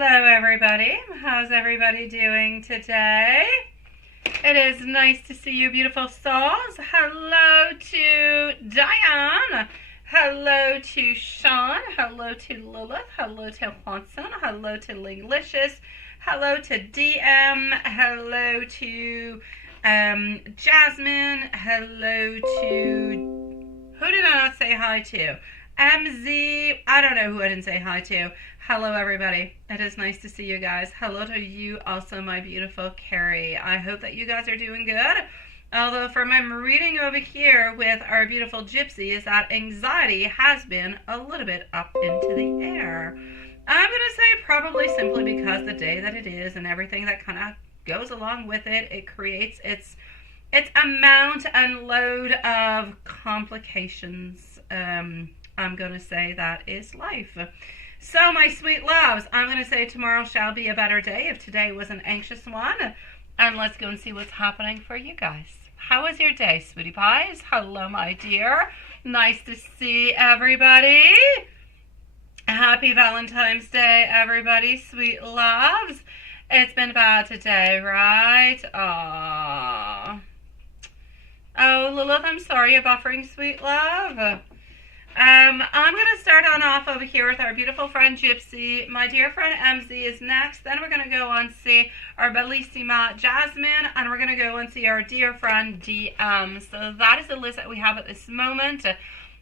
Hello everybody, how's everybody doing today? It is nice to see you beautiful souls. Hello to Diane, hello to Sean, hello to Lilith, hello to Juanson, hello to Linglicious, hello to DM, hello to Jasmine, hello to, who did I not say hi to? MZ, I don't know who I didn't say hi to. Hello everybody, it is nice to see you guys. Hello to you also, my beautiful Carrie. I hope that you guys are doing good. Although from my reading over here with our beautiful Gypsy is that anxiety has been a little bit up into the air. I'm going to say probably simply because the day that it is and everything that kind of goes along with it, it creates its amount and load of complications. I'm going to say that is life. So, my sweet loves, I'm going to say tomorrow shall be a better day if today was an anxious one. And let's go and see what's happening for you guys. How was your day, sweetie pies? Hello, my dear. Nice to see everybody. Happy Valentine's Day, everybody. Sweet loves. It's been bad today, right? Aww. Oh, Lilith, I'm sorry you're buffering, sweet love. I'm going to start on off over here with our beautiful friend Gypsy. My dear friend MZ is next. Then we're going to go and see our bellissima Jasmine. And we're going to go and see our dear friend DM. So that is the list that we have at this moment.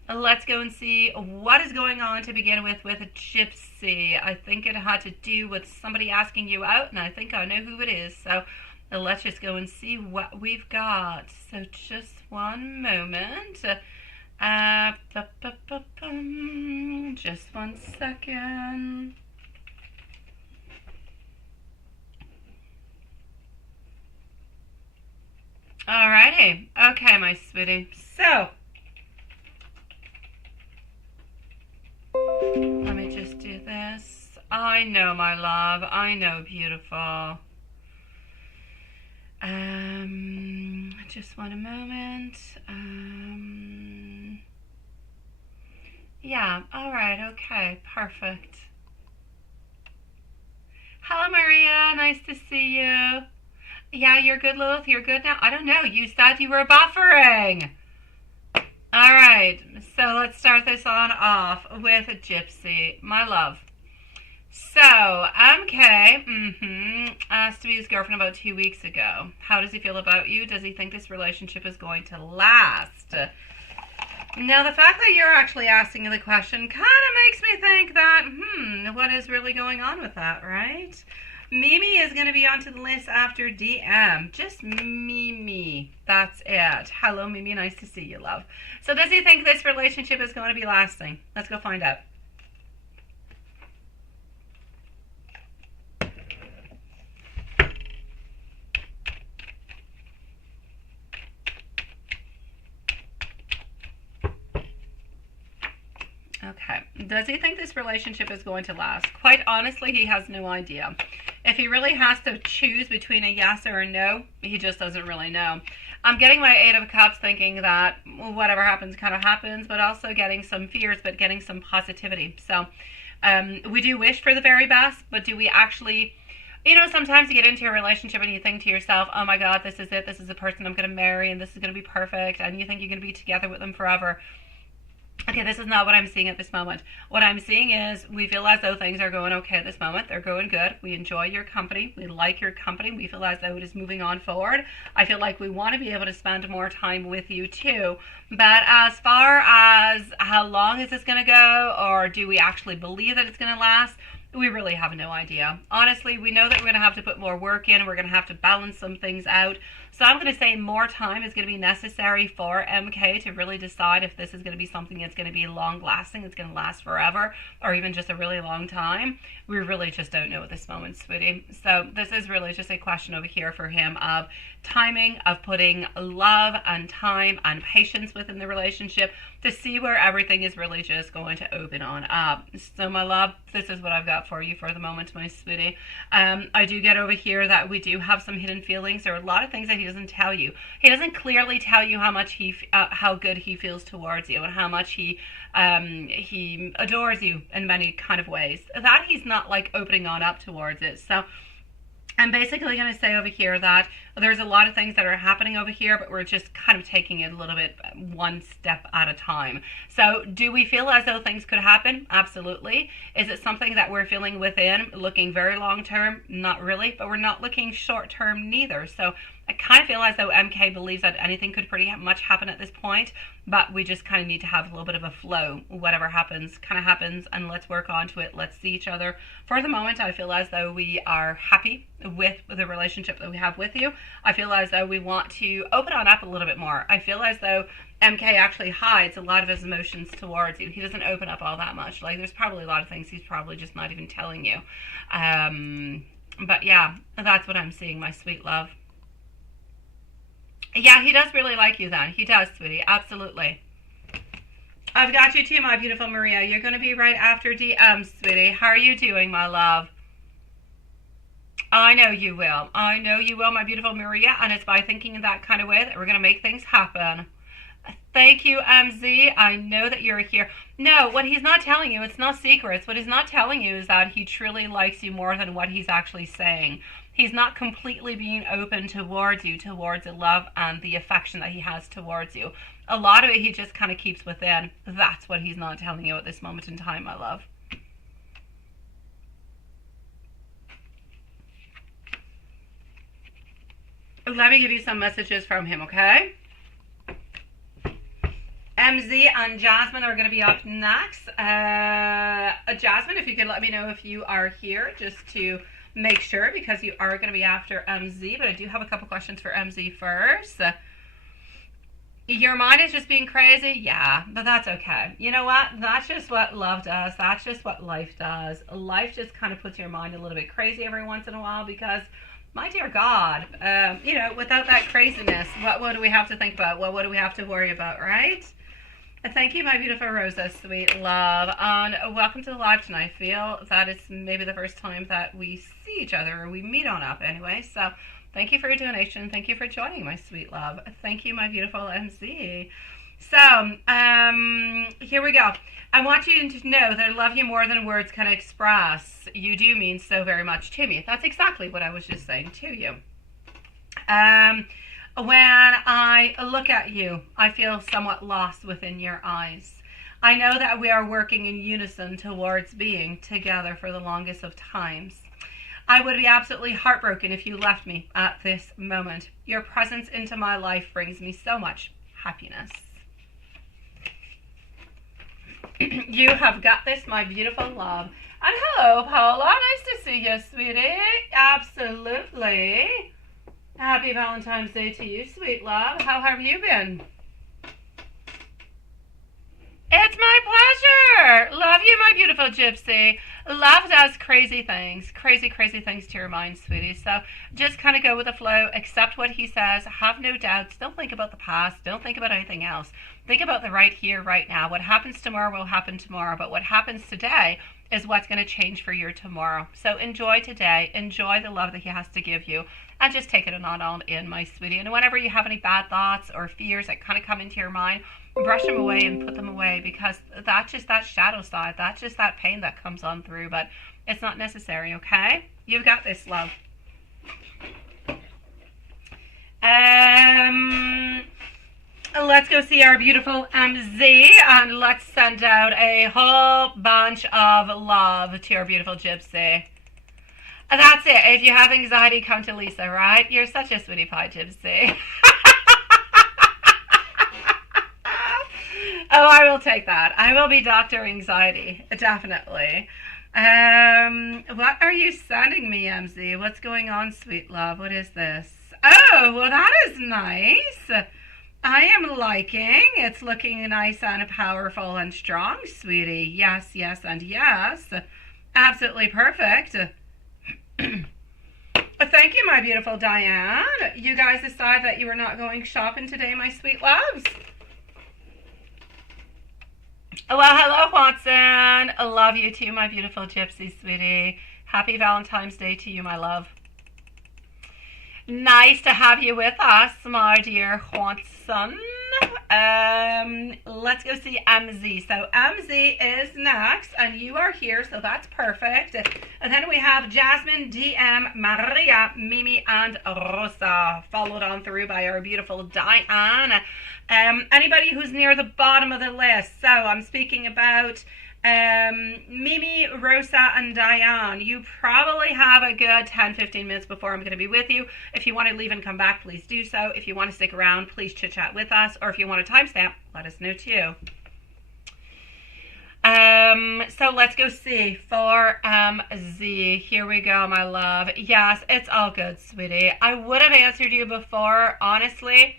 Let's go and see what is going on to begin with Gypsy. I think it had to do with somebody asking you out. And I think I know who it is. So let's just go and see what we've got. So just one moment. Just 1 second. Alrighty. Okay, my sweetie. So, let me just do this. I know, my love. I know, beautiful. Just one moment. Yeah, alright, okay, perfect. Hello, Maria, nice to see you. Yeah, you're good, Lilith, you're good now? I don't know, you said you were buffering. Alright, so let's start this on off with Gypsy, my love. So, MK, asked to be his girlfriend about 2 weeks ago. How does he feel about you? Does he think this relationship is going to last? Now, the fact that you're actually asking the question kind of makes me think that, what is really going on with that, right? Mimi is going to be onto the list after DM. Just Mimi. That's it. Hello, Mimi. Nice to see you, love. So does he think this relationship is going to be lasting? Let's go find out. Okay, does he think this relationship is going to last? Quite honestly, he has no idea. If he really has to choose between a yes or a no, he just doesn't really know. I'm getting my 8 of Cups thinking that whatever happens kind of happens, but also getting some fears, but getting some positivity. So we do wish for the very best, but do we actually... You know, sometimes you get into a relationship and you think to yourself, oh my God, this is it. This is the person I'm going to marry and this is going to be perfect. And you think you're going to be together with them forever. Okay, this is not what I'm seeing at this moment. What I'm seeing is we feel as though things are going okay at this moment. They're going good. We enjoy your company. We like your company. We feel as though it is moving on forward. I feel like we want to be able to spend more time with you too. But as far as how long is this going to go, or do we actually believe that it's going to last, we really have no idea. Honestly, we know that we're going to have to put more work in. We're going to have to balance some things out. So I'm going to say more time is going to be necessary for MK to really decide if this is going to be something that's going to be long lasting, it's going to last forever, or even just a really long time. We really just don't know at this moment, sweetie. So this is really just a question over here for him of timing, of putting love and time and patience within the relationship to see where everything is really just going to open on up. So my love, this is what I've got for you for the moment, my sweetie. I do get over here that we do have some hidden feelings. There are a lot of things that he doesn't tell you. He doesn't clearly tell you how much how good he feels towards you and how much he adores you in many kind of ways. That he's not like opening on up towards it. So I'm basically going to say over here that there's a lot of things that are happening over here, but we're just kind of taking it a little bit one step at a time. So do we feel as though things could happen? Absolutely. Is it something that we're feeling within, looking very long term? Not really, but we're not looking short term neither. So I kind of feel as though MK believes that anything could pretty much happen at this point, but we just kind of need to have a little bit of a flow. Whatever happens, kind of happens, and let's work onto it. Let's see each other. For the moment, I feel as though we are happy with the relationship that we have with you. I feel as though we want to open on up a little bit more. I feel as though MK actually hides a lot of his emotions towards you. He doesn't open up all that much. Like, there's probably a lot of things he's probably just not even telling you. But yeah, that's what I'm seeing, my sweet love. Yeah, he does really like you then. He does, sweetie. Absolutely. I've got you too, my beautiful Maria. You're going to be right after DM, sweetie. How are you doing, my love? I know you will. I know you will, my beautiful Maria. And it's by thinking in that kind of way that we're going to make things happen. Thank you, MZ. I know that you're here. No, what he's not telling you, it's not secrets. What he's not telling you is that he truly likes you more than what he's actually saying. He's not completely being open towards you, towards the love and the affection that he has towards you. A lot of it he just kind of keeps within. That's what he's not telling you at this moment in time, my love. Let me give you some messages from him, okay? MZ and Jasmine are going to be up next. Jasmine, if you could let me know if you are here, just to make sure, because you are going to be after MZ, but I do have a couple questions for MZ first. Your mind is just being crazy? Yeah, but that's okay. You know what? That's just what love does. That's just what life does. Life just kind of puts your mind a little bit crazy every once in a while because, my dear God, you know, without that craziness, what do we have to think about? What do we have to worry about, right? Thank you, my beautiful Rosa, sweet love. And welcome to the live tonight. I feel that it's maybe the first time that we see each other, or we meet on up anyway. So thank you for your donation. Thank you for joining, my sweet love. Thank you, my beautiful MC. So here we go. I want you to know that I love you more than words can express. You do mean so very much to me. That's exactly what I was just saying to you. When I look at you, I feel somewhat lost within your eyes. I know that we are working in unison towards being together for the longest of times. I would be absolutely heartbroken if you left me at this moment. Your presence into my life brings me so much happiness. You have got this, my beautiful love. And hello, Paula. Nice to see you, sweetie. Absolutely. Happy Valentine's Day to you, sweet love. How have you been? It's my pleasure. Love you, my beautiful gypsy. Love does crazy things to your mind, sweetie. So just kind of go with the flow. Accept what he says. Have no doubts. Don't think about the past. Don't think about anything else. Think about the right here, right now. What happens tomorrow will happen tomorrow. But what happens today is what's going to change for your tomorrow. So enjoy today. Enjoy the love that he has to give you. And just take it on all in, my sweetie. And whenever you have any bad thoughts or fears that kind of come into your mind, brush them away and put them away, because that's just that shadow side. That's just that pain that comes on through. But it's not necessary, okay? You've got this, love. Let's go see our beautiful MZ, and let's send out a whole bunch of love to our beautiful gypsy. That's it. If you have anxiety, come to Lisa, right? You're such a sweetie pie, gypsy. Oh, I will take that. I will be Dr. Anxiety, definitely. What are you sending me, MZ? What's going on, sweet love? What is this? Oh, well, that is nice. I am liking. It's looking nice and powerful and strong, sweetie. Yes, yes, and yes. Absolutely perfect. Thank you, my beautiful Diane. You guys decide that you are not going shopping today, my sweet loves. Well, hello, Watson. I love you too, my beautiful gypsy sweetie. Happy Valentine's Day to you, my love. Nice to have you with us, my dear Watson. Let's go see MZ. So MZ is next, and you are here, so that's perfect. And then we have Jasmine, DM, Maria, Mimi, and Rosa, followed on through by our beautiful Diane. Anybody who's near the bottom of the list. So I'm speaking about Mimi, Rosa, and Diane. You probably have a good 10-15 minutes before I'm going to be with you. If you want to leave and come back, please do so. If you want to stick around, please chit chat with us. Or if you want a timestamp, let us know too. So let's go see for Z. Here we go, my love. Yes, it's all good, sweetie. I would have answered you before, honestly.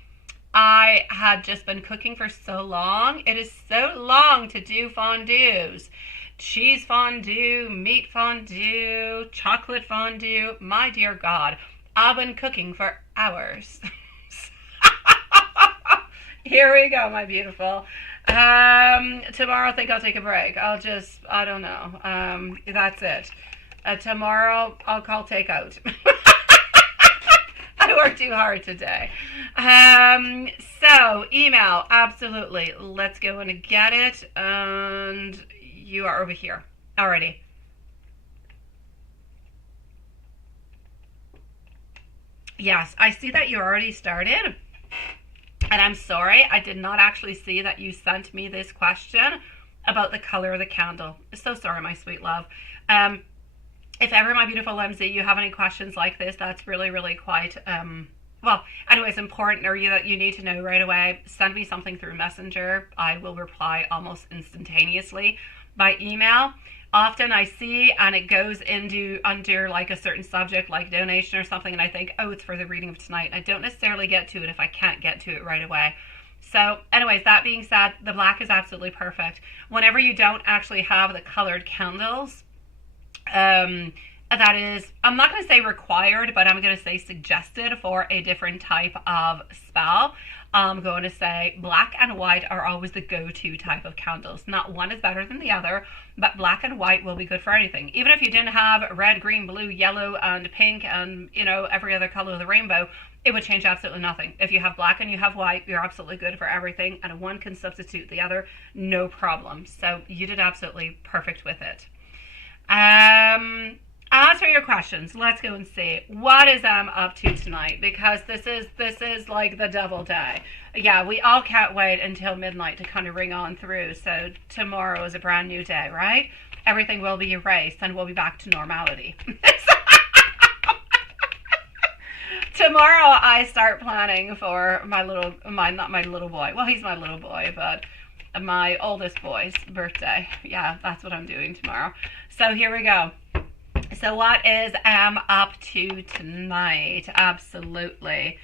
I had just been cooking for so long. It is so long to do fondues. Cheese fondue, meat fondue, chocolate fondue. My dear God, I've been cooking for hours. Here we go, my beautiful. Tomorrow I think I'll take a break. I don't know. That's it. Tomorrow I'll call takeout. I worked too hard today. So, email, absolutely. Let's go and get it. And you are over here. Alrighty. Yes, I see that you already started. And I'm sorry, I did not actually see that you sent me this question about the color of the candle. So sorry, my sweet love. If ever, my beautiful MZ, you have any questions like this, that's really, really quite, well, anyways, important, or that you need to know right away, send me something through Messenger. I will reply almost instantaneously. By email, often I see and it goes under like a certain subject, like donation or something, and I think, oh, it's for the reading of tonight. I don't necessarily get to it if I can't get to it right away. So anyways, that being said, the black is absolutely perfect. Whenever you don't actually have the colored candles, that is, I'm not going to say required, but I'm going to say suggested for a different type of spell. I'm going to say black and white are always the go-to type of candles. Not one is better than the other, but black and white will be good for anything. Even if you didn't have red, green, blue, yellow, and pink, and, you know, every other color of the rainbow, it would change absolutely nothing. If you have black and you have white, you're absolutely good for everything, and one can substitute the other, no problem. So you did absolutely perfect with it. As for your questions, let's go and see what is up to tonight, because this is like the devil day. Yeah, we all can't wait until midnight to kind of ring on through. So tomorrow is a brand new day, right? Everything will be erased and we'll be back to normality. Tomorrow I start planning for not my little boy. Well, he's my little boy, but my oldest boy's birthday. Yeah, that's what I'm doing tomorrow. So here we go. So what is up to tonight? Absolutely.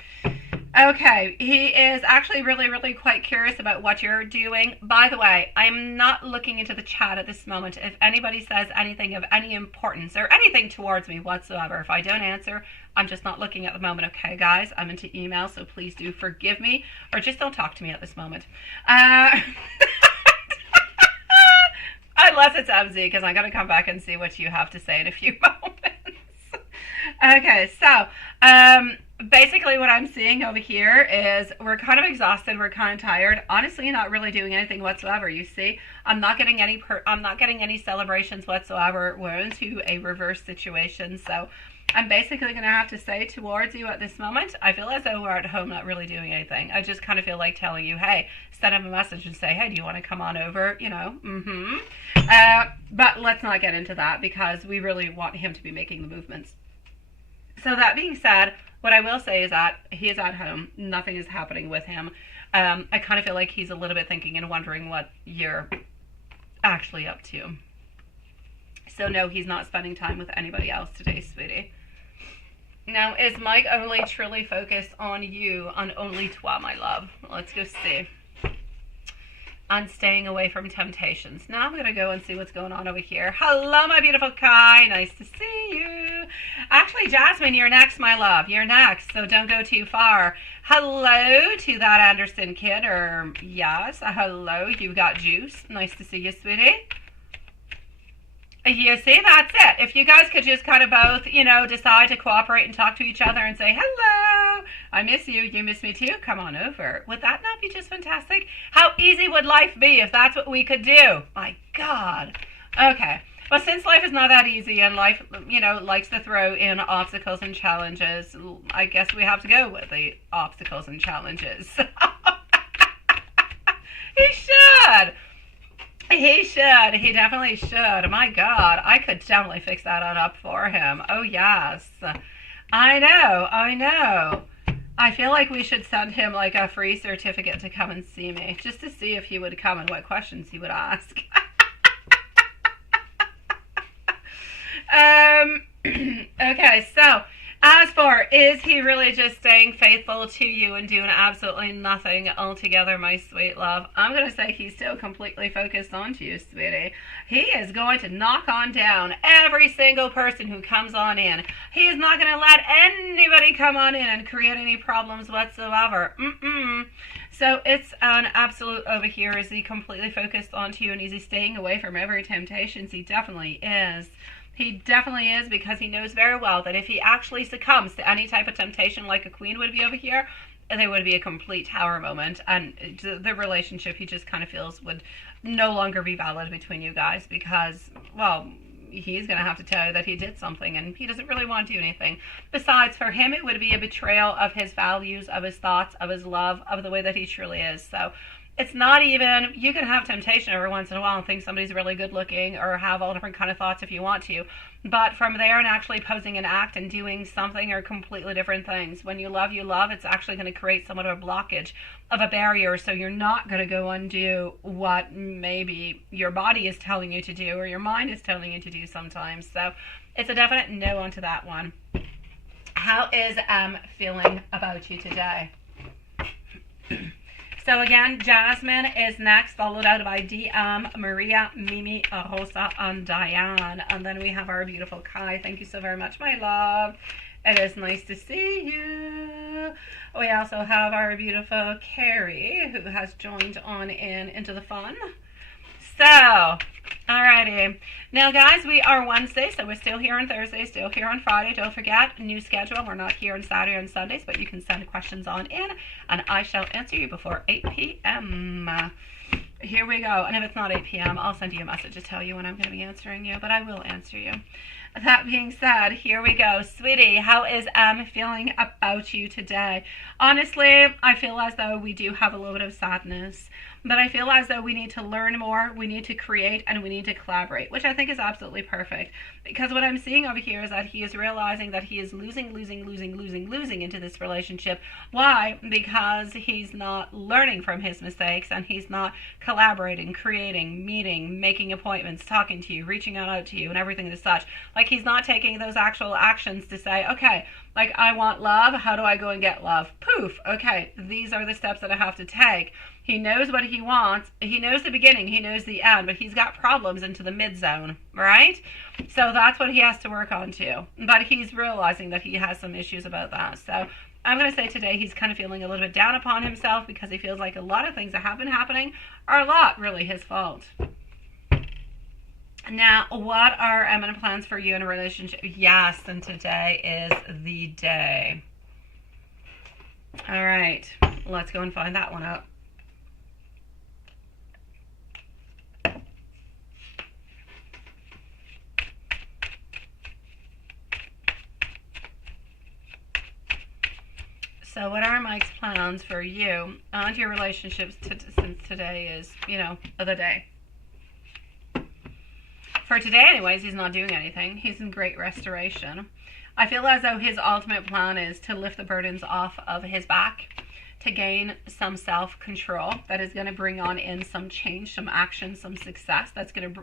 Okay, he is actually really, really quite curious about what you're doing. By the way, I'm not looking into the chat at this moment. If anybody says anything of any importance or anything towards me whatsoever, if I don't answer, I'm just not looking at the moment. Okay, guys, I'm into email, so please do forgive me, or just don't talk to me at this moment. Unless it's MZ, because I'm going to come back and see what you have to say in a few moments. Okay, so basically what I'm seeing over here is we're kind of exhausted, we're kind of tired. Honestly, not really doing anything whatsoever. You see, I'm not getting any celebrations whatsoever. We're into a reverse situation, so I'm basically going to have to say towards you at this moment, I feel as though we're at home not really doing anything. I just kind of feel like telling you, hey, send him a message and say, hey, do you want to come on over? You know, but let's not get into that because we really want him to be making the movements. So that being said, what I will say is that he is at home. Nothing is happening with him. I kind of feel like he's a little bit thinking and wondering what you're actually up to. So no, he's not spending time with anybody else today, sweetie. Now, is Mike only truly focused on you, on only toi, my love? Let's go see. and staying away from temptations. Now I'm going to go and see what's going on over here. Hello, my beautiful Kai. Nice to see you. Actually, Jasmine, you're next, my love. You're next, so don't go too far. Hello to that Anderson kid, or yes, hello, you've got juice. Nice to see you, sweetie. You see, that's it. If you guys could just kind of both, decide to cooperate and talk to each other and say, hello, I miss you, you miss me too, come on over. Would that not be just fantastic? How easy would life be if that's what we could do? My God. Okay. Well, since life is not that easy and life, likes to throw in obstacles and challenges, I guess we have to go with the obstacles and challenges. He should. He should. He definitely should. My God, I could definitely fix that on up for him. Oh, yes. I know. I feel like we should send him like a free certificate to come and see me, just to see if he would come and what questions he would ask. Okay, so as for, is he really just staying faithful to you and doing absolutely nothing altogether, my sweet love? I'm going to say he's still completely focused on you, sweetie. He is going to knock on down every single person who comes on in. He is not going to let anybody come on in and create any problems whatsoever. So it's an absolute over here. Is he completely focused on you, and is he staying away from every temptation? He definitely is. He definitely is, because he knows very well that if he actually succumbs to any type of temptation like a queen would be over here, there would be a complete tower moment, and the relationship he just kind of feels would no longer be valid between you guys, because, well, he's going to have to tell you that he did something and he doesn't really want to do anything. Besides, for him, it would be a betrayal of his values, of his thoughts, of his love, of the way that he truly is. So it's not even, you can have temptation every once in a while and think somebody's really good looking or have all different kind of thoughts if you want to. But from there and actually posing an act and doing something are completely different things. When you love, it's actually going to create somewhat of a blockage, of a barrier. So you're not going to go undo what maybe your body is telling you to do or your mind is telling you to do sometimes. So it's a definite no onto that one. How is feeling about you today? So again, Jasmine is next, followed out by DM, Maria, Mimi, Rosa, and Diane. And then we have our beautiful Kai. Thank you so very much, my love. It is nice to see you. We also have our beautiful Carrie, who has joined on into the fun. So, alrighty. Now, guys, we are Wednesday, so we're still here on Thursday, still here on Friday. Don't forget, new schedule. We're not here on Saturday and Sundays, but you can send questions on in, and I shall answer you before 8 p.m. Here we go. And if it's not 8 p.m., I'll send you a message to tell you when I'm going to be answering you, but I will answer you. That being said, here we go. Sweetie, how is feeling about you today? Honestly, I feel as though we do have a little bit of sadness, but I feel as though we need to learn more, we need to create, and we need to collaborate, which I think is absolutely perfect. Because what I'm seeing over here is that he is realizing that he is losing into this relationship. Why? Because he's not learning from his mistakes, and he's not collaborating, creating, meeting, making appointments, talking to you, reaching out to you, and everything as such. Like, he's not taking those actual actions to say, okay, like, I want love, how do I go and get love? Poof, okay, these are the steps that I have to take. He knows what he wants. He knows the beginning. He knows the end. But he's got problems into the mid-zone, right? So that's what he has to work on too. But he's realizing that he has some issues about that. So I'm going to say today he's kind of feeling a little bit down upon himself because he feels like a lot of things that have been happening are a lot really his fault. Now, what are eminent plans for you in a relationship? Yes, and today is the day. All right. Let's go and find that one out. So what are Mike's plans for you and your relationships since today is, the day? For today, anyways, he's not doing anything. He's in great restoration. I feel as though his ultimate plan is to lift the burdens off of his back, to gain some self-control that is going to bring on in some change, some action, some success. That's going to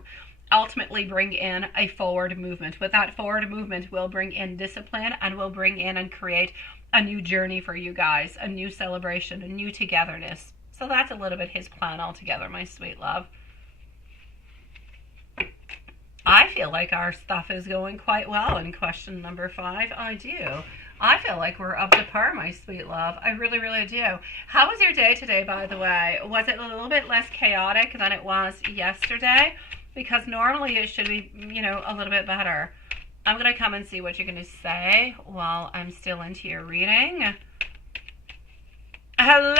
ultimately bring in a forward movement. With that forward movement, will bring in discipline and will bring in and create a new journey for you guys, a new celebration, a new togetherness. So that's a little bit his plan altogether, my sweet love. I feel like our stuff is going quite well in question number 5. I do. I feel like we're up to par, my sweet love. I really, really do. How was your day today, by the way? Was it a little bit less chaotic than it was yesterday? Because normally it should be, you know, a little bit better. I'm going to come and see what you're going to say while I'm still into your reading. Hello.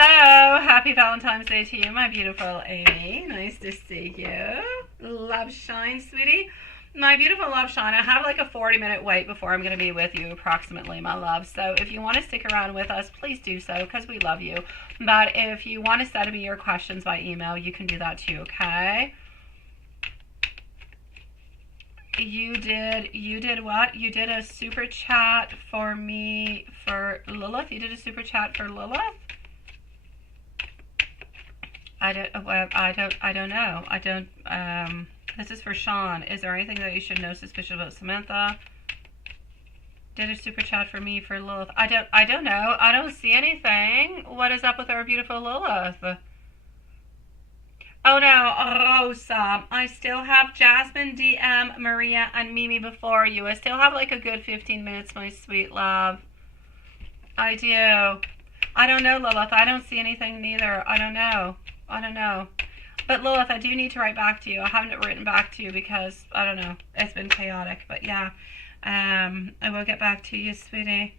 Happy Valentine's Day to you, my beautiful Amy. Nice to see you. Love shine, sweetie. My beautiful love shine. I have like a 40-minute wait before I'm going to be with you approximately, my love. So if you want to stick around with us, please do so because we love you. But if you want to send me your questions by email, you can do that too, okay? You did what? You did a super chat for me for Lilith? You did a super chat for Lilith? I don't know. This is for Sean. Is there anything that you should know suspicious about Samantha? Did a super chat for me for Lilith. I don't know. I don't see anything. What is up with our beautiful Lilith? Oh no, Rosa. I still have Jasmine, DM, Maria, and Mimi before you. I still have like a good 15 minutes, my sweet love. I do. I don't know, Lilith. I don't see anything neither. I don't know. But Lilith, I do need to write back to you. I haven't written back to you because, I don't know, it's been chaotic. But yeah, I will get back to you, sweetie.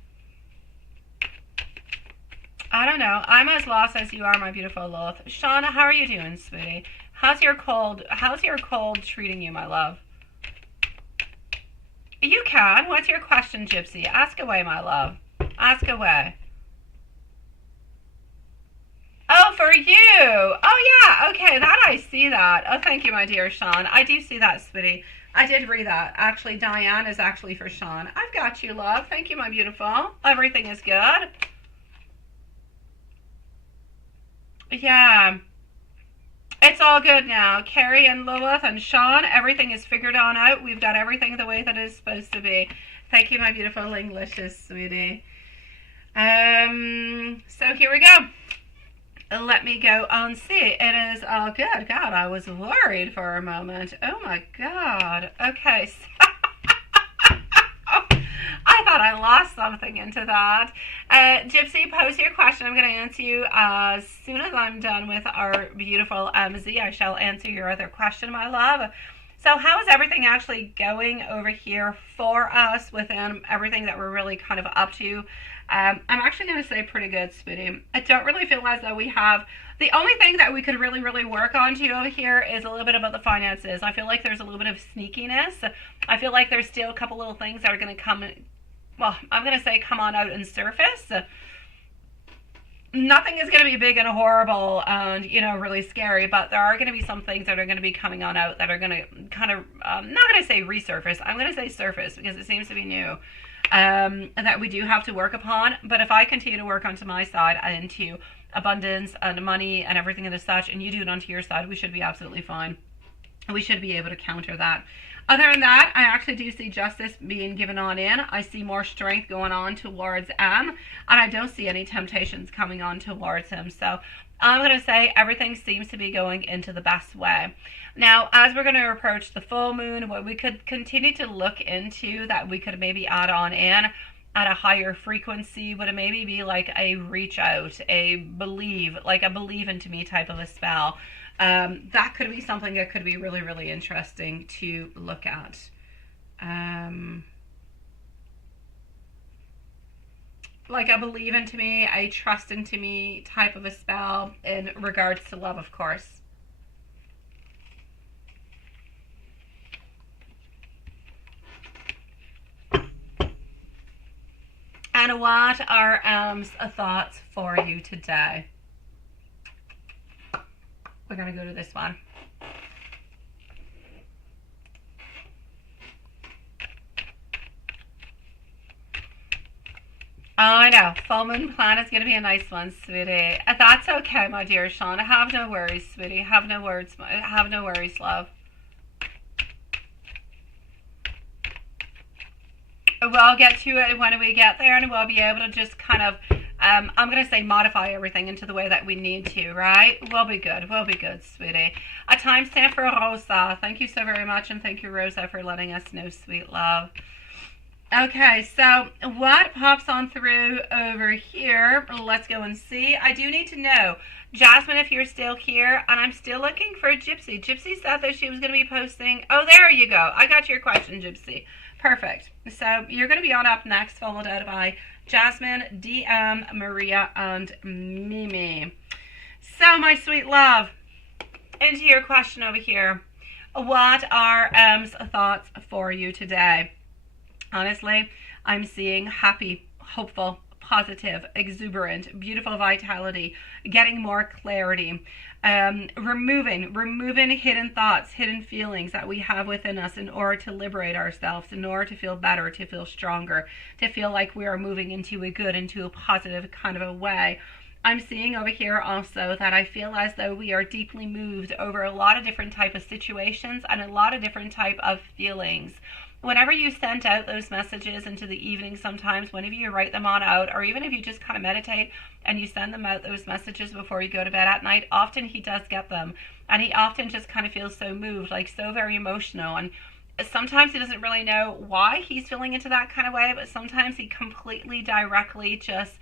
I don't know. I'm as lost as you are, my beautiful Lilith. Shauna, how are you doing, sweetie? How's your cold treating you, my love? You can. What's your question, Gypsy? Ask away, my love. Ask away. Oh, for you. Oh, yeah. Okay, that I see that. Oh, thank you, my dear Sean. I do see that, sweetie. I did read that. Actually, Diane is actually for Sean. I've got you, love. Thank you, my beautiful. Everything is good. Yeah. It's all good now. Carrie and Lilith and Sean, everything is figured on out. We've got everything the way that it is supposed to be. Thank you, my beautiful Englishes, sweetie. So here we go. Let me go and see. It is all good. God, I was worried for a moment. Oh my God. Okay. So I thought I lost something into that. Gypsy, post your question. I'm going to answer you as soon as I'm done with our beautiful MZ. I shall answer your other question, my love. So how is everything actually going over here for us within everything that we're really kind of up to? I'm actually going to say pretty good, sweetie. I don't really feel as though we have... The only thing that we could really work on to over here is a little bit about the finances. I feel like there's a little bit of sneakiness. I feel like there's still a couple little things that are going to come... Well, I'm going to say come on out and surface. Nothing is going to be big and horrible and, you know, really scary, but there are going to be some things that are going to be coming on out that are going to kind of, I'm not going to say resurface, I'm going to say surface because it seems to be new, that we do have to work upon. But if I continue to work onto my side and into abundance and money and everything and such, and you do it onto your side, we should be absolutely fine. We should be able to counter that. Other than that, I actually do see justice being given on in. I see more strength going on towards M, and I don't see any temptations coming on towards him. So I'm going to say everything seems to be going into the best way. Now, as we're going to approach the full moon, what we could continue to look into that we could maybe add on in at a higher frequency would maybe be like a reach out, a believe into me type of a spell. That could be something that could be really interesting to look at. Like a believe into me, a trust into me type of a spell in regards to love, of course. And what are M's thoughts for you today? We're going to go to this one. Oh, I know. Full moon plan is going to be a nice one, sweetie. That's okay, my dear Sean. Have no worries, sweetie. Have no worries, love. We'll get to it when we get there, and we'll be able to just kind of I'm going to say modify everything into the way that we need to, right? We'll be good, sweetie. A timestamp for Rosa. Thank you so very much, and thank you, Rosa, for letting us know, sweet love. Okay, so what pops on through over here? Let's go and see. I do need to know, Jasmine, if you're still here, and I'm still looking for Gypsy. Gypsy said that she was going to be posting. Oh, there you go. I got your question, Gypsy. Perfect. So you're going to be on up next, followed out by Jasmine, DM, Maria, and Mimi. So, my sweet love, into your question over here. What are M's thoughts for you today? Honestly, I'm seeing happy, hopeful, positive, exuberant, beautiful vitality, getting more clarity, removing hidden thoughts, hidden feelings that we have within us in order to liberate ourselves, in order to feel better, to feel stronger, to feel like we are moving into a good, into a positive kind of a way. I'm seeing over here also that I feel as though we are deeply moved over a lot of different type of situations and a lot of different type of feelings. Whenever you send out those messages into the evening, sometimes whenever you write them on out, or even if you just kind of meditate and you send them out, those messages before you go to bed at night, often he does get them. And he often just kind of feels so moved, like so very emotional. And sometimes he doesn't really know why he's feeling into that kind of way, but sometimes he completely directly just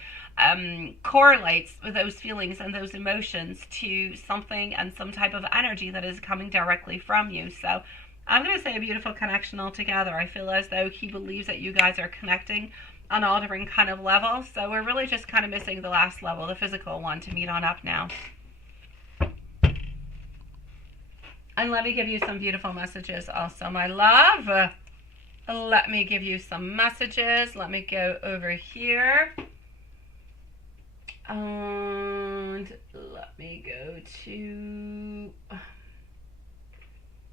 correlates with those feelings and those emotions to something and some type of energy that is coming directly from you. So I'm going to say a beautiful connection altogether. I feel as though he believes that you guys are connecting on all different kind of levels. So we're really just kind of missing the last level, the physical one, to meet on up now. And let me give you some beautiful messages also, my love. Let me give you some messages. Let me go over here. And let me go to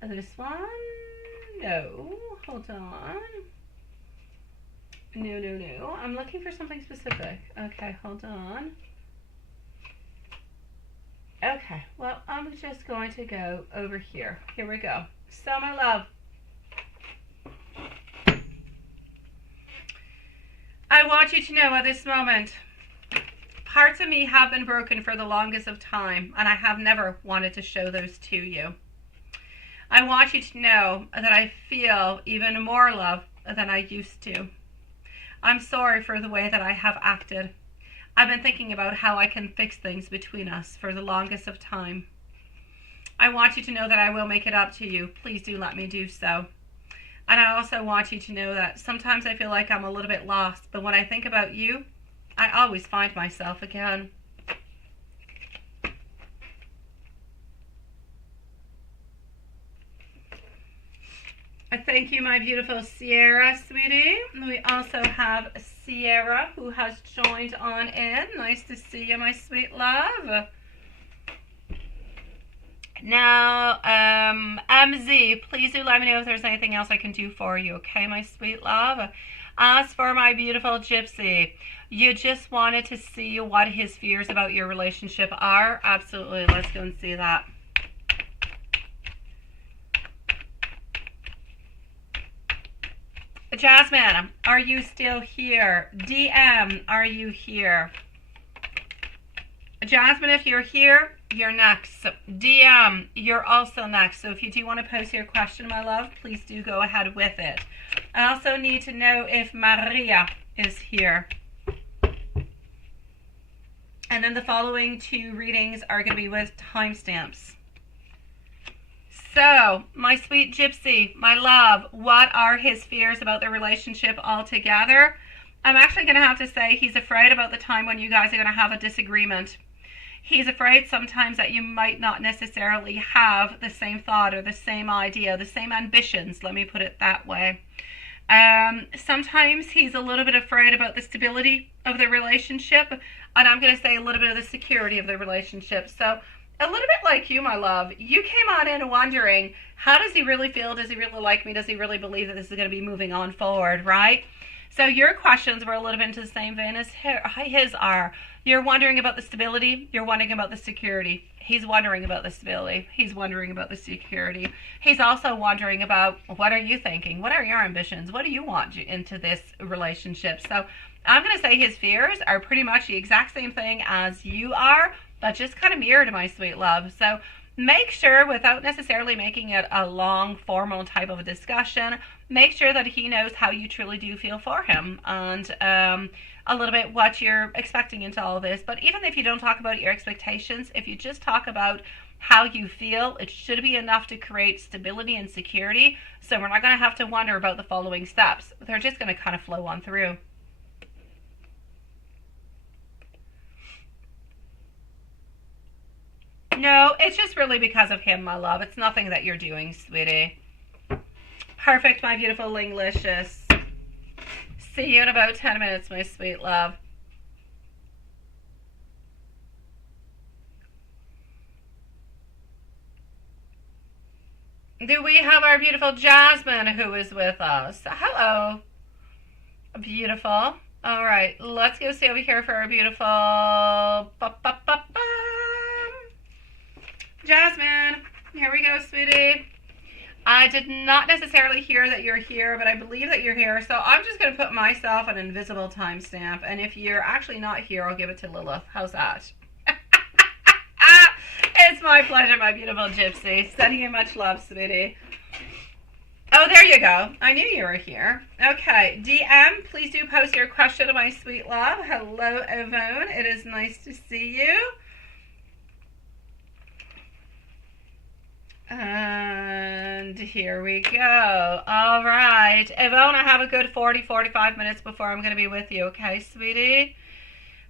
this one. No, hold on. No. I'm looking for something specific. Okay, hold on. Okay, well, I'm just going to go over here. Here we go. So, my love, I want you to know at this moment, parts of me have been broken for the longest of time, and I have never wanted to show those to you. I want you to know that I feel even more love than I used to. I'm sorry for the way that I have acted. I've been thinking about how I can fix things between us for the longest of time. I want you to know that I will make it up to you. Please do let me do so. And I also want you to know that sometimes I feel like I'm a little bit lost, but when I think about you, I always find myself again. Thank you, my beautiful Sierra, sweetie. We also have Sierra, who has joined on in. Nice to see you, my sweet love. Now, MZ, please do let me know if there's anything else I can do for you, okay, my sweet love? As for my beautiful Gypsy, you just wanted to see what his fears about your relationship are. Absolutely, let's go and see that. Jasmine, are you still here? DM, are you here? Jasmine, if you're here, you're next. DM, you're also next. So if you do want to post your question, my love, please do go ahead with it. I also need to know if Maria is here. And then the following two readings are going to be with timestamps. So, my sweet Gypsy, my love, what are his fears about the relationship altogether? I'm actually going to have to say he's afraid about the time when you guys are going to have a disagreement. He's afraid sometimes that you might not necessarily have the same thought or the same idea, the same ambitions, let me put it that way. Sometimes he's a little bit afraid about the stability of the relationship, and I'm going to say a little bit of the security of the relationship. So, a little bit like you, my love, you came on in wondering, how does he really feel? Does he really like me? Does he really believe that this is going to be moving on forward, right? So your questions were a little bit into the same vein as his are. You're wondering about the stability. You're wondering about the security. He's wondering about the stability. He's wondering about the security. He's also wondering about, what are you thinking? What are your ambitions? What do you want into this relationship? So I'm going to say his fears are pretty much the exact same thing as you are, but just kind of mirrored, my sweet love. So make sure, without necessarily making it a long, formal type of a discussion, make sure that he knows how you truly do feel for him, and a little bit what you're expecting into all of this. But even if you don't talk about your expectations, if you just talk about how you feel, it should be enough to create stability and security. So we're not going to have to wonder about the following steps. They're just going to kind of flow on through. No, it's just really because of him, my love. It's nothing that you're doing, sweetie. Perfect, my beautiful Linglicious. See you in about 10 minutes, my sweet love. Do we have our beautiful Jasmine who is with us? Hello. Beautiful. All right, let's go see over here for our beautiful Jasmine. Here we go, sweetie. I did not necessarily hear that you're here, but I believe that you're here. So I'm just going to put myself an invisible timestamp. And if you're actually not here, I'll give it to Lilith. How's that? It's my pleasure, my beautiful gypsy. Sending you much love, sweetie. Oh, there you go. I knew you were here. Okay, DM, please do post your question to my sweet love. Hello, Yvonne. It is nice to see you. And here we go. All right. Yvonne, I have a good 45 minutes before I'm going to be with you. Okay, sweetie?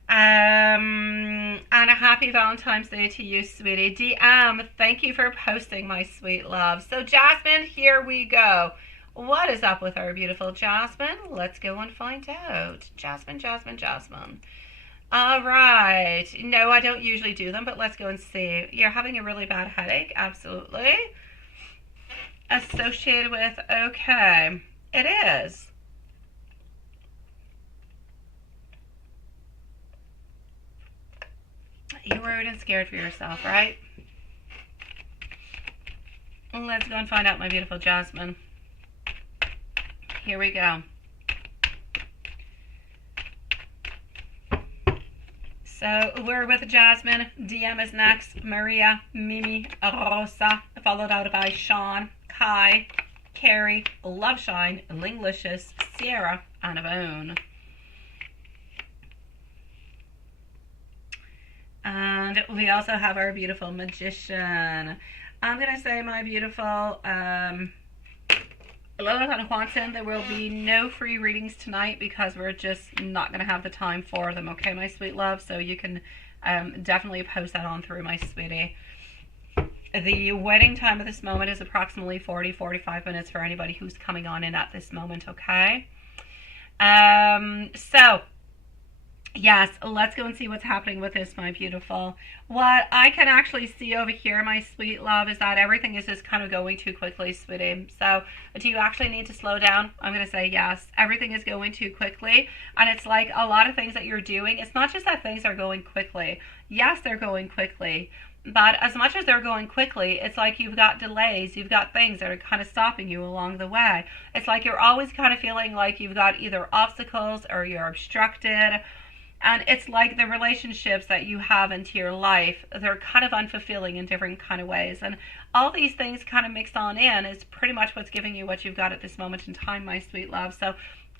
And a happy Valentine's Day to you, sweetie. DM, thank you for posting, my sweet love. So, Jasmine, here we go. What is up with our beautiful Jasmine? Let's go and find out. Jasmine, Jasmine, Jasmine. All right. No, I don't usually do them, but let's go and see. You're having a really bad headache. Absolutely. Associated with, okay. It is. You're worried and scared for yourself, right? Let's go and find out, my beautiful Jasmine. Here we go. So we're with Jasmine. DM is next. Maria, Mimi, Rosa, followed out by Sean, Kai, Carrie, Loveshine, Linglicious, Sierra, and Yvonne. And we also have our beautiful Magician. I'm going to say, my beautiful Lilith and Quantum, there will be no free readings tonight because we're just not going to have the time for them, okay, my sweet love? So you can definitely post that on through, my sweetie. The waiting time at this moment is approximately 45 minutes for anybody who's coming on in at this moment, okay? So yes, let's go and see what's happening with this, my beautiful. What I can actually see over here, my sweet love, is that everything is just kind of going too quickly, sweetie. So do you actually need to slow down? I'm going to say yes. Everything is going too quickly. And it's like a lot of things that you're doing. It's not just that things are going quickly. Yes, they're going quickly. But as much as they're going quickly, it's like you've got delays. You've got things that are kind of stopping you along the way. It's like you're always kind of feeling like you've got either obstacles or you're obstructed. And it's like the relationships that you have into your life, they're kind of unfulfilling in different kind of ways. And all these things kind of mixed on in is pretty much what's giving you what you've got at this moment in time, my sweet love. So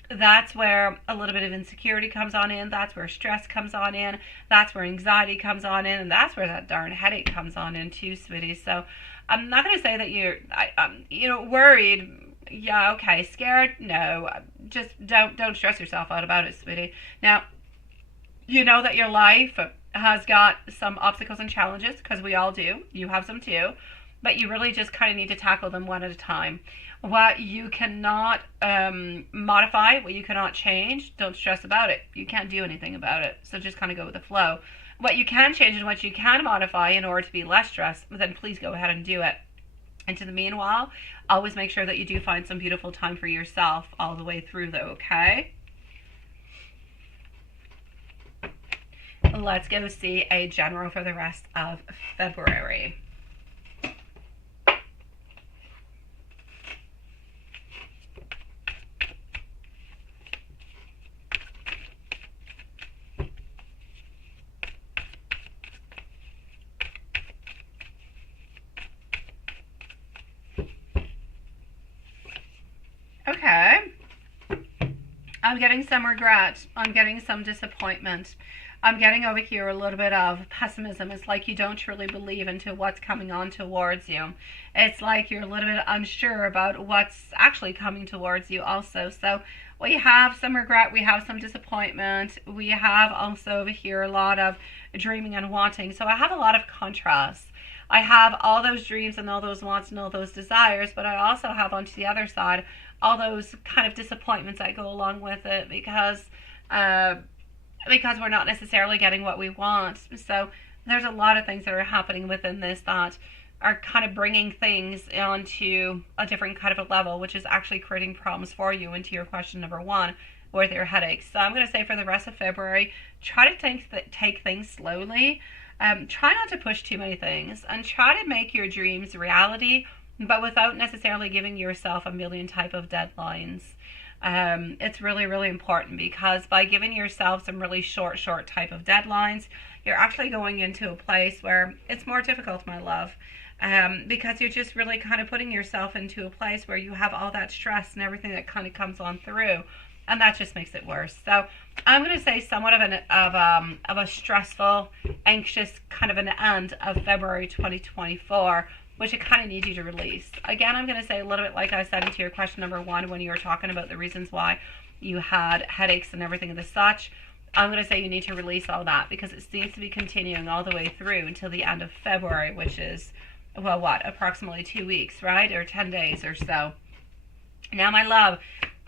that's where a little bit of insecurity comes on in. That's where stress comes on in. That's where anxiety comes on in. And that's where that darn headache comes on in too, sweetie. So I'm not going to say that you're, worried. Yeah, okay. Scared? No. Just don't stress yourself out about it, sweetie. Now, you know that your life has got some obstacles and challenges, because we all do. You have some too. But you really just kind of need to tackle them one at a time. What you cannot modify, what you cannot change, don't stress about it. You can't do anything about it. So just kind of go with the flow. What you can change and what you can modify in order to be less stressed, then please go ahead and do it. And to the meanwhile, always make sure that you do find some beautiful time for yourself all the way through, though, okay? Let's go see a general for the rest of February. I'm getting some regret. I'm getting some disappointment. I'm getting over here a little bit of pessimism. It's like you don't truly believe into what's coming on towards you. It's like you're a little bit unsure about what's actually coming towards you also. So we have some regret. We have some disappointment. We have also over here a lot of dreaming and wanting. So I have a lot of contrast. I have all those dreams and all those wants and all those desires, but I also have onto the other side all those kind of disappointments that go along with it because we're not necessarily getting what we want. So there's a lot of things that are happening within this that are kind of bringing things onto a different kind of a level, which is actually creating problems for you into your question number one with your headaches. So I'm going to say for the rest of February, try to take things slowly. Try not to push too many things and try to make your dreams reality, but without necessarily giving yourself a million type of deadlines. It's really, really important because by giving yourself some really short type of deadlines, you're actually going into a place where it's more difficult, my love, because you're just really kind of putting yourself into a place where you have all that stress and everything that kind of comes on through, and that just makes it worse. So I'm going to say somewhat of a stressful, anxious kind of an end of February 2024, which I kind of need you to release. Again, I'm going to say a little bit like I said into your question number one when you were talking about the reasons why you had headaches and everything of the such. I'm going to say you need to release all that because it seems to be continuing all the way through until the end of February, which is, well, what, approximately 2 weeks, right? Or 10 days or so. Now, my love,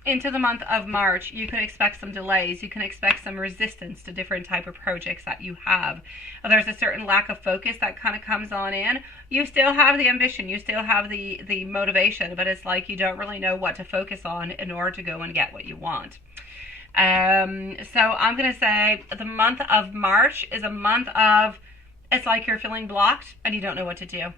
into the month of March, you can expect some delays. You can expect some resistance to different type of projects that you have. There's a certain lack of focus that kind of comes on in. You still have the ambition. You still have the motivation, but it's like you don't really know what to focus on in order to go and get what you want. So I'm going to say the month of March is a month of, it's like you're feeling blocked and you don't know what to do.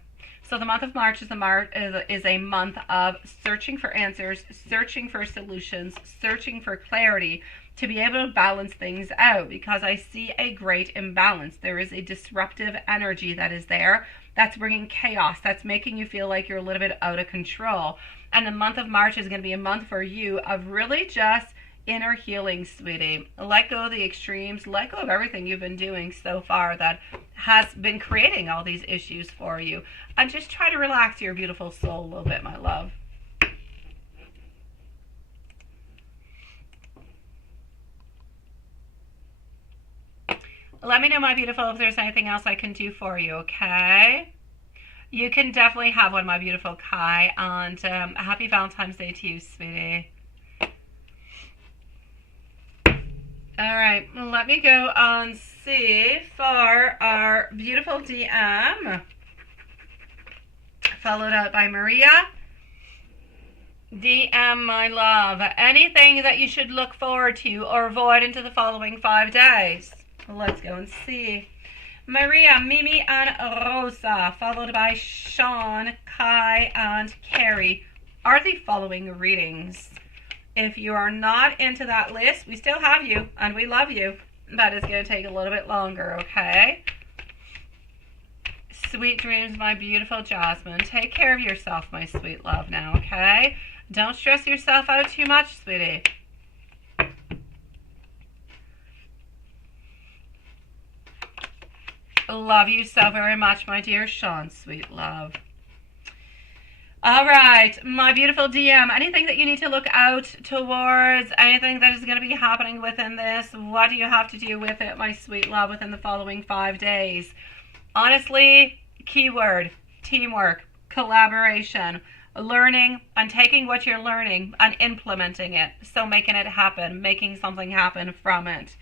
So the month of March is a month of searching for answers, searching for solutions, searching for clarity to be able to balance things out because I see a great imbalance. There is a disruptive energy that is there that's bringing chaos, that's making you feel like you're a little bit out of control. And the month of March is going to be a month for you of really just inner healing, sweetie. Let go of the extremes, let go of everything you've been doing so far that has been creating all these issues for you, and just try to relax your beautiful soul a little bit, my love. Let me know, my beautiful, if there's anything else I can do for you, okay? You can definitely have one, my beautiful Kai, and happy Valentine's Day to you, sweetie. All right, let me go and see for our beautiful DM, followed out by Maria. DM, my love, anything that you should look forward to or avoid into the following 5 days. Let's go and see. Maria, Mimi, and Rosa, followed by Sean, Kai, and Carrie, are the following readings. If you are not into that list, we still have you, and we love you, but it's going to take a little bit longer, okay? Sweet dreams, my beautiful Jasmine. Take care of yourself, my sweet love, now, okay? Don't stress yourself out too much, sweetie. Love you so very much, my dear Sean, sweet love. All right, my beautiful DM, anything that you need to look out towards, anything that is going to be happening within this, what do you have to do with it, my sweet love, within the following 5 days? Honestly, keyword, teamwork, collaboration, learning and taking what you're learning and implementing it. So making it happen, making something happen from it.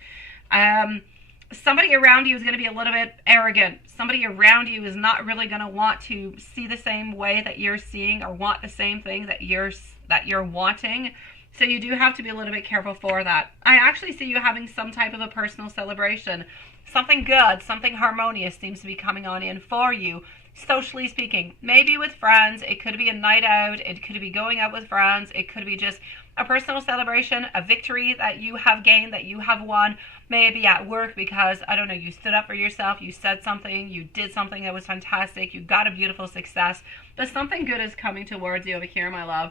Somebody around you is going to be a little bit arrogant. Somebody around you is not really going to want to see the same way that you're seeing or want the same thing that you're wanting. So you do have to be a little bit careful for that. I actually see you having some type of a personal celebration. Something good, something harmonious seems to be coming on in for you, socially speaking. Maybe with friends. It could be a night out. It could be going out with friends. It could be just a personal celebration, a victory that you have gained, that you have won. Maybe at work because, I don't know, you stood up for yourself, you said something, you did something that was fantastic, you got a beautiful success. But something good is coming towards you over here, my love.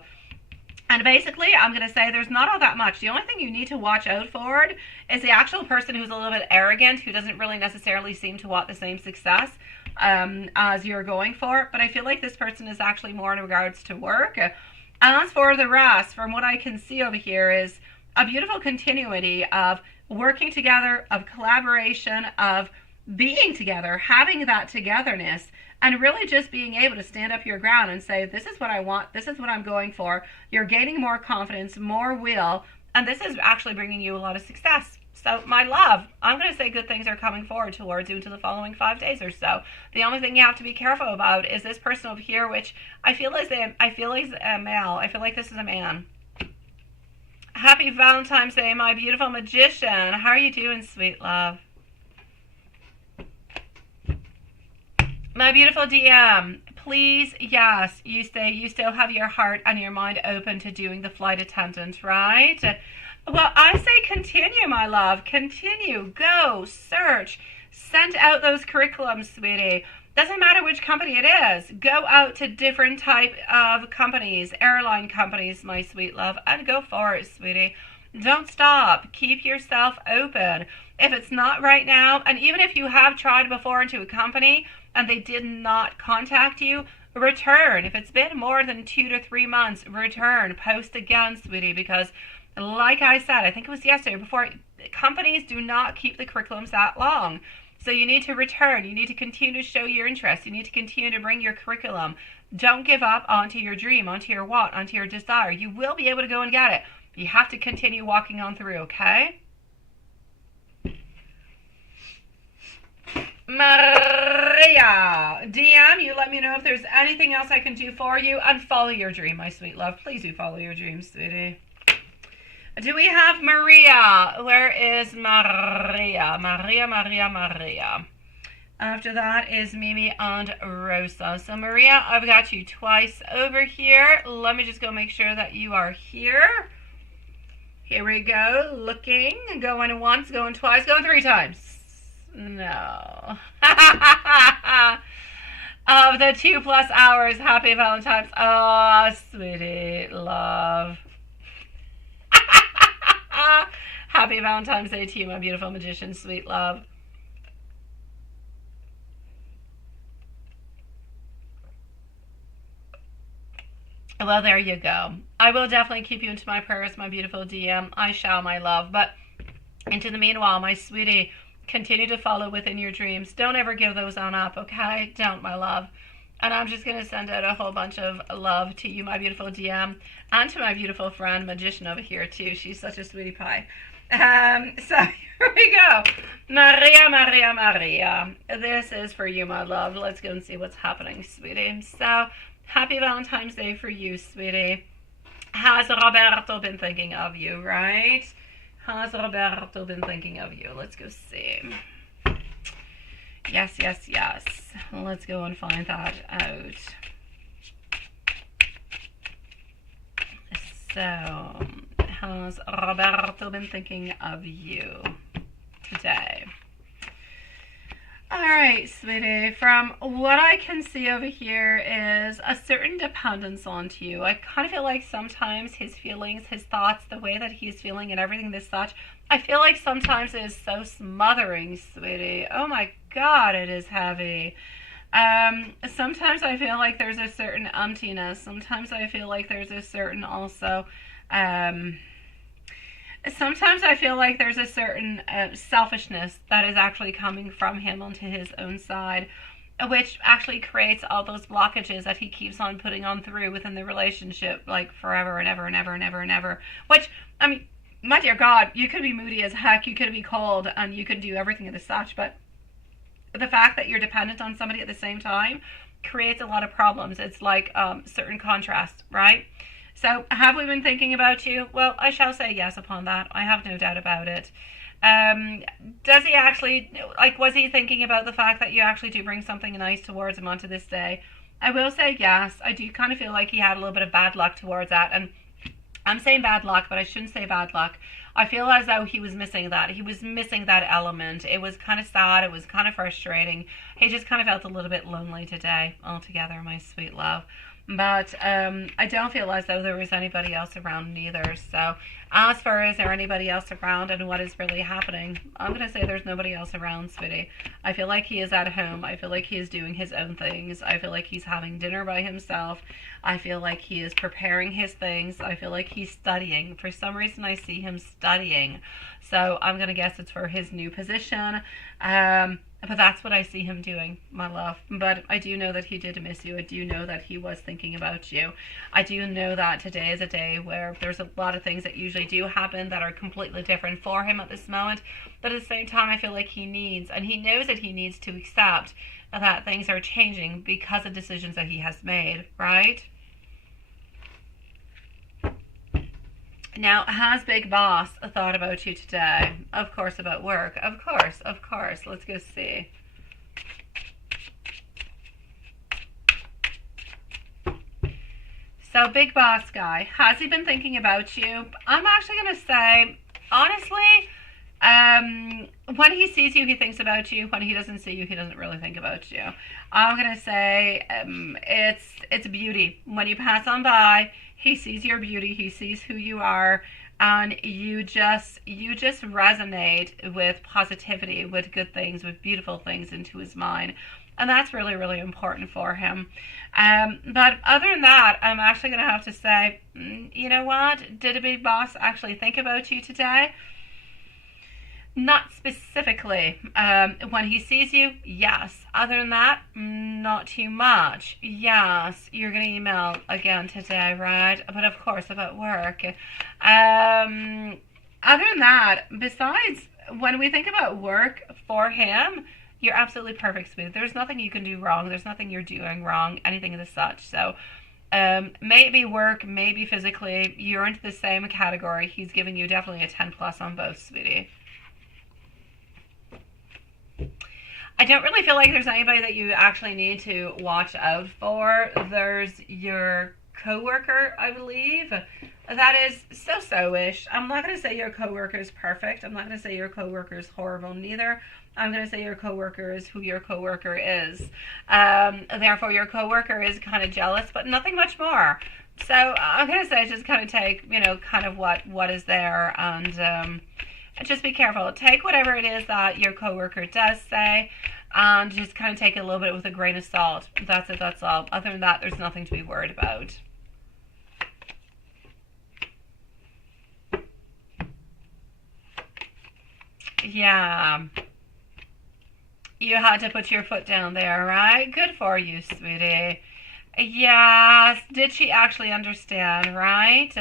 And basically, I'm going to say there's not all that much. The only thing you need to watch out for is the actual person who's a little bit arrogant, who doesn't really necessarily seem to want the same success as you're going for. But I feel like this person is actually more in regards to work. As for the rest, from what I can see over here, is a beautiful continuity of working together, of collaboration, of being together, having that togetherness, and really just being able to stand up your ground and say, this is what I want, this is what I'm going for. You're gaining more confidence, more will, and this is actually bringing you a lot of success. So, my love, I'm going to say good things are coming forward towards you into the following 5 days or so. The only thing you have to be careful about is this person over here, which I feel is a male. I feel like this is a man. Happy Valentine's Day, my beautiful magician. How are you doing, sweet love? My beautiful DM, please, yes, you still have your heart and your mind open to doing the flight attendant, right? Well, I say continue, my love. Continue. Go. Search. Send out those curriculums, sweetie. Doesn't matter which company it is. Go out to different type of companies, airline companies, my sweet love, and go for it, sweetie. Don't stop. Keep yourself open. If it's not right now, and even if you have tried before into a company and they did not contact you, return. If it's been more than 2 to 3 months, return. Post again, sweetie, because like I said, I think it was yesterday before, companies do not keep the curriculums that long. So you need to return. You need to continue to show your interest. You need to continue to bring your curriculum. Don't give up onto your dream, onto your want, onto your desire. You will be able to go and get it. You have to continue walking on through, okay? Maria, DM, you let me know if there's anything else I can do for you, and follow your dream, my sweet love. Please do follow your dream, sweetie. Do we have Maria? Where is Maria? Maria. After that is Mimi and Rosa. So Maria, I've got you twice over here. Let me just go make sure that you are here. Here we go. Looking. Going once, going twice, going 3 times. No. Of the 2+ hours, happy Valentine's. Oh, sweetie, love. Happy Valentine's Day to you, my beautiful magician, sweet love. Well, there you go. I will definitely keep you into my prayers, my beautiful DM. I shall, my love. But into the meanwhile, my sweetie, continue to follow within your dreams. Don't ever give those on up, okay? Don't, my love. And I'm just going to send out a whole bunch of love to you, my beautiful DM, and to my beautiful friend, magician over here, too. She's such a sweetie pie. So here we go. Maria. This is for you, my love. Let's go and see what's happening, sweetie. So, happy Valentine's Day for you, sweetie. Has Roberto been thinking of you, right? Has Roberto been thinking of you? Let's go see. Yes. Let's go and find that out. So, has Roberto been thinking of you today? Alright, sweetie, from what I can see over here is a certain dependence onto you. I kind of feel like sometimes his feelings, his thoughts, the way that he's feeling and everything this such, I feel like sometimes it is so smothering, sweetie. Oh my God, it is heavy. Sometimes I feel like there's a certain emptiness. Sometimes I feel like there's a certain also, sometimes I feel like there's a certain selfishness that is actually coming from him onto his own side, which actually creates all those blockages that he keeps on putting on through within the relationship, like forever and ever and ever and ever and ever. Which, I mean, my dear God, you could be moody as heck, you could be cold, and you could do everything of the such, but the fact that you're dependent on somebody at the same time creates a lot of problems. It's like certain contrast, right? So, have we been thinking about you? Well, I shall say yes upon that. I have no doubt about it. Does he actually, like, was he thinking about the fact that you actually do bring something nice towards him onto this day? I will say yes. I do kind of feel like he had a little bit of bad luck towards that. And I'm saying bad luck, but I shouldn't say bad luck. I feel as though he was missing that. He was missing that element. It was kind of sad. It was kind of frustrating. He just kind of felt a little bit lonely today altogether, my sweet love. But I don't feel as though there was anybody else around neither. So as far as there anybody else around and what is really happening, I'm going to say there's nobody else around, sweetie. I feel like he is at home. I feel like he is doing his own things. I feel like he's having dinner by himself. I feel like he is preparing his things. I feel like he's studying. For some reason, I see him studying. So I'm going to guess it's for his new position. But that's what I see him doing, my love. But I do know that he did miss you. I do know that he was thinking about you. I do know that today is a day where there's a lot of things that usually do happen that are completely different for him at this moment. But at the same time, I feel like he needs, and he knows that he needs to accept that things are changing because of decisions that he has made, right? Now, has Big Boss thought about you today? Of course, about work. Of course, of course. Let's go see. So, Big Boss guy, has he been thinking about you? I'm actually going to say, honestly, when he sees you, he thinks about you. When he doesn't see you, he doesn't really think about you. I'm going to say it's beauty. When you pass on by, he sees your beauty, he sees who you are, and you just resonate with positivity, with good things, with beautiful things into his mind. And that's really, really important for him. But other than that, I'm actually going to have to say, you know what? Did a Big Boss actually think about you today? Not specifically. When he sees you, yes. Other than that, not too much. Yes, you're going to email again today, right? But of course, about work. Other than that, besides, when we think about work for him, you're absolutely perfect, sweetie. There's nothing you can do wrong. There's nothing you're doing wrong, anything of the such. So, maybe work, maybe physically, you're into the same category. He's giving you definitely a 10 plus on both, sweetie. I don't really feel like there's anybody that you actually need to watch out for. There's your coworker, I believe. That is so-so-ish. I'm not going to say your coworker is perfect. I'm not going to say your coworker is horrible neither. I'm going to say your coworker is who your coworker is. Therefore, your coworker is kind of jealous, but nothing much more. So I'm going to say just kind of take, kind of what is there, and just be careful. Take whatever it is that your coworker does say, and just kind of take it a little bit with a grain of salt. That's it, that's all. Other than that, there's nothing to be worried about. Yeah. You had to put your foot down there, right? Good for you, sweetie. Yes. Did she actually understand, right?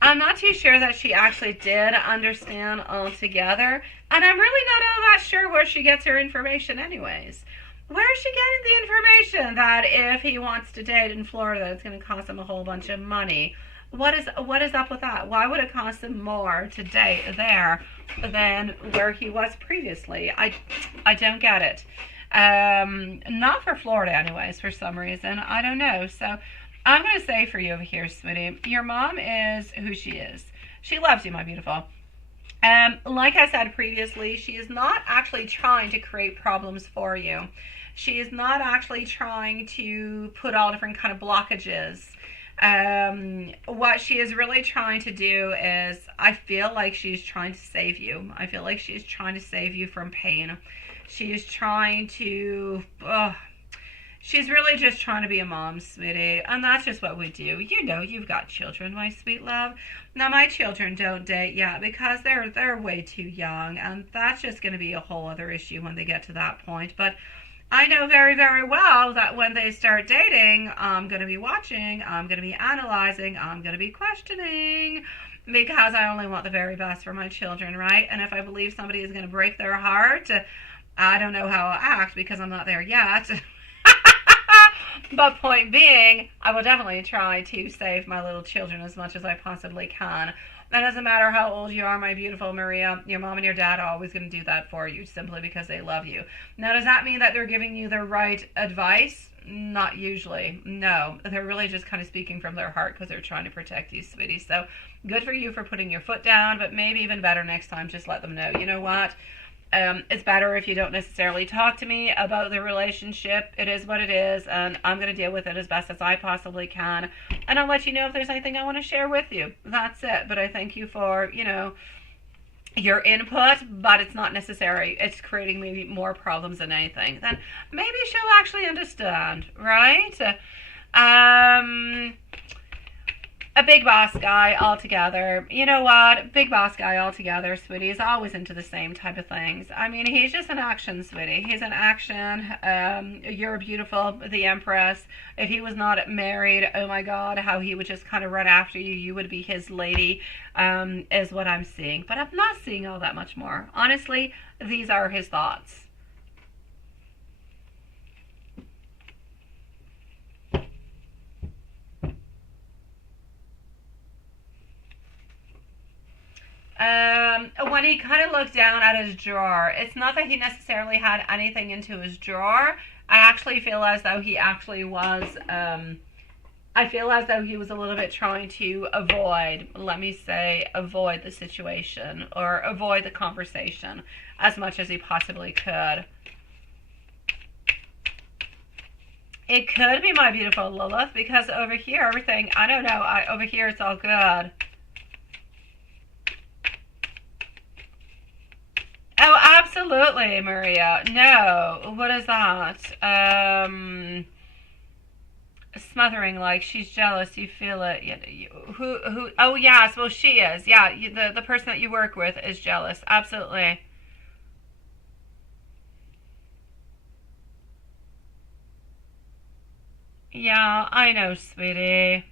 I'm not too sure that she actually did understand altogether. And I'm really not all that sure where she gets her information anyways. Where is she getting the information that if he wants to date in Florida, it's going to cost him a whole bunch of money? What is up with that? Why would it cost him more to date there than where he was previously? I don't get it. Not for Florida anyways, for some reason. I don't know. So I'm going to say for you over here, sweetie, your mom is who she is. She loves you, my beautiful. Like I said previously, she is not actually trying to create problems for you. She is not actually trying to put all different kind of blockages. What she is really trying to do is, I feel like she's trying to save you. I feel like she's trying to save you from pain. She is trying to, she's really just trying to be a mom, sweetie. And that's just what we do. You know, you've got children, my sweet love. Now, my children don't date yet because they're way too young. And that's just going to be a whole other issue when they get to that point. But I know very, very well that when they start dating, I'm going to be watching, I'm going to be analyzing, I'm going to be questioning, because I only want the very best for my children, right? And if I believe somebody is going to break their heart, I don't know how I'll act because I'm not there yet. But point being, I will definitely try to save my little children as much as I possibly can. It doesn't matter how old you are, my beautiful Maria. Your mom and your dad are always going to do that for you simply because they love you. Now, does that mean that they're giving you the right advice? Not usually. No, they're really just kind of speaking from their heart because they're trying to protect you, sweetie. So good for you for putting your foot down, but maybe even better next time, just let them know, you know what? It's better if you don't necessarily talk to me about the relationship. It is what it is, and I'm going to deal with it as best as I possibly can. And I'll let you know if there's anything I want to share with you. That's it. But I thank you for, your input, but it's not necessary. It's creating maybe more problems than anything. Then maybe she'll actually understand, right? A big boss guy altogether. You know what? Big boss guy altogether, sweetie, is always into the same type of things. I mean, he's just an action, sweetie. He's an action. You're beautiful, the Empress. If he was not married, oh my God, how he would just kind of run after you. You would be his lady, is what I'm seeing. But I'm not seeing all that much more. Honestly, these are his thoughts. When he kind of looked down at his drawer, it's not that he necessarily had anything into his drawer. I actually feel as though he actually was, I feel as though he was a little bit trying to avoid, avoid the situation or avoid the conversation as much as he possibly could. It could be my beautiful Lilith, because over here, everything, I don't know, over here it's all good. Oh, absolutely, Maria. No, what is that? Smothering, like she's jealous. You feel it. Who? Oh, yes. Well, she is. Yeah, the person that you work with is jealous. Absolutely. Yeah, I know, sweetie.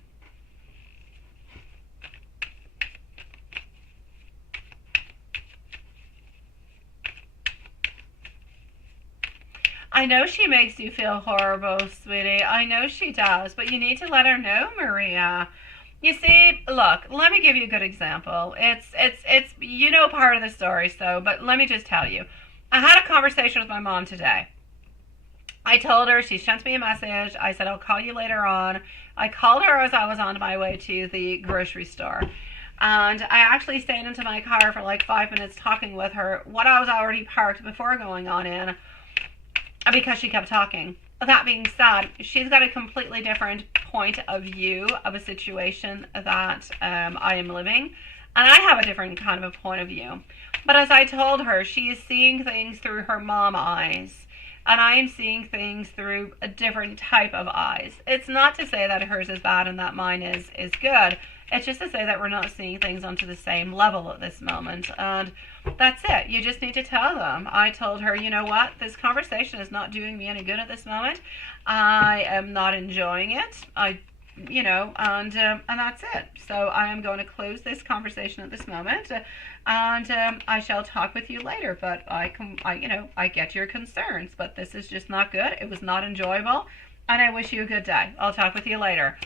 I know she makes you feel horrible, sweetie. I know she does, but you need to let her know, Maria. You see, look, let me give you a good example. It's part of the story, but let me just tell you. I had a conversation with my mom today. I told her, she sent me a message. I said, I'll call you later on. I called her as I was on my way to the grocery store. And I actually stayed into my car for like 5 minutes talking with her when I was already parked before going on in, because she kept talking. That being said, she's got a completely different point of view of a situation that I am living. And I have a different kind of a point of view. But as I told her, she is seeing things through her mom eyes. And I am seeing things through a different type of eyes. It's not to say that hers is bad and that mine is good. It's just to say that we're not seeing things onto the same level at this moment. And that's it. You just need to tell them. I told her, you know what? This conversation is not doing me any good at this moment. I am not enjoying it. And that's it. So I am going to close this conversation at this moment. And I shall talk with you later. But I get your concerns. But this is just not good. It was not enjoyable. And I wish you a good day. I'll talk with you later.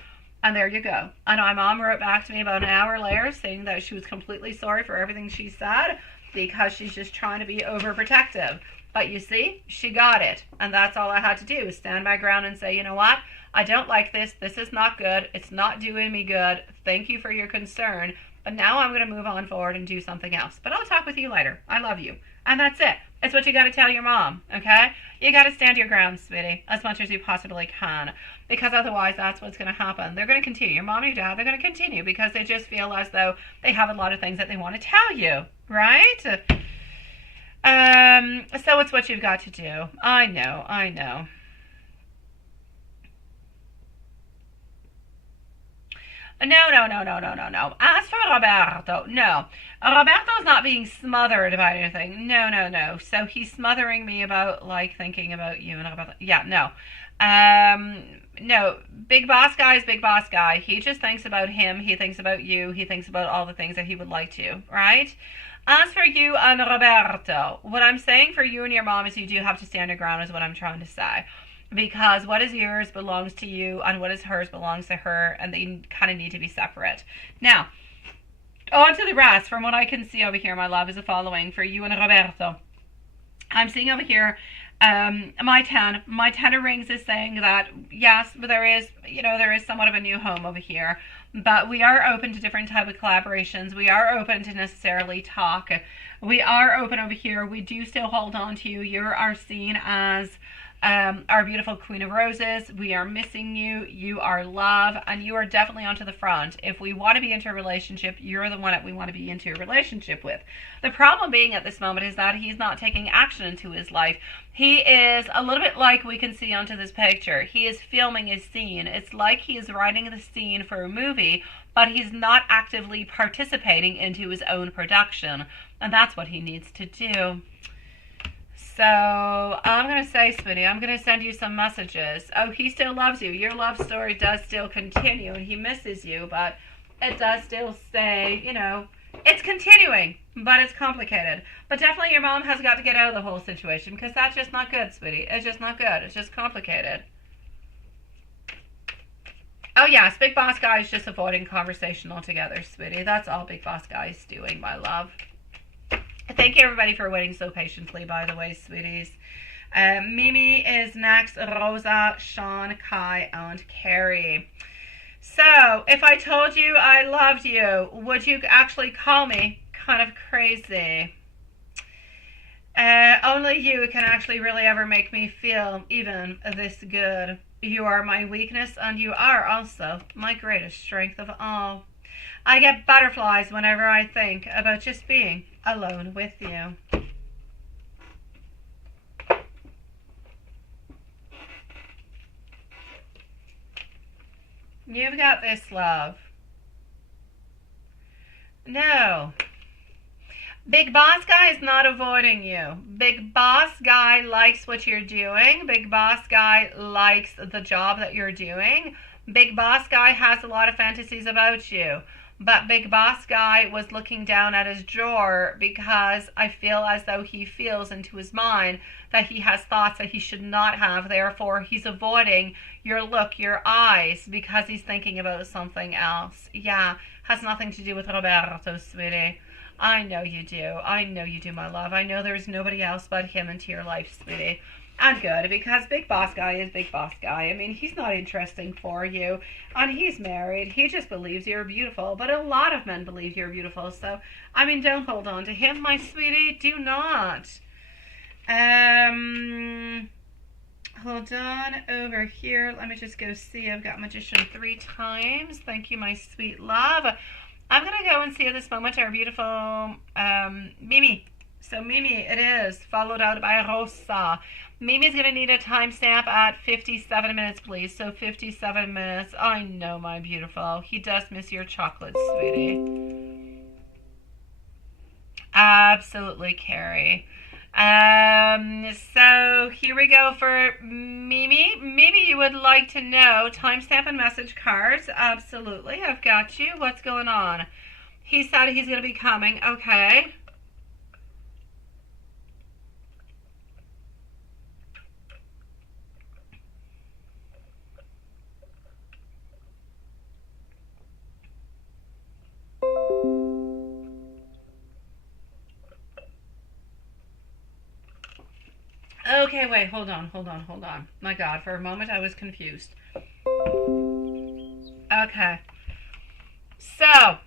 And there you go. And my mom wrote back to me about an hour later saying that she was completely sorry for everything she said because she's just trying to be overprotective. But you see, she got it. And that's all I had to do, was stand my ground and say, you know what? I don't like this. This is not good. It's not doing me good. Thank you for your concern. But now I'm going to move on forward and do something else. But I'll talk with you later. I love you. And that's it. It's what you got to tell your mom, okay? You got to stand your ground, sweetie, as much as you possibly can. Because otherwise, that's what's going to happen. They're going to continue. Your mom and your dad, they're going to continue because they just feel as though they have a lot of things that they want to tell you, right? So it's what you've got to do. I know. No. As for Roberto, no. Roberto's not being smothered by anything. No. So he's smothering me about, like, thinking about you and Roberto. Yeah, no. No. Big boss guy is big boss guy. He just thinks about him. He thinks about you. He thinks about all the things that he would like to, right? As for you and Roberto, what I'm saying for you and your mom is you do have to stand your ground, is what I'm trying to say. Because what is yours belongs to you and what is hers belongs to her, and they kind of need to be separate. Now, on to the rest. From what I can see over here, my love, is the following for you and Roberto. I'm seeing over here my 10 of rings is saying that yes, there is somewhat of a new home over here, but we are open to different type of collaborations. We are open to necessarily talk. We are open over here. We do still hold on to you. You are seen as our beautiful Queen of Roses. We are missing you. You are love, and you are definitely onto the front. If we want to be into a relationship, you're the one that we want to be into a relationship with. The problem being at this moment is that he's not taking action into his life. He is a little bit like we can see onto this picture. He is filming his scene. It's like he is writing the scene for a movie, but he's not actively participating into his own production. And that's what he needs to do. So I'm going to say, sweetie, I'm going to send you some messages. Oh, he still loves you. Your love story does still continue, and he misses you, but it does still say, you know, it's continuing, but it's complicated. But definitely your mom has got to get out of the whole situation, because that's just not good, sweetie. It's just not good. It's just complicated. Oh, yes, Big Boss Guy is just avoiding conversation altogether, sweetie. That's all Big Boss Guy is doing, my love. Thank you, everybody, for waiting so patiently, by the way, sweeties. Mimi is next. Rosa, Sean, Kai, and Carrie. So, if I told you I loved you, would you actually call me kind of crazy? Only you can actually really ever make me feel even this good. You are my weakness, and you are also my greatest strength of all. I get butterflies whenever I think about just being alone with you. You've got this, love. No. Big Boss Guy is not avoiding you. Big Boss Guy likes what you're doing. Big Boss Guy likes the job that you're doing. Big Boss Guy has a lot of fantasies about you. But Big Boss Guy was looking down at his drawer because I feel as though he feels into his mind that he has thoughts that he should not have. Therefore, he's avoiding your look, your eyes, because he's thinking about something else. Yeah, has nothing to do with Roberto, sweetie. I know you do. I know you do, my love. I know there's nobody else but him into your life, sweetie. And good, because Big Boss Guy is Big Boss Guy. I mean, he's not interesting for you, and he's married. He just believes you're beautiful, but a lot of men believe you're beautiful. So, I mean, don't hold on to him, my sweetie. Do not. Hold on over here. Let me just go see. I've got Magician 3 times. Thank you, my sweet love. I'm going to go and see at this moment our beautiful Mimi. So Mimi it is, followed out by Rosa. Mimi's going to need a timestamp at 57 minutes, please. So 57 minutes. I know, my beautiful. He does miss your chocolate, sweetie. Absolutely, Carrie. So here we go for Mimi. Mimi, you would like to know timestamp and message cards. Absolutely, I've got you. What's going on? He said he's going to be coming. Okay. Okay, wait, hold on. My God, for a moment I was confused. Okay. So,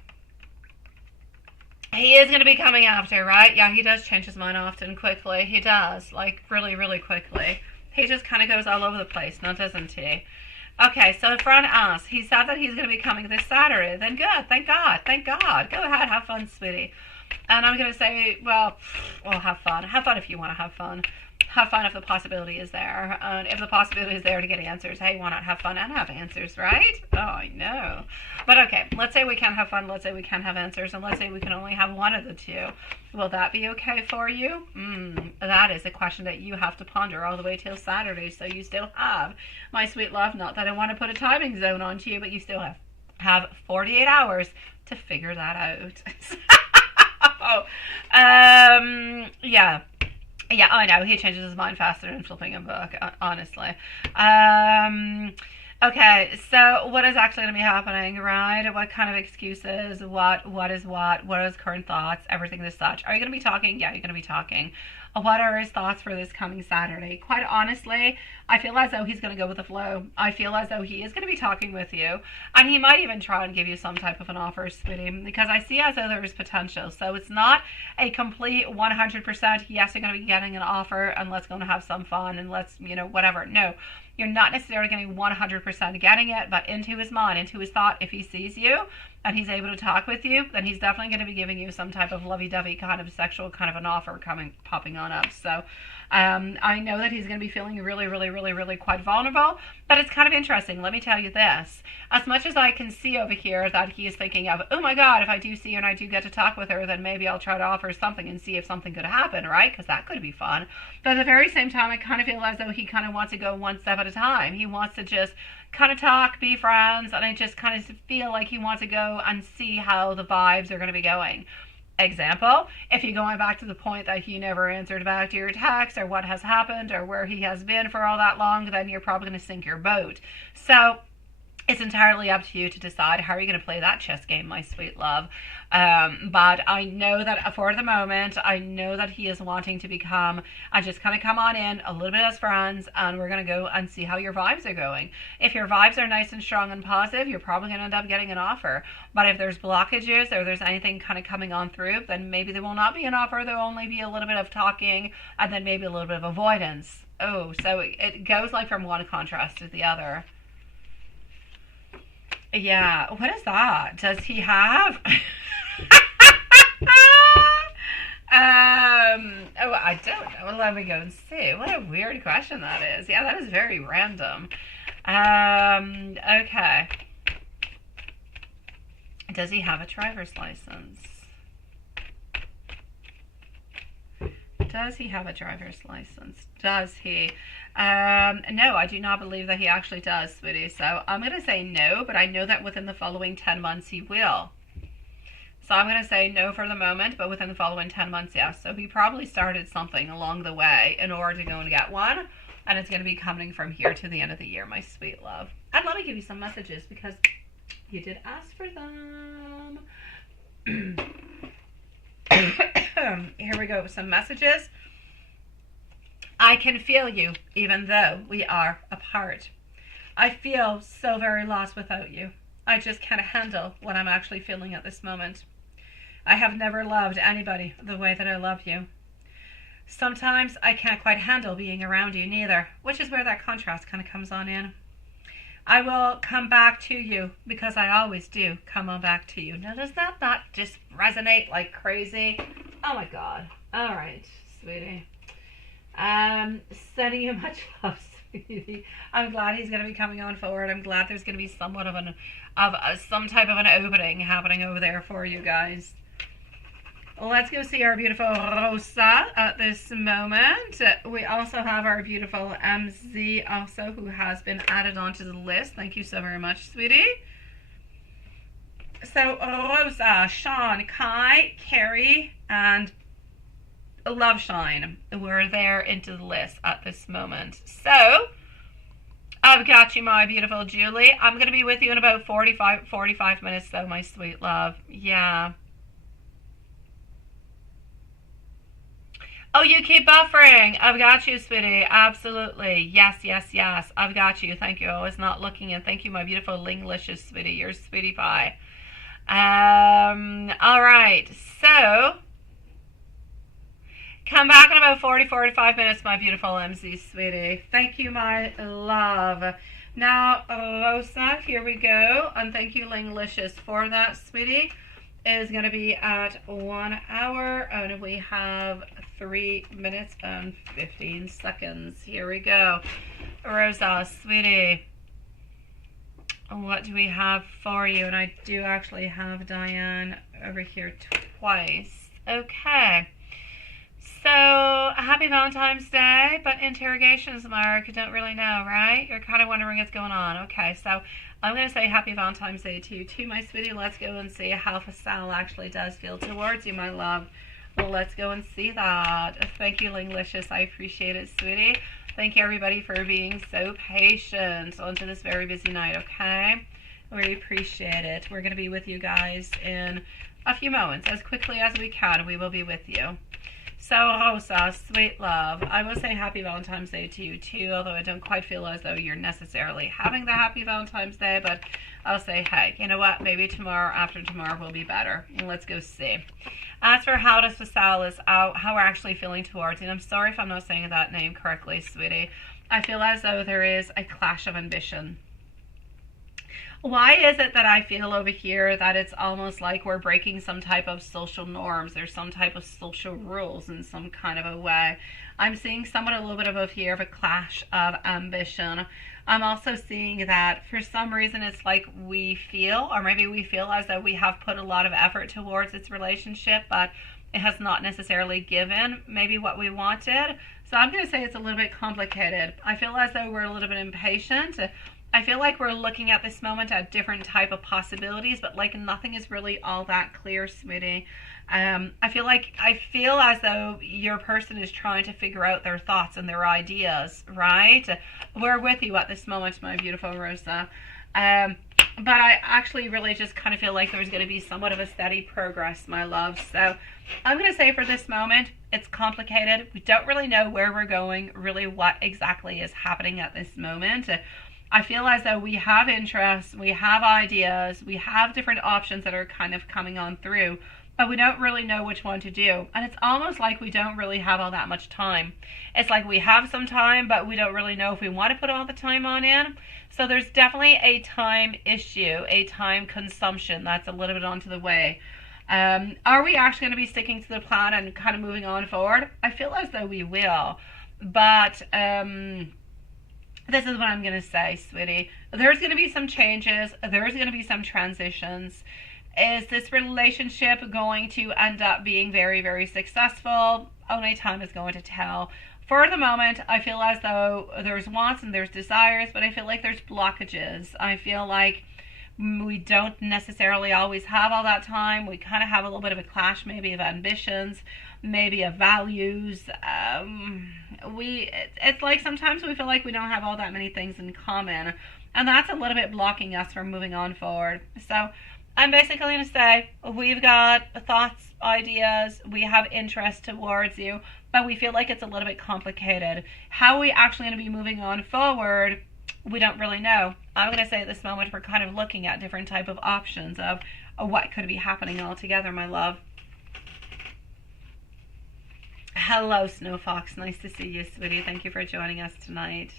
he is going to be coming after, right? Yeah, he does change his mind often, quickly. He does, like, really, really quickly. He just kind of goes all over the place, now doesn't he? Okay, so for us, he said that he's going to be coming this Saturday. Then good, thank God. Go ahead, have fun, sweetie. And I'm going to say, well, have fun. Have fun if you want to have fun. Have fun if the possibility is there. And if the possibility is there to get answers, hey, why not have fun and have answers, right? Oh, I know. But okay, let's say we can't have fun, let's say we can't have answers, and let's say we can only have one of the two. Will that be okay for you? That is a question that you have to ponder all the way till Saturday, so you still have, my sweet love, not that I want to put a timing zone onto you, but you still have 48 hours to figure that out. Yeah. Yeah, I know. He changes his mind faster than flipping a book, honestly. Okay, so what is actually going to be happening, right? What kind of excuses? What is current thoughts? Everything as such. Are you going to be talking? Yeah, you're going to be talking. What are his thoughts for this coming Saturday? Quite honestly, I feel as though he's going to go with the flow. I feel as though he is going to be talking with you, and he might even try and give you some type of an offer, sweetie, because I see as though there is potential. So it's not a complete 100%, yes, you're going to be getting an offer, and let's go and have some fun, and let's, whatever. No, you're not necessarily going to be 100% getting it, but into his mind, into his thought, if he sees you, and he's able to talk with you, then he's definitely going to be giving you some type of lovey-dovey kind of sexual kind of an offer popping on up. So I know that he's going to be feeling really, really, really, really quite vulnerable, but it's kind of interesting. Let me tell you this. As much as I can see over here that he is thinking of, oh my God, if I do see her and I do get to talk with her, then maybe I'll try to offer something and see if something could happen, right? Because that could be fun. But at the very same time, I kind of feel as though he kind of wants to go one step at a time. He wants to just kind of talk, be friends, and I just kind of feel like he wants to go and see how the vibes are going to be going. Example, if you're going back to the point that he never answered back to your text, or what has happened, or where he has been for all that long, then you're probably going to sink your boat. So it's entirely up to you to decide how you're going to play that chess game, my sweet love. But I know that for the moment, I know that he is wanting to become, and just kind of come on in a little bit as friends, and we're going to go and see how your vibes are going. If your vibes are nice and strong and positive, you're probably going to end up getting an offer. But if there's blockages, or there's anything kind of coming on through, then maybe there will not be an offer. There will only be a little bit of talking, and then maybe a little bit of avoidance. Oh, so it goes like from one contrast to the other. Yeah, what is that? Does he have... oh, I don't know. Let me go and see. What a weird question that is. Yeah, that is very random. Okay. Does he have a driver's license? Does he have a driver's license? Does he? No, I do not believe that he actually does, sweetie. So I'm going to say no, but I know that within the following 10 months he will. So I'm going to say no for the moment, but within the following 10 months, yes. So he probably started something along the way in order to go and get one. And it's going to be coming from here to the end of the year, my sweet love. And let me give you some messages because you did ask for them. Here we go with some messages. I can feel you even though we are apart. I feel so very lost without you. I just can't handle what I'm actually feeling at this moment. I have never loved anybody the way that I love you. Sometimes I can't quite handle being around you neither, which is where that contrast kind of comes on in. I will come back to you because I always do come on back to you. Now, does that not just resonate like crazy? Oh my God. All right, sweetie. Sending you much love, sweetie. I'm glad he's going to be coming on forward. I'm glad there's going to be somewhat of some type of an opening happening over there for you guys. Let's go see our beautiful Rosa at this moment. We also have our beautiful MZ also, who has been added onto the list. Thank you so very much, sweetie. So Rosa, Sean, Kai, Carrie, and Love Shine were there into the list at this moment. So I've got you, my beautiful Julie. I'm going to be with you in about 45 minutes though, my sweet love. Yeah. Oh, you keep buffering. I've got you, sweetie. Absolutely. Yes, yes, yes. I've got you. Thank you. I was not looking. And thank you, my beautiful Linglicious sweetie. You're sweetie pie. All right. So come back in about 45 minutes, my beautiful MZ sweetie. Thank you, my love. Now, Rosa, here we go. And thank you, Linglicious, for that, sweetie. Is going to be at 1 hour, and we have 3 minutes and 15 seconds. Here we go. Rosa, sweetie, what do we have for you? And I do actually have Diane over here twice. Okay. So, happy Valentine's Day, but interrogations mark, you don't really know, right? You're kind of wondering what's going on. Okay, so I'm going to say happy Valentine's Day to you too, my sweetie. Let's go and see how Sal actually does feel towards you, my love. Well, let's go and see that. Thank you, Linglicious. I appreciate it, sweetie. Thank you, everybody, for being so patient onto this very busy night, okay? We appreciate it. We're going to be with you guys in a few moments. As quickly as we can, we will be with you. So, Rosa, sweet love, I will say happy Valentine's Day to you too, although I don't quite feel as though you're necessarily having the happy Valentine's Day, but I'll say, hey, you know what, maybe tomorrow, after tomorrow will be better. Let's go see. As for how does Vasal is out, how we're actually feeling towards, and I'm sorry if I'm not saying that name correctly, sweetie, I feel as though there is a clash of ambition. Why is it that I feel over here that it's almost like we're breaking some type of social norms? There's some type of social rules in some kind of a way. I'm seeing somewhat a little bit of here of a clash of ambition. I'm also seeing that for some reason it's like we feel, or maybe we feel as though we have put a lot of effort towards this relationship, but it has not necessarily given maybe what we wanted. So I'm going to say it's a little bit complicated. I feel as though we're a little bit impatient. I feel like we're looking at this moment at different type of possibilities, but like nothing is really all that clear, sweetie. I feel as though your person is trying to figure out their thoughts and their ideas, right? We're with you at this moment, my beautiful Rosa. But I actually really just kind of feel like there's going to be somewhat of a steady progress, my love. So I'm going to say for this moment, it's complicated. We don't really know where we're going, really what exactly is happening at this moment. I feel as though we have interests, we have ideas, we have different options that are kind of coming on through, but we don't really know which one to do. And it's almost like we don't really have all that much time. It's like we have some time, but we don't really know if we want to put all the time on in. So there's definitely a time issue, a time consumption that's a little bit onto the way. Are we actually going to be sticking to the plan and kind of moving on forward? I feel as though we will, but this is what I'm going to say, sweetie. There's going to be some changes. There's going to be some transitions. Is this relationship going to end up being very, very successful? Only time is going to tell. For the moment, I feel as though there's wants and there's desires, but I feel like there's blockages. I feel like we don't necessarily always have all that time. We kind of have a little bit of a clash maybe of ambitions, maybe of values. It's like sometimes we feel like we don't have all that many things in common, and that's a little bit blocking us from moving on forward. So I'm basically going to say we've got thoughts, ideas, we have interest towards you, but we feel like it's a little bit complicated. How are we actually going to be moving on forward? We don't really know. I'm going to say at this moment we're kind of looking at different type of options of what could be happening all together, my love. Hello, Snow Fox. Nice to see you, sweetie. Thank you for joining us tonight.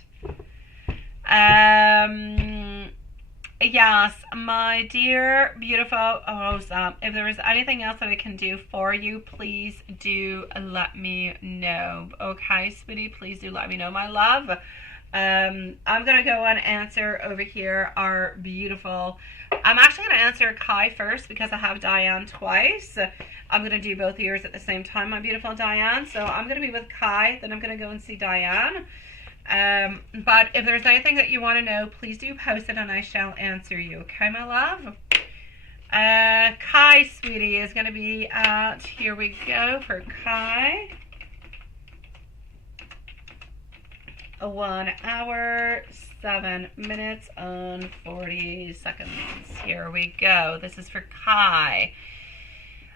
Yes, my dear, beautiful Rosa, if there is anything else that I can do for you, please do let me know. Okay, sweetie, please do let me know, my love. I'm going to go and answer over here our beautiful... I'm actually going to answer Kai first because I have Diane twice. I'm going to do both ears at the same time, my beautiful Diane. So I'm going to be with Kai, then I'm going to go and see Diane. But if there's anything that you want to know, please do post it and I shall answer you. Okay, my love? Kai, sweetie, is going to be at... Here we go for Kai. 1 hour, 7 minutes, and 40 seconds. Here we go. This is for Kai.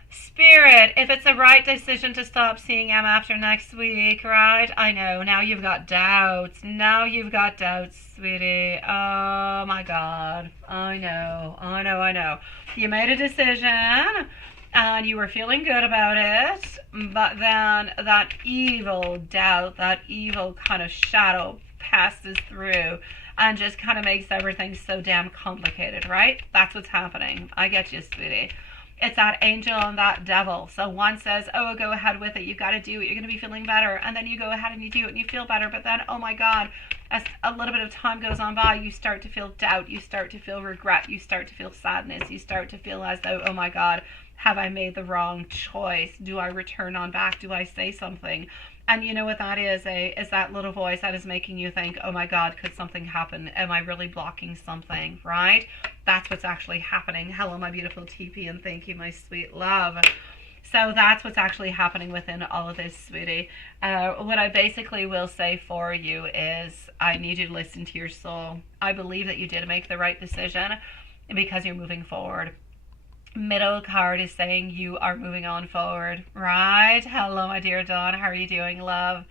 Spirit, if it's the right decision to stop seeing him after next week, right? I know. Now you've got doubts. Now you've got doubts, sweetie. Oh, my God. I know. You made a decision, and you were feeling good about it, but then that evil doubt, that evil kind of shadow passes through and just kind of makes everything so damn complicated, right? That's what's happening. I get you, sweetie. It's that angel and that devil. So one says, oh, go ahead with it. You got to do it. You're going to be feeling better. And then you go ahead and you do it and you feel better. But then, oh my God, as a little bit of time goes on by, you start to feel doubt. You start to feel regret. You start to feel sadness. You start to feel as though, oh my God, have I made the wrong choice? Do I return on back? Do I say something? And you know what that is, is that little voice that is making you think, oh my God, could something happen? Am I really blocking something, right? That's what's actually happening. Hello, my beautiful TP, and thank you, my sweet love. So that's what's actually happening within all of this, sweetie. What I basically will say for you is I need you to listen to your soul. I believe that you did make the right decision because you're moving forward. Middle card is saying you are moving on forward, right? Hello, my dear Dawn. How are you doing, love?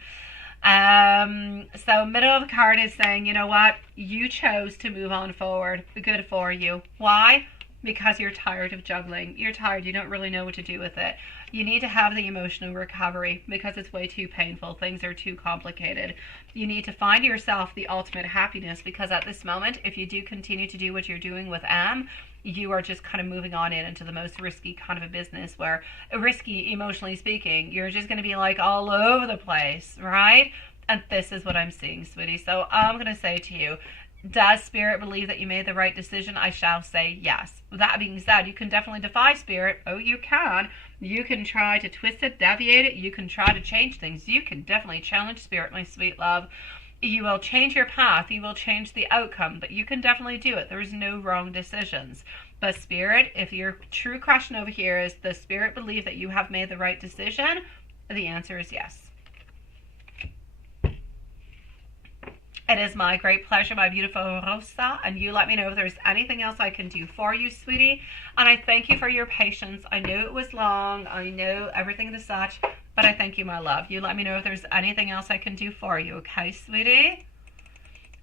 So middle of the card is saying, you know what? You chose to move on forward. Good for you. Why? Because you're tired of juggling. You're tired. You don't really know what to do with it. You need to have the emotional recovery because it's way too painful. Things are too complicated. You need to find yourself the ultimate happiness because at this moment, if you do continue to do what you're doing with you are just kind of moving on into the most risky kind of a business where, risky emotionally speaking, you're just going to be like all over the place, right? And this is what I'm seeing, sweetie. So I'm going to say to you, does Spirit believe that you made the right decision? I shall say yes. That being said, you can definitely defy Spirit. Oh, you can. You can try to twist it, deviate it. You can try to change things. You can definitely challenge Spirit, my sweet love. You will change your path. You will change the outcome, but you can definitely do it. There is no wrong decisions. But Spirit, if your true question over here is, does Spirit believe that you have made the right decision? The answer is yes. It is my great pleasure, my beautiful Rosa, and you let me know if there's anything else I can do for you, sweetie. And I thank you for your patience. I know it was long. I know everything is such, but I thank you, my love. You let me know if there's anything else I can do for you, okay, sweetie?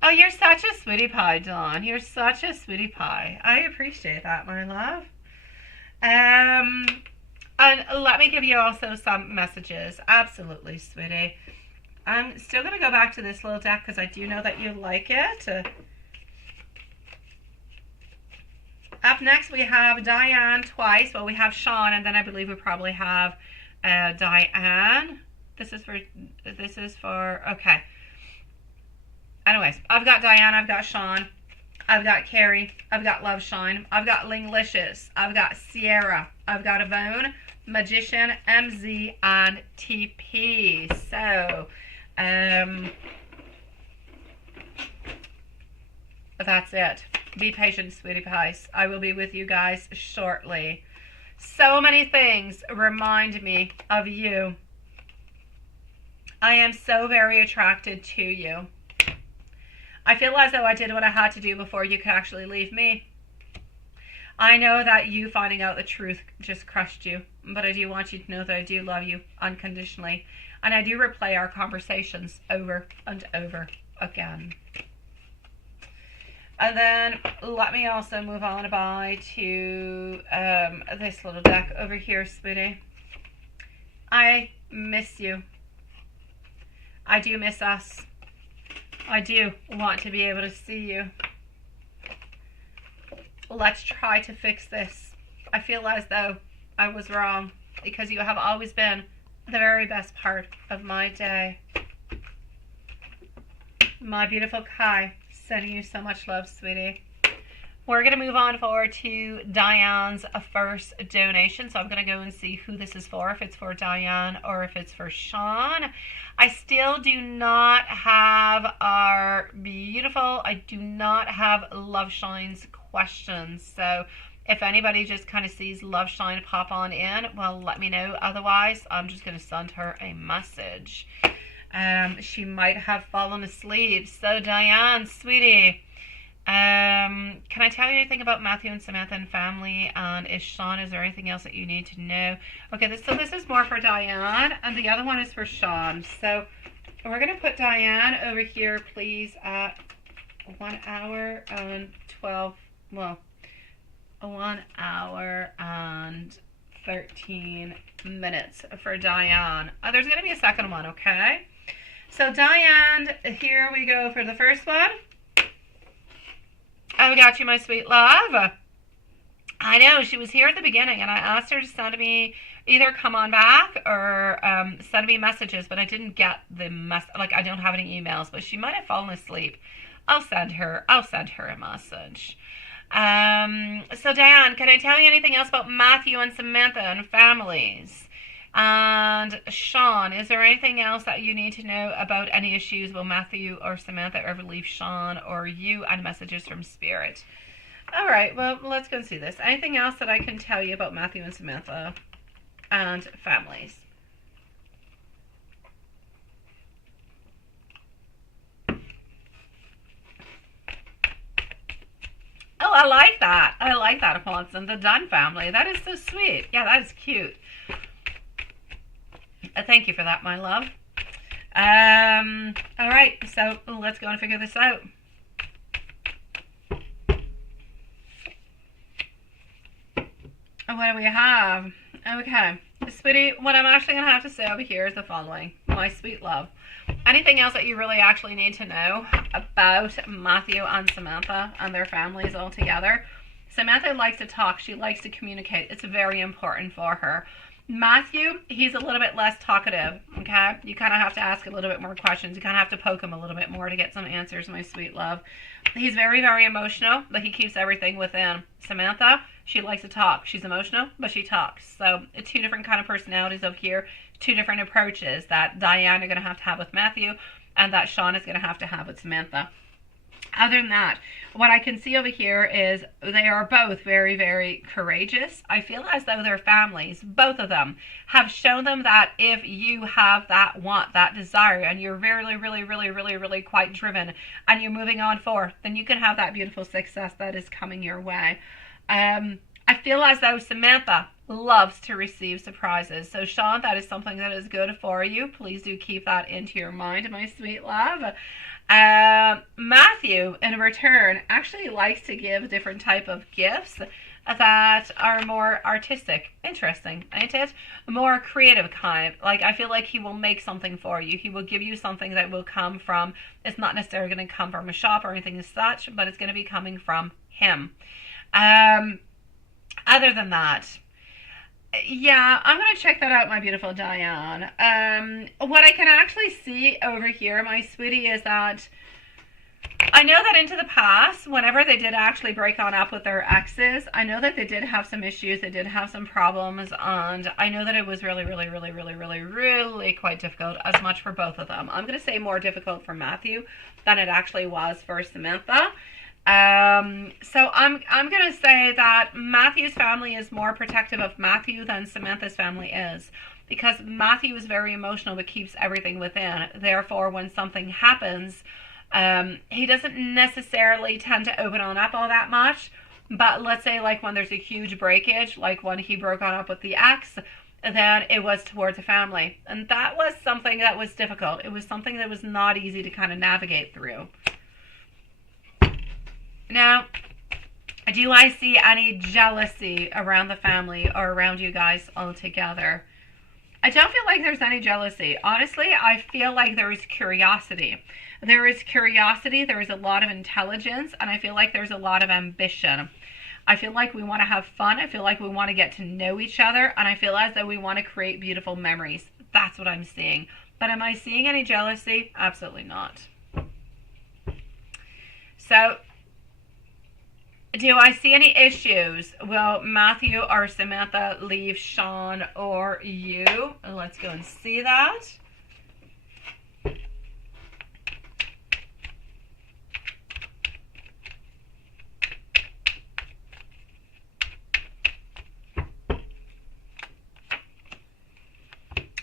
Oh, you're such a sweetie pie, Dawn. You're such a sweetie pie. I appreciate that, my love. And let me give you also some messages. Absolutely, sweetie. I'm still going to go back to this little deck because I do know that you like it. Up next we have Diane twice. Well, we have Sean, and then I believe we probably have Diane. This is for, okay. Anyways, I've got Diane, I've got Sean, I've got Carrie, I've got Love Shine, I've got Linglicious, I've got Sierra, I've got Yvonne, Magician, MZ, and TP. So, that's it. Be patient, sweetie pies. I will be with you guys shortly. So many things remind me of you. I am so very attracted to you. I feel as though I did what I had to do before you could actually leave me. I know that you finding out the truth just crushed you, but I do want you to know that I do love you unconditionally. And I do replay our conversations over and over again. And then let me also move on by to this little deck over here, sweetie. I miss you. I do miss us. I do want to be able to see you. Let's try to fix this. I feel as though I was wrong because you have always been the very best part of my day. My beautiful Kai, sending you so much love, sweetie. We're going to move on forward to Diane's first donation. So I'm going to go and see who this is for, if it's for Diane or if it's for Sean. I still do not have our beautiful, I do not have Love Shine's questions. So if anybody just kind of sees Love Shine pop on in, well, let me know. Otherwise, I'm just going to send her a message. She might have fallen asleep. So Diane, sweetie, can I tell you anything about Matthew and Samantha and family? And Sean, is there anything else that you need to know? Okay, so this is more for Diane, and the other one is for Sean. So we're going to put Diane over here, please, at 1 hour and 12, well, 1 hour and 13 minutes for Diane. There's going to be a second one, okay? So Diane, here we go for the first one. I got you, my sweet love. I know, she was here at the beginning, and I asked her to send me, either come on back or send me messages, but I didn't get the like, I don't have any emails, but she might have fallen asleep. I'll send her a message. So Diane, can I tell you anything else about Matthew and Samantha and families? And Sean, is there anything else that you need to know about any issues? Will Matthew or Samantha ever leave Sean or you? And messages from Spirit. All right, well, let's go and see this. Anything else that I can tell you about Matthew and Samantha and families? Oh, I like that. I like that, Watson. The Dunn family. That is so sweet. Yeah, that is cute. Thank you for that, my love. All right, so let's go and figure this out. What do we have? Okay, sweetie, what I'm actually going to have to say over here is the following. My sweet love. Anything else that you really actually need to know about Matthew and Samantha and their families all together? Samantha likes to talk. She likes to communicate. It's very important for her. Matthew, he's a little bit less talkative, okay? You kind of have to ask a little bit more questions. You kind of have to poke him a little bit more to get some answers, my sweet love. He's very, very emotional, but he keeps everything within. Samantha, she likes to talk. She's emotional, but she talks. So two different kind of personalities over here, two different approaches that Diane are going to have with Matthew and that Sean is going to have with Samantha. Other than that, what I can see over here is they are both very, very courageous. I feel as though their families, both of them, have shown them that if you have that want, that desire, and you're really, really, really, really, really quite driven, and you're moving on forth, then you can have that beautiful success that is coming your way. I feel as though Samantha loves to receive surprises. So Sean, that is something that is good for you. Please do keep that into your mind, my sweet love. Matthew, in return, actually likes to give different type of gifts that are more artistic. Interesting, ain't it? More creative kind. Like, I feel like he will make something for you. He will give you something that will come from, it's not necessarily going to come from a shop or anything as such, but it's going to be coming from him. Other than that, yeah, I'm going to check that out, my beautiful Diane. What I can actually see over here, my sweetie, is that I know that into the past, whenever they did actually break on up with their exes, I know that they did have some issues, they did have some problems, and I know that it was really, really, really, really, really, really quite difficult, as much for both of them. I'm going to say more difficult for Matthew than it actually was for Samantha. So I'm going to say that Matthew's family is more protective of Matthew than Samantha's family is, because Matthew is very emotional but keeps everything within. Therefore, when something happens, he doesn't necessarily tend to open on up all that much. But let's say like when there's a huge breakage, like when he broke on up with the ex, then it was towards the family. And that was something that was difficult. It was something that was not easy to kind of navigate through. Now, do I see any jealousy around the family or around you guys all together? I don't feel like there's any jealousy. Honestly, I feel like there is curiosity. There is curiosity, there is a lot of intelligence, and I feel like there's a lot of ambition. I feel like we want to have fun. I feel like we want to get to know each other, and I feel as though we want to create beautiful memories. That's what I'm seeing. But am I seeing any jealousy? Absolutely not. So, do I see any issues? Will Matthew or Samantha leave Sean or you? Let's go and see that.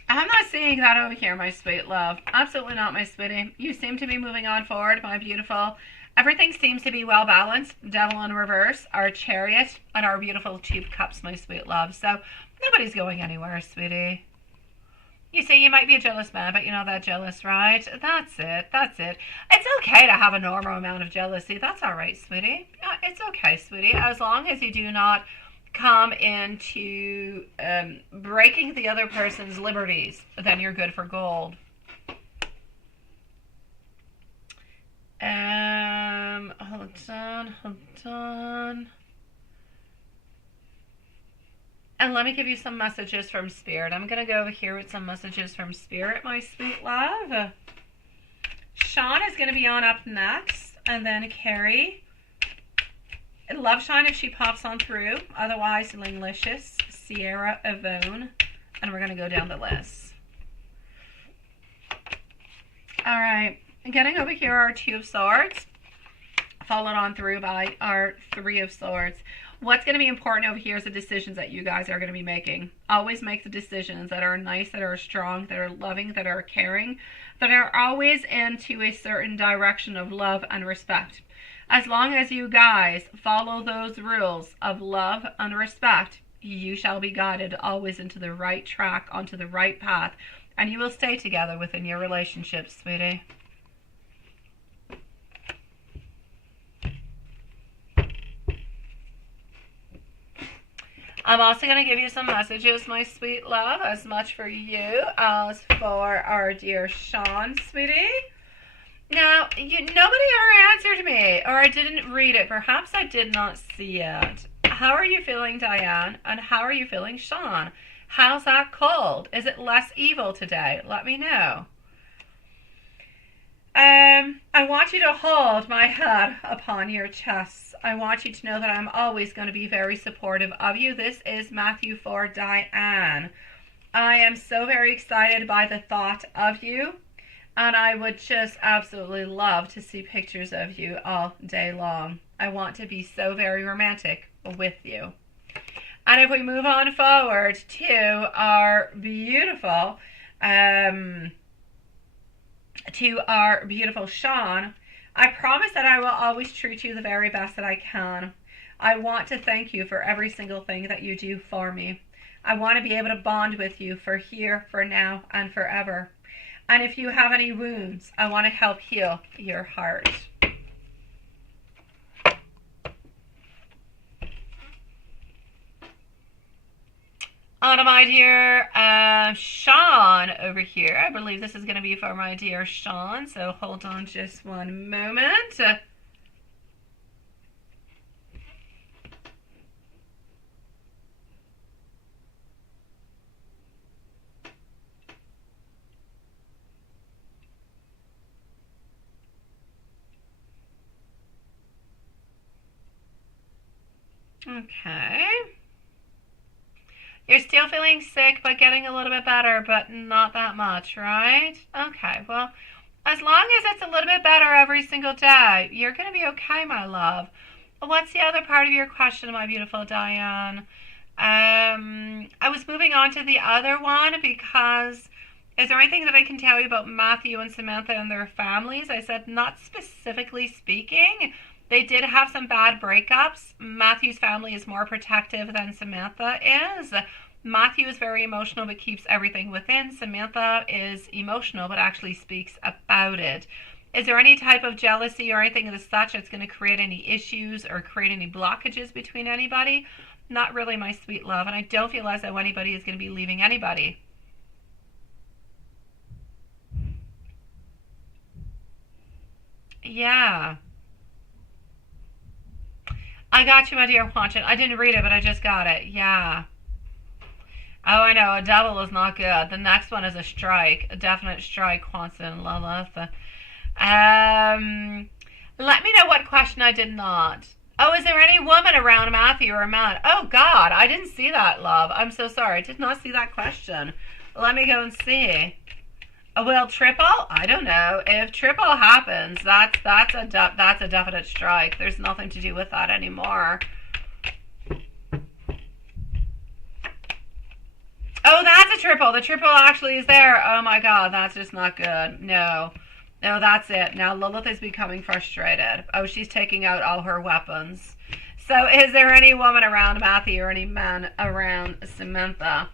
I'm not seeing that over here, my sweet love. Absolutely not, my sweetie. You seem to be moving on forward, my beautiful. Everything seems to be well balanced. Devil in reverse, our Chariot, and our beautiful Two of Cups, my sweet love. So nobody's going anywhere, sweetie. You see, you might be a jealous man, but you're not that jealous, right? That's it. That's it. It's okay to have a normal amount of jealousy. That's all right, sweetie. It's okay, sweetie. As long as you do not come into breaking the other person's liberties, then you're good for gold. Hold on. And let me give you some messages from Spirit. I'm going to go over here with some messages from Spirit, my sweet love. Sean is going to be on up next, and then Carrie. I'd love Sean if she pops on through. Otherwise, Linglicious, Sierra, Yvonne, and we're going to go down the list. All right. Getting over here, our Two of Swords, followed on through by our Three of Swords. What's going to be important over here is the decisions that you guys are going to be making. Always make the decisions that are nice, that are strong, that are loving, that are caring, that are always into a certain direction of love and respect. As long as you guys follow those rules of love and respect, you shall be guided always into the right track, onto the right path, and you will stay together within your relationship, sweetie. I'm also going to give you some messages, my sweet love, as much for you as for our dear Sean, sweetie. Now, nobody ever answered me, or I didn't read it. Perhaps I did not see it. How are you feeling, Diane? And how are you feeling, Sean? How's that cold? Is it less evil today? Let me know. I want you to hold my head upon your chest. I want you to know that I'm always going to be very supportive of you. This is Matthew for Diane. I am so very excited by the thought of you, and I would just absolutely love to see pictures of you all day long. I want to be so very romantic with you. And if we move on forward to our beautiful Sean, I promise that I will always treat you the very best that I can. I want to thank you for every single thing that you do for me. I want to be able to bond with you for here, for now, and forever. And if you have any wounds, I want to help heal your heart. On to my dear Sean over here. I believe this is going to be for my dear Sean, so hold on just one moment. Okay. You're still feeling sick, but getting a little bit better, but not that much, right? Okay, well, as long as it's a little bit better every single day, you're going to be okay, my love. What's the other part of your question, my beautiful Diane? I was moving on to the other one because is there anything that I can tell you about Matthew and Samantha and their families? I said not specifically speaking. They did have some bad breakups. Matthew's family is more protective than Samantha is. Matthew is very emotional but keeps everything within. Samantha is emotional but actually speaks about it. Is there any type of jealousy or anything of such that's going to create any issues or create any blockages between anybody? Not really, my sweet love. And I don't feel as though anybody is going to be leaving anybody. Yeah. I got you, my dear Watchin. I didn't read it, but I just got it. Yeah. Oh, I know. A double is not good. The next one is a strike. A definite strike, Quanson and Lilith. Let me know what question I did not. Oh, is there any woman around Matthew or Matt? Oh, God. I didn't see that, love. I'm so sorry. I did not see that question. Let me go and see. Well, triple? I don't know. If triple happens, that's a definite strike. There's nothing to do with that anymore. Oh, that's a triple. The triple actually is there. Oh my God, that's just not good. No, that's it. Now Lilith is becoming frustrated. Oh, she's taking out all her weapons. So, is there any woman around Matthew or any man around Samantha?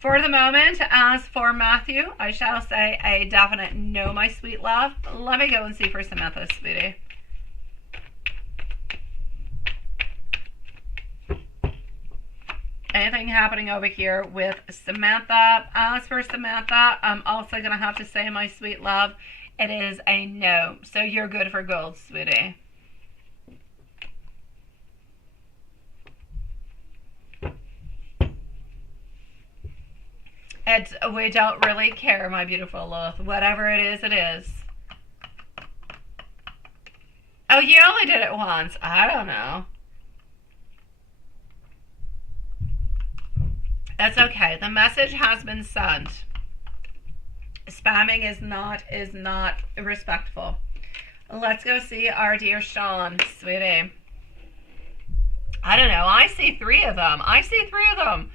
For the moment, as for Matthew, I shall say a definite no, my sweet love. Let me go and see for Samantha, sweetie. Anything happening over here with Samantha? As for Samantha, I'm also going to have to say, my sweet love, it is a no. So you're good for gold, sweetie. We don't really care, my beautiful Lilith. Whatever it is, it is. Oh, you only did it once. I don't know. That's okay. The message has been sent. Spamming is not respectful. Let's go see our dear Sean, sweetie. I don't know. I see three of them. I see three of them.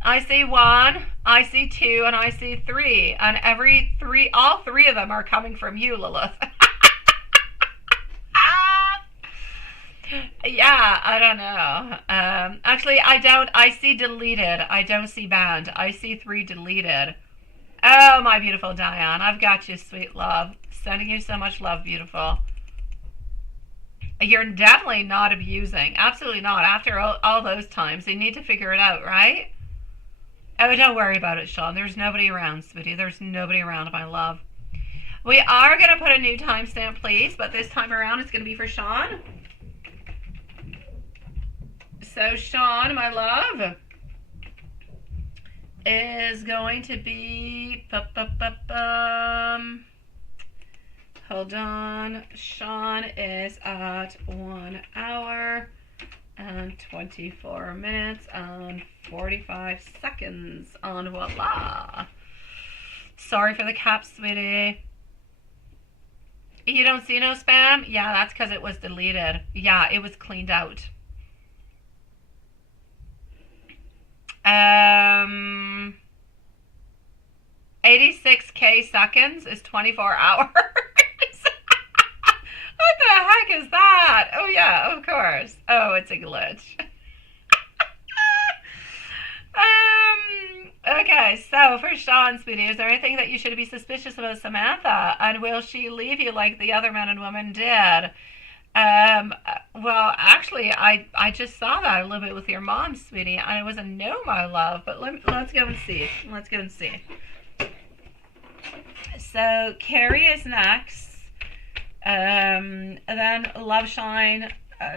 I see one, I see two, and I see three. And all three of them are coming from you, Lilith. Yeah, I don't know. Actually, I don't. I see deleted. I don't see banned. I see three deleted. Oh, my beautiful Diane. I've got you, sweet love. Sending you so much love, beautiful. You're definitely not abusing. Absolutely not. After all those times, you need to figure it out, right? Oh, don't worry about it, Sean. There's nobody around, sweetie. There's nobody around, my love. We are going to put a new timestamp, please, but this time around it's going to be for Sean. So Sean, my love, is going to be... Hold on. Sean is at 1 hour and 24 minutes and 45 seconds on voila. Sorry for the caps, sweetie. You don't see no spam? Yeah, that's because it was deleted. Yeah, it was cleaned out. 86k seconds is 24 hours. What the heck is that? Oh yeah, of course. Oh, it's a glitch. Okay, so for Sean, sweetie, is there anything that you should be suspicious about Samantha? And will she leave you like the other men and women did? Well, actually, I just saw that a little bit with your mom, sweetie, and it was a no, my love. But let's go and see. Let's go and see. So Carrie is next. And then Loveshine,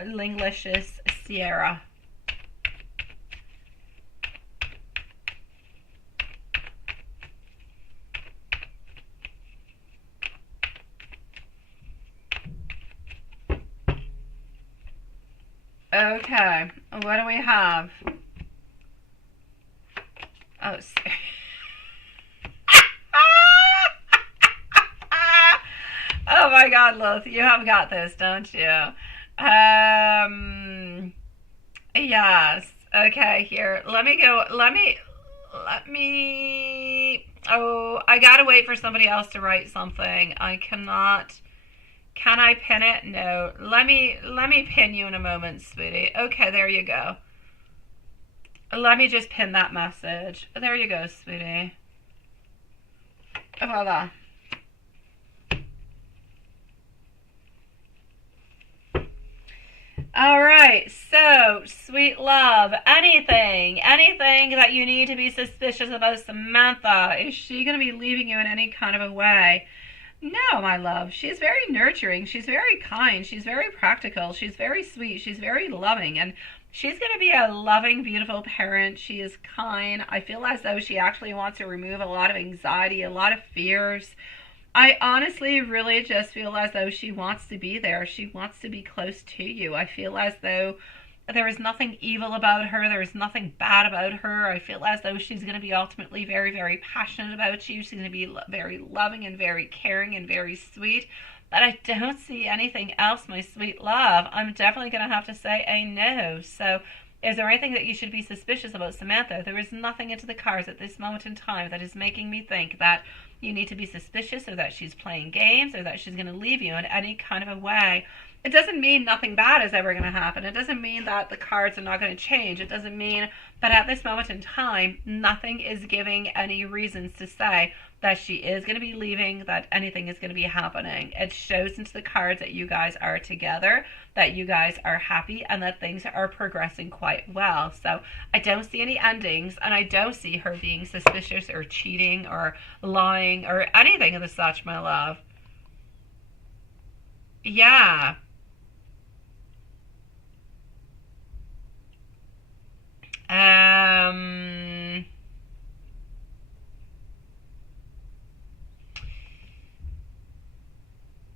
Linglicious, Sierra. Okay, what do we have? Oh, oh my God, Lilith, you have got this, don't you? Yes. Okay, here. Let me go. Let me. Oh, I gotta wait for somebody else to write something. I cannot. Can I pin it? No. Let me pin you in a moment, sweetie. Okay, there you go. Let me just pin that message. There you go, sweetie. Voila. All right, so, sweet love, anything that you need to be suspicious about Samantha. Is she going to be leaving you in any kind of a way? No, my love. She's very nurturing. She's very kind. She's very practical. She's very sweet. She's very loving. And she's going to be a loving, beautiful parent. She is kind. I feel as though she actually wants to remove a lot of anxiety, a lot of fears. I honestly really just feel as though she wants to be there. She wants to be close to you. I feel as though there is nothing evil about her. There is nothing bad about her. I feel as though she's going to be ultimately very, very passionate about you. She's going to be very loving and very caring and very sweet. But I don't see anything else, my sweet love. I'm definitely going to have to say a no. So is there anything that you should be suspicious about Samantha? There is nothing into the cards at this moment in time that is making me think that you need to be suspicious or that she's playing games or that she's going to leave you in any kind of a way. It doesn't mean nothing bad is ever going to happen. It doesn't mean that the cards are not going to change. It doesn't mean, but at this moment in time, nothing is giving any reasons to say that she is going to be leaving, that anything is going to be happening. It shows into the cards that you guys are together, that you guys are happy, and that things are progressing quite well. So I don't see any endings, and I don't see her being suspicious or cheating or lying or anything of the such, my love. Yeah.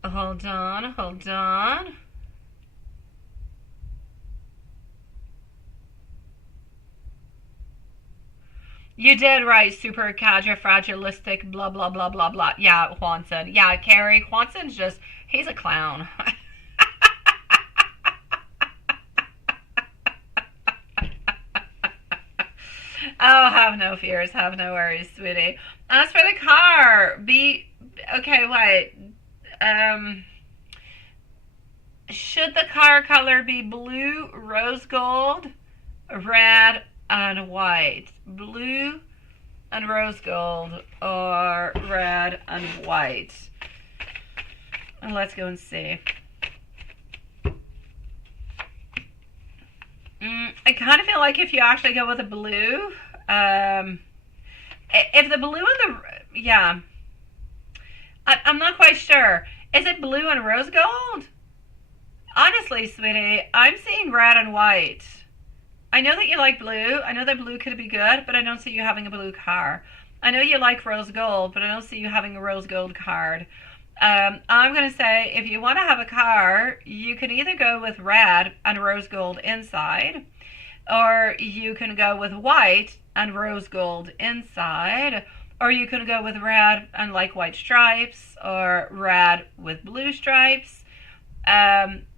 Hold on, hold on. You did right, super fragilistic, blah, blah, blah, blah, blah. Yeah, Juanson. Yeah, Carrie, Juanson's just, he's a clown. Oh, have no fears, have no worries, sweetie. As for the car, okay, wait. Should the car color be blue, rose gold, red, and white? Blue and rose gold, or red and white? And let's go and see. I kind of feel like if you actually go with a blue, if the blue and yeah, I'm not quite sure. Is it blue and rose gold? Honestly, sweetie, I'm seeing red and white. I know that you like blue. I know that blue could be good, but I don't see you having a blue car. I know you like rose gold, but I don't see you having a rose gold card. I'm going to say if you want to have a car, you can either go with red and rose gold inside, or you can go with white and rose gold inside, or you can go with red and like white stripes, or red with blue stripes.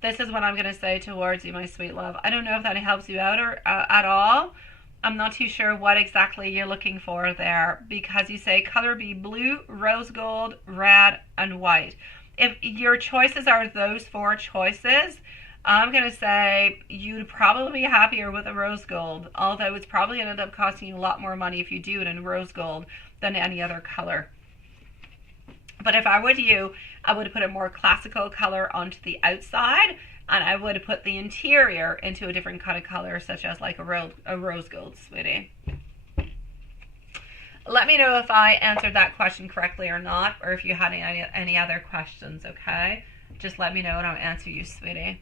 This is what I'm going to say towards you, my sweet love. I don't know if that helps you out or at all. I'm not too sure what exactly you're looking for there, because you say color be blue, rose gold, red, and white. If your choices are those four choices, I'm going to say you'd probably be happier with a rose gold, although it's probably going to end up costing you a lot more money if you do it in rose gold than any other color. But if I were you, I would put a more classical color onto the outside, and I would put the interior into a different kind of color, such as like a rose gold, sweetie. Let me know if I answered that question correctly or not, or if you had any other questions, okay? Just let me know and I'll answer you, sweetie.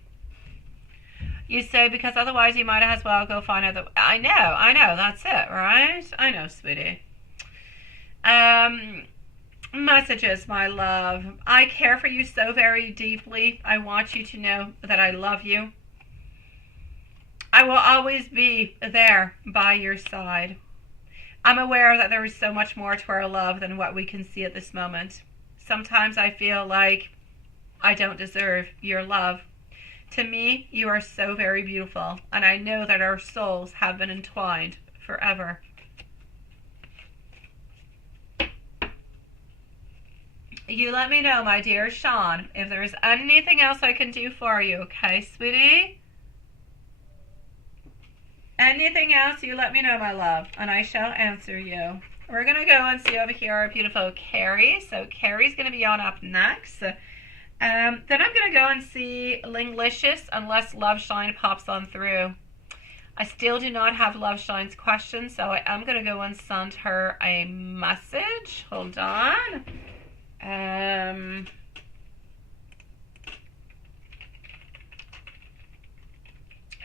You say, because otherwise you might as well go find other... I know, that's it, right? I know, sweetie. Messages, my love. I care for you so very deeply. I want you to know that I love you. I will always be there by your side. I'm aware that there is so much more to our love than what we can see at this moment. Sometimes I feel like I don't deserve your love. To me, you are so very beautiful, and I know that our souls have been entwined forever. You let me know, my dear Sean, if there's anything else I can do for you, okay, sweetie? Anything else, you let me know, my love, and I shall answer you. We're going to go and see over here our beautiful Carrie. So Carrie's going to be on up next. Then I'm going to go and see Linglicious, unless Love Shine pops on through. I still do not have Love Shine's question, so I am going to go and send her a message. Hold on.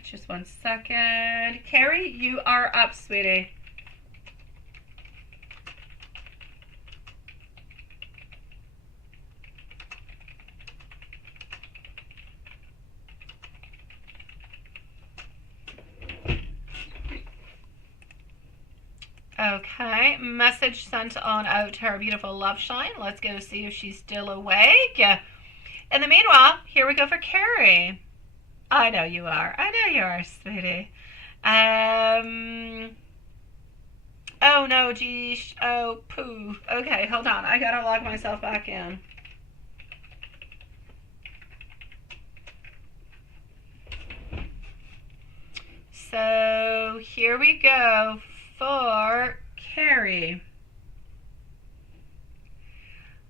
Just 1 second. Carrie, you are up, sweetie. Okay, message sent on out to our beautiful Love Shine. Let's go see if she's still awake. In the meanwhile, here we go for Carrie. I know you are. I know you are, sweetie. Oh no, geez. Oh, poo. Okay, hold on. I gotta log myself back in. So, here we go for Carrie.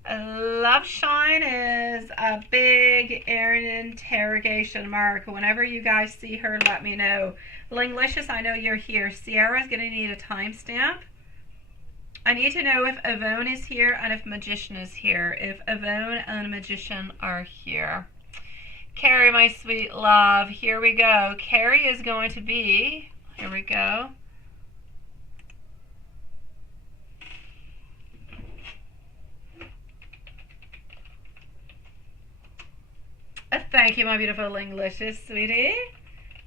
Love Shine is a big interrogation mark. Whenever you guys see her, let me know. Linglicious, I know you're here. Sierra's going to need a timestamp. I need to know if Yvonne is here and if Magician is here. If Yvonne and Magician are here. Carrie, my sweet love, here we go. Carrie is going to be, here we go. Thank you, my beautiful Linglicious, sweetie.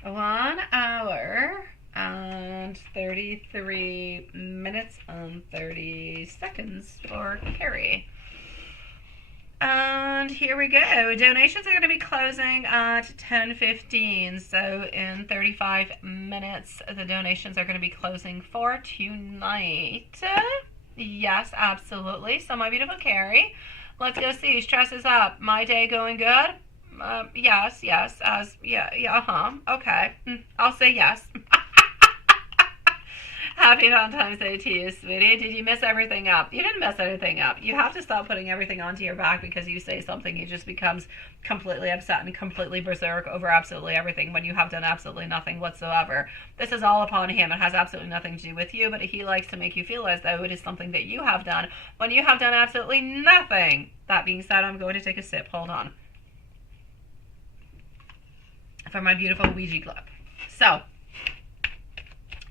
1 hour and 33 minutes and 30 seconds for Carrie. And here we go. Donations are going to be closing at 10:15. So in 35 minutes, the donations are going to be closing for tonight. Yes, absolutely. So my beautiful Carrie, let's go see. Stress is up. My day going good? Yes. Okay. I'll say yes. Happy Valentine's Day to you, sweetie. Did you mess everything up? You didn't mess anything up. You have to stop putting everything onto your back because you say something. He just becomes completely upset and completely berserk over absolutely everything when you have done absolutely nothing whatsoever. This is all upon him. It has absolutely nothing to do with you, but he likes to make you feel as though it is something that you have done when you have done absolutely nothing. That being said, I'm going to take a sip. Hold on. For my beautiful Ouija glove. So,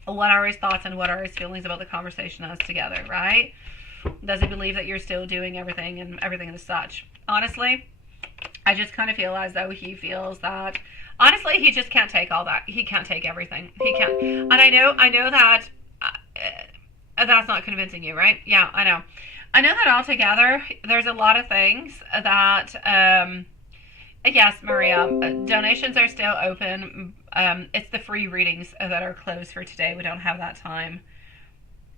what are his thoughts and what are his feelings about the conversation as together, right? Does he believe that you're still doing everything and everything and such? Honestly, I just kind of feel as though he feels that, honestly, he just can't take all that. He can't take everything. He can't. And I know that that's not convincing you, right? Yeah, I know. I know that altogether, there's a lot of things that, yes, Maria, donations are still open. It's the free readings that are closed for today. We don't have that time.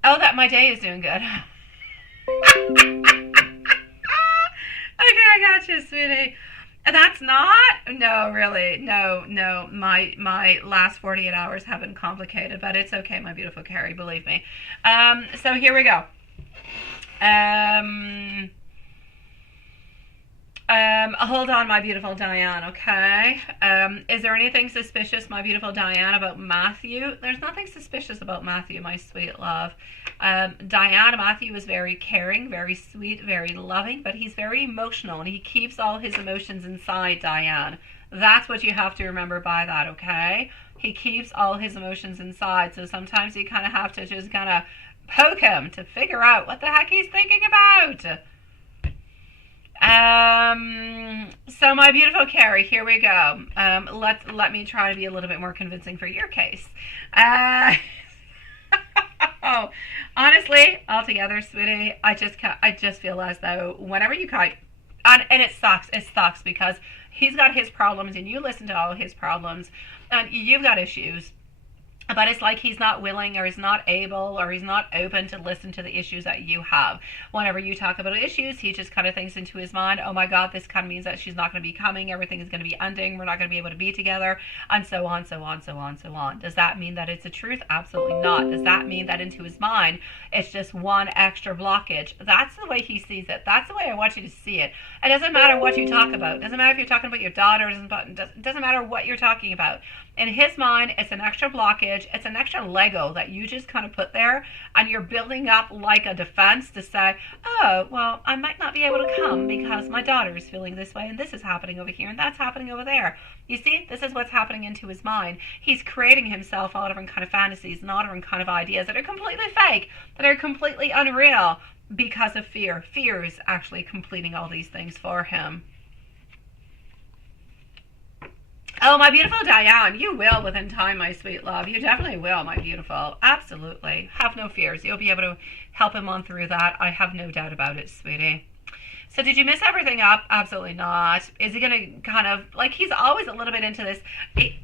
Oh, that my day is doing good. Okay, I got you, sweetie. That's not? No, really. No. My last 48 hours have been complicated, but it's okay, my beautiful Carrie, believe me. So here we go. Hold on, my beautiful Diane, okay? Is there anything suspicious, my beautiful Diane, about Matthew? There's nothing suspicious about Matthew, my sweet love. Matthew is very caring, very sweet, very loving, but he's very emotional, and he keeps all his emotions inside, Diane. That's what you have to remember by that, okay? He keeps all his emotions inside, so sometimes you kind of have to just kind of poke him to figure out what the heck he's thinking about. So my beautiful Carrie, here we go. Let me try to be a little bit more convincing for your case. Oh, honestly, altogether, sweetie, I just feel as though whenever you and it sucks because he's got his problems and you listen to all his problems and you've got issues. But it's like he's not willing or he's not able or he's not open to listen to the issues that you have. Whenever you talk about issues, he just kind of thinks into his mind, oh my God, this kind of means that she's not going to be coming. Everything is going to be ending. We're not going to be able to be together. And so on. Does that mean that it's the truth? Absolutely not. Does that mean that into his mind, it's just one extra blockage? That's the way he sees it. That's the way I want you to see it. It doesn't matter what you talk about. It doesn't matter if you're talking about your daughter. It doesn't matter what you're talking about. In his mind, it's an extra blockage. It's an extra Lego that you just kind of put there, and you're building up like a defense to say, oh, well, I might not be able to come because my daughter is feeling this way, and this is happening over here, and that's happening over there. You see, this is what's happening into his mind. He's creating himself all different kind of fantasies and all different kind of ideas that are completely fake, that are completely unreal because of fear. Fear is actually completing all these things for him. Oh, my beautiful Diane, you will within time, my sweet love. You definitely will, my beautiful. Absolutely. Have no fears. You'll be able to help him on through that. I have no doubt about it, sweetie. So did you miss everything up? Absolutely not. Is he going to kind of, like, he's always a little bit into this. It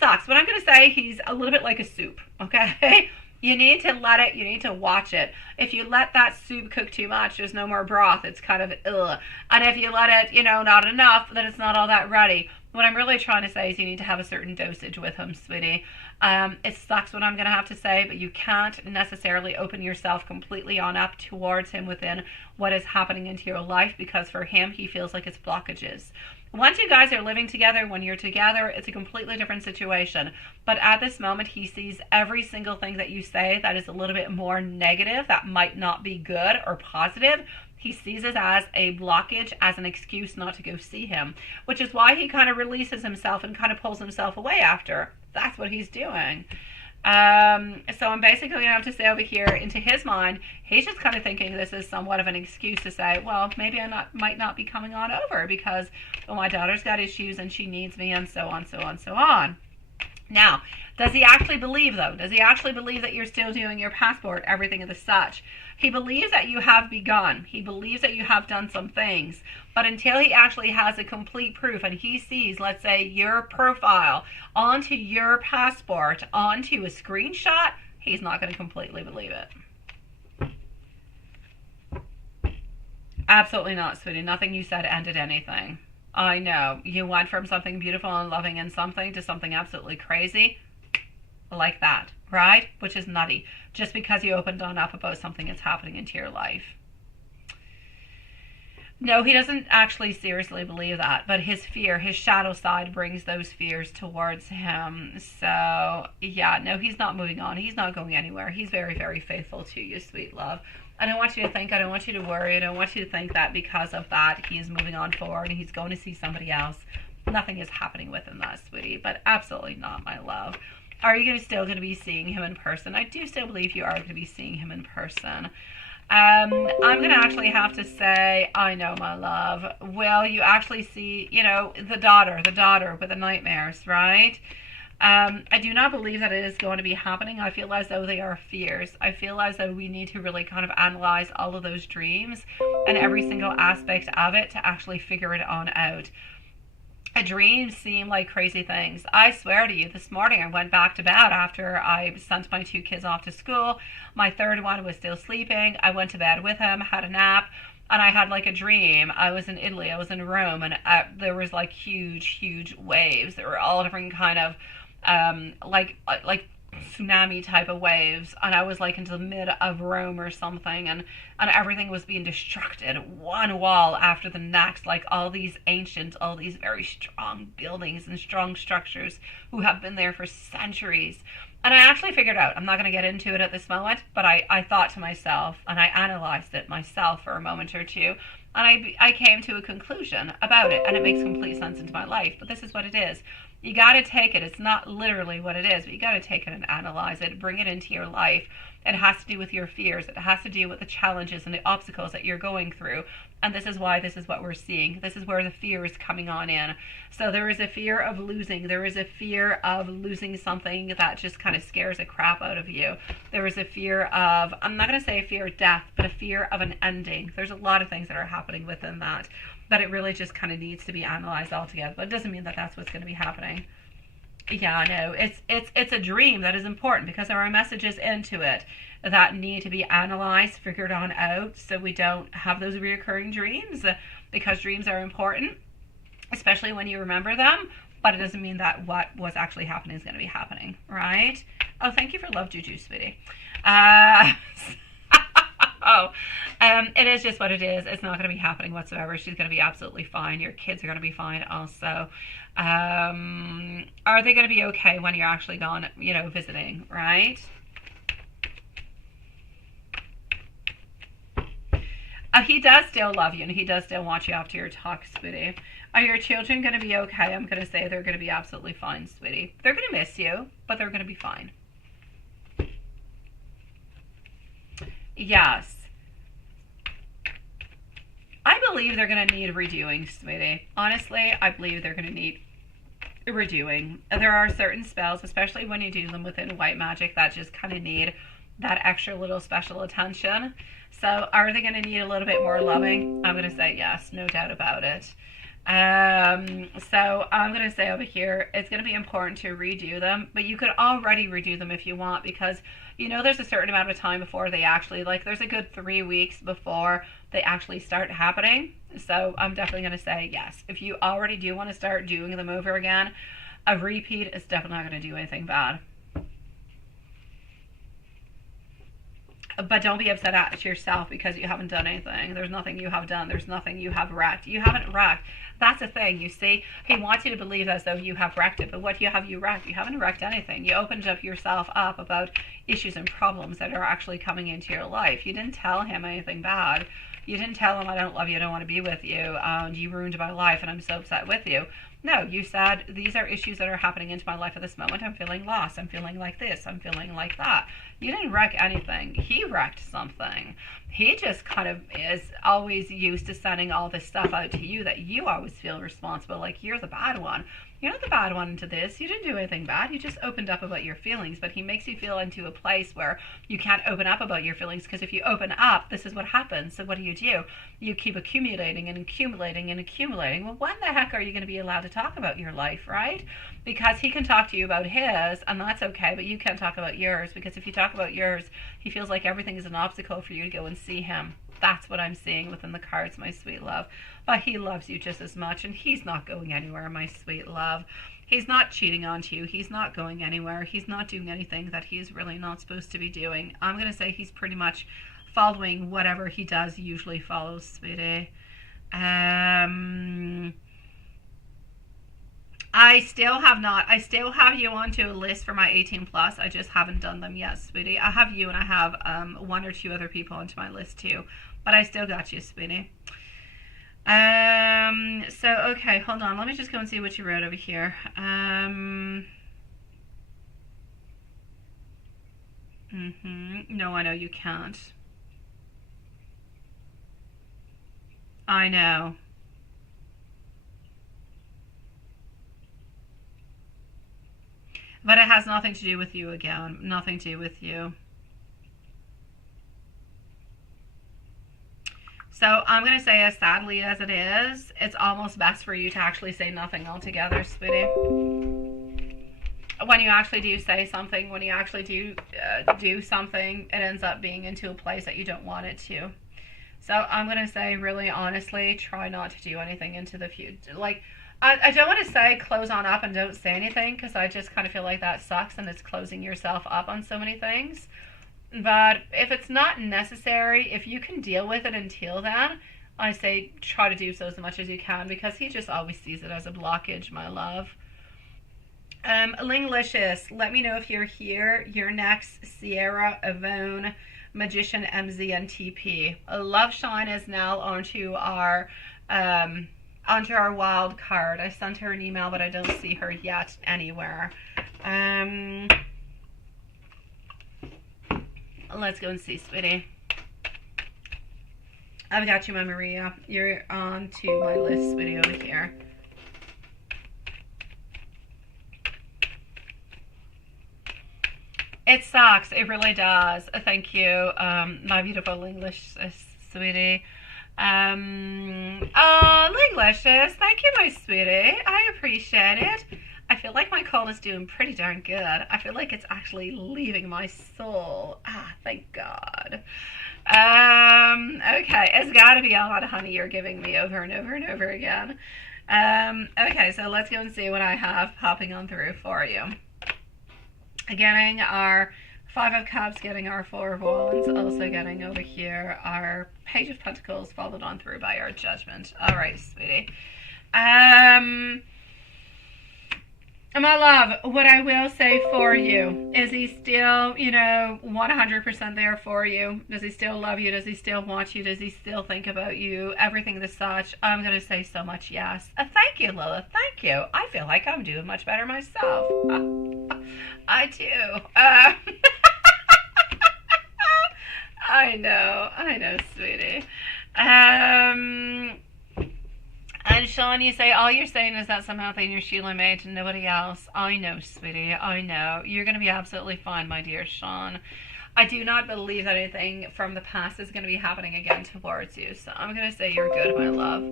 sucks, but I'm going to say he's a little bit like a soup, okay? You need to let it, you need to watch it. If you let that soup cook too much, there's no more broth. It's kind of ugh. And if you let it, not enough, then it's not all that ready. What I'm really trying to say is you need to have a certain dosage with him, sweetie. It sucks what I'm going to have to say, but you can't necessarily open yourself completely on up towards him within what is happening into your life, because for him, he feels like it's blockages. Once you guys are living together, when you're together, it's a completely different situation. But at this moment, he sees every single thing that you say that is a little bit more negative, that might not be good or positive. He sees it as a blockage, as an excuse not to go see him, which is why he kind of releases himself and kind of pulls himself away after. That's what he's doing. So I'm basically going to have to say over here, into his mind, he's just kind of thinking this is somewhat of an excuse to say, well, maybe I might not be coming on over because my daughter's got issues and she needs me, and so on. Now, does he actually believe, though? Does he actually believe that you're still doing your passport, everything of the such? He believes that you have begun. He believes that you have done some things. But until he actually has a complete proof and he sees, let's say, your profile onto your passport, onto a screenshot, he's not going to completely believe it. Absolutely not, sweetie. Nothing you said ended anything. I know. You went from something beautiful and loving and something to something absolutely crazy like that, right? Which is nutty. Just because you opened on up about something that's happening into your life. No, he doesn't actually seriously believe that, but his fear, his shadow side brings those fears towards him. So, yeah, no, he's not moving on. He's not going anywhere. He's very, very faithful to you, sweet love. I don't want you to think, I don't want you to worry, I don't want you to think that because of that he is moving on forward and he's going to see somebody else. Nothing is happening within that, sweetie, but absolutely not, my love. Are you still going to be seeing him in person? I do still believe you are going to be seeing him in person. I'm going to actually have to say, I know, my love. Will you actually see, the daughter with the nightmares, right? I do not believe that it is going to be happening. I feel as though they are fears. I feel as though we need to really kind of analyze all of those dreams and every single aspect of it to actually figure it on out. Dreams seem like crazy things. I swear to you, this morning I went back to bed after I sent my 2 kids off to school. My third one was still sleeping. I went to bed with him, had a nap, and I had like a dream. I was in Italy, I was in Rome, and there was like huge waves. There were all different kind of like tsunami type of waves, and I was like into the mid of Rome or something, and everything was being destructed, one wall after the next, like all these very strong buildings and strong structures who have been there for centuries. And I actually figured out, I'm not going to get into it at this moment, but I thought to myself, and I analyzed it myself for a moment or two, and I came to a conclusion about it, and it makes complete sense into my life. But this is what it is. You got to take it. It's not literally what it is, but you got to take it and analyze it, bring it into your life. It has to do with your fears. It has to do with the challenges and the obstacles that you're going through. And this is why this is what we're seeing. This is where the fear is coming on in. So there is a fear of losing. There is a fear of losing something that just kind of scares the crap out of you. There is a fear of, I'm not going to say a fear of death, but a fear of an ending. There's a lot of things that are happening within that. But it really just kind of needs to be analyzed altogether. But it doesn't mean that that's what's going to be happening. Yeah, no, it's a dream that is important because there are messages into it that need to be analyzed, figured on out, so we don't have those reoccurring dreams, because dreams are important, especially when you remember them, but it doesn't mean that what was actually happening is going to be happening, right? Oh, thank you for love juju, sweetie. It is just what it is. It's not going to be happening whatsoever. She's going to be absolutely fine. Your kids are going to be fine also. Are they going to be okay when you're actually gone, visiting, right? He does still love you, and he does still want you after your talk, sweetie. Are your children going to be okay? I'm going to say they're going to be absolutely fine, sweetie. They're going to miss you, but they're going to be fine. Yes. I believe they're going to need redoing, sweetie. Honestly, I believe they're going to need redoing. There are certain spells, especially when you do them within white magic, that just kind of need that extra little special attention. So are they going to need a little bit more loving? I'm going to say yes, no doubt about it. So I'm going to say over here, it's going to be important to redo them, but you could already redo them if you want, because there's a certain amount of time before they actually, there's a good 3 weeks before they actually start happening. So I'm definitely going to say yes. If you already do want to start doing them over again, a repeat is definitely not going to do anything bad. But don't be upset at yourself because you haven't done anything. There's nothing you have done. There's nothing you have wrecked. You haven't wrecked. That's the thing, you see. He wants you to believe as though you have wrecked it. But what have you wrecked? You haven't wrecked anything. You opened up yourself up about issues and problems that are actually coming into your life. You didn't tell him anything bad. You didn't tell him, I don't love you, I don't want to be with you, and you ruined my life, and I'm so upset with you. No, you said, these are issues that are happening into my life at this moment. I'm feeling lost. I'm feeling like this. I'm feeling like that. You didn't wreck anything. He wrecked something. He just kind of is always used to sending all this stuff out to you that you always feel responsible, like you're the bad one. You're not the bad one into this. You didn't do anything bad. You just opened up about your feelings, but he makes you feel into a place where you can't open up about your feelings, because if you open up, this is what happens. So what do? You keep accumulating and accumulating and accumulating. Well, when the heck are you going to be allowed to talk about your life, right? Because he can talk to you about his, and that's okay, but you can't talk about yours, because if you talk about yours, he feels like everything is an obstacle for you to go and see him. That's what I'm seeing within the cards, my sweet love. But he loves you just as much, and he's not going anywhere, my sweet love. He's not cheating on you. He's not going anywhere. He's not doing anything that he's really not supposed to be doing. I'm going to say he's pretty much following whatever he does usually follows, sweetie. I still have you onto a list for my 18 plus. I just haven't done them yet, sweetie. I have you, and I have one or two other people onto my list too, but I still got you, sweetie. So okay, hold on, let me just go and see what you wrote over here. No, I know you can't. I know. But it has nothing to do with you again. Nothing to do with you. So I'm going to say, as sadly as it is, it's almost best for you to actually say nothing altogether, sweetie. When you actually do say something, when you actually do something, it ends up being into a place that you don't want it to. So I'm going to say, really honestly, try not to do anything into the future. Like, I don't want to say close on up and don't say anything, because I just kind of feel like that sucks and it's closing yourself up on so many things. But if it's not necessary, if you can deal with it until then, I say try to do so as much as you can, because he just always sees it as a blockage, my love. Linglicious, let me know if you're here. You're next. Sierra, Yvonne, Magician, MZ, and TP. Love Shine is now onto our wild card. I sent her an email, but I don't see her yet anywhere. Let's go and see, sweetie. I've got you, my Maria. You're on to my list, sweetie, over here. It sucks. It really does. Thank you, my beautiful English sweetie. Linglicious, thank you, my sweetie. I appreciate it. I feel like my call is doing pretty darn good. I feel like it's actually leaving my soul. Thank God. Okay, it's got to be a lot of honey you're giving me over and over and over again. Okay, so let's go and see what I have popping on through for you. Getting our Five of Cups, getting our Four of Wands, also getting over here our Page of Pentacles, followed on through by our Judgment. All right, sweetie. My love, what I will say for you, is he still, 100% there for you? Does he still love you? Does he still want you? Does he still think about you? Everything the such. I'm going to say so much yes. Thank you, Lilith. Thank you. I feel like I'm doing much better myself. I do. I know, sweetie. And Sean, you say, all you're saying is that somehow you're Sheila May to nobody else. I know, sweetie. I know. You're going to be absolutely fine, my dear Sean. I do not believe that anything from the past is going to be happening again towards you. So I'm going to say you're good, my love.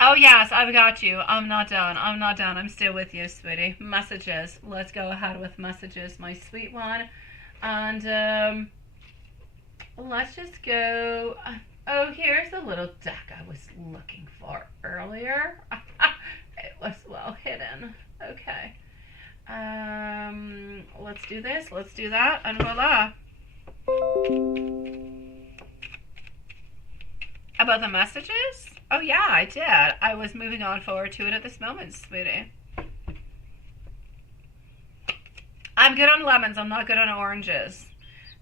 Oh, yes, I've got you. I'm not done. I'm still with you, sweetie. Messages. Let's go ahead with messages, my sweet one. And let's just go... Oh, here's the little deck I was looking for earlier. It was well hidden. Okay. Let's do this. Let's do that. And voila. About the messages? Oh, yeah, I did. I was moving on forward to it at this moment, sweetie. I'm good on lemons. I'm not good on oranges.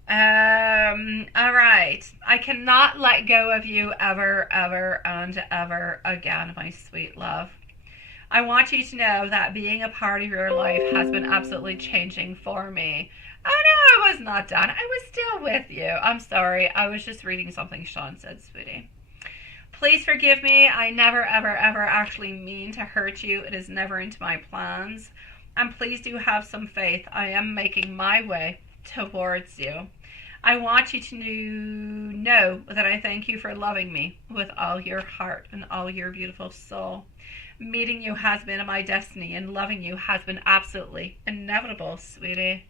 All right. I cannot let go of you ever, ever, and ever again, my sweet love. I want you to know that being a part of your life has been absolutely changing for me. Oh, no, I was not done. I was still with you. I'm sorry. I was just reading something Sean said, sweetie. Please forgive me. I never, ever, ever actually mean to hurt you. It is never into my plans. And please do have some faith. I am making my way towards you. I want you to know that I thank you for loving me with all your heart and all your beautiful soul. Meeting you has been my destiny, and loving you has been absolutely inevitable, sweetie.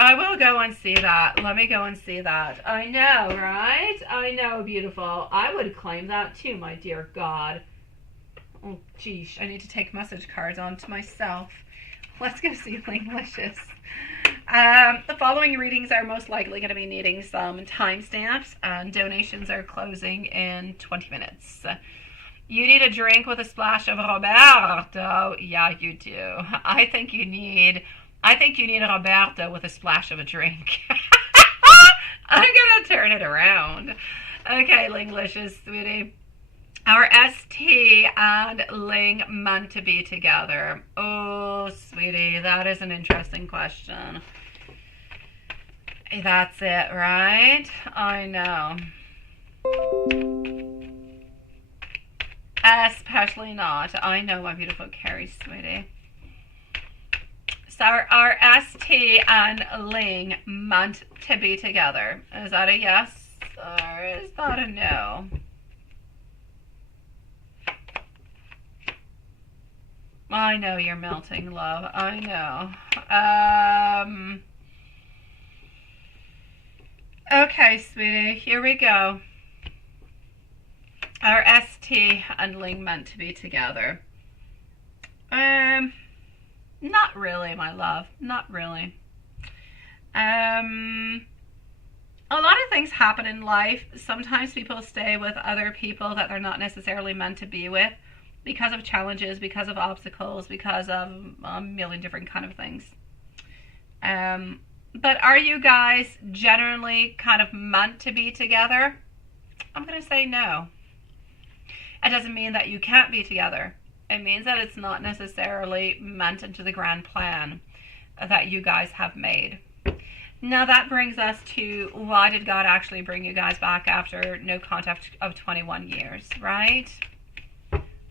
I will go and see that. Let me go and see that. I know, right? I know, beautiful. I would claim that too, my dear God. Oh, geez. I need to take message cards on to myself. Let's go see Linglicious. The following readings are most likely going to be needing some timestamps, and donations are closing in 20 minutes. You need a drink with a splash of Roberto. Yeah, you do. I think you need a Roberto with a splash of a drink. I'm going to turn it around. Okay, Linglicious, sweetie. Our ST and Ling meant to be together. Oh, sweetie, that is an interesting question. That's it, right? I know. Especially not. I know, my beautiful Carrie, sweetie. So our ST and Ling meant to be together. Is that a yes or is that a no? I know you're melting, love. I know. Okay, sweetie. Here we go. Our ST and Ling meant to be together. Not really, my love. Not really. A lot of things happen in life. Sometimes people stay with other people that they're not necessarily meant to be with because of challenges, because of obstacles, because of a million different kind of things. But are you guys generally kind of meant to be together? I'm going to say no. It doesn't mean that you can't be together. It means that it's not necessarily meant into the grand plan that you guys have made. Now that brings us to, why did God actually bring you guys back after no contact of 21 years, right?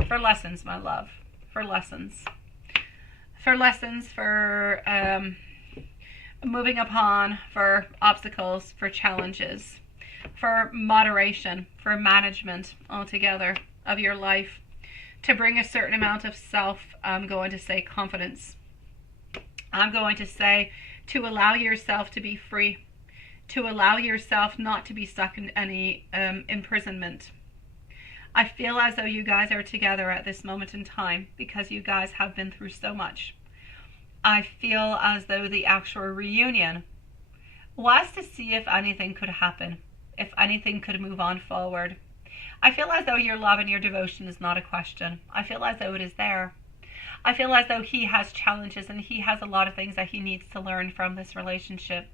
For lessons, my love. For lessons. For lessons, for moving upon, for obstacles, for challenges, for moderation, for management altogether of your life, to bring a certain amount of self, I'm going to say confidence. I'm going to say to allow yourself to be free, to allow yourself not to be stuck in any imprisonment. I feel as though you guys are together at this moment in time because you guys have been through so much. I feel as though the actual reunion was to see if anything could happen, if anything could move on forward. I feel as though your love and your devotion is not a question. I feel as though it is there. I feel as though he has challenges and he has a lot of things that he needs to learn from this relationship.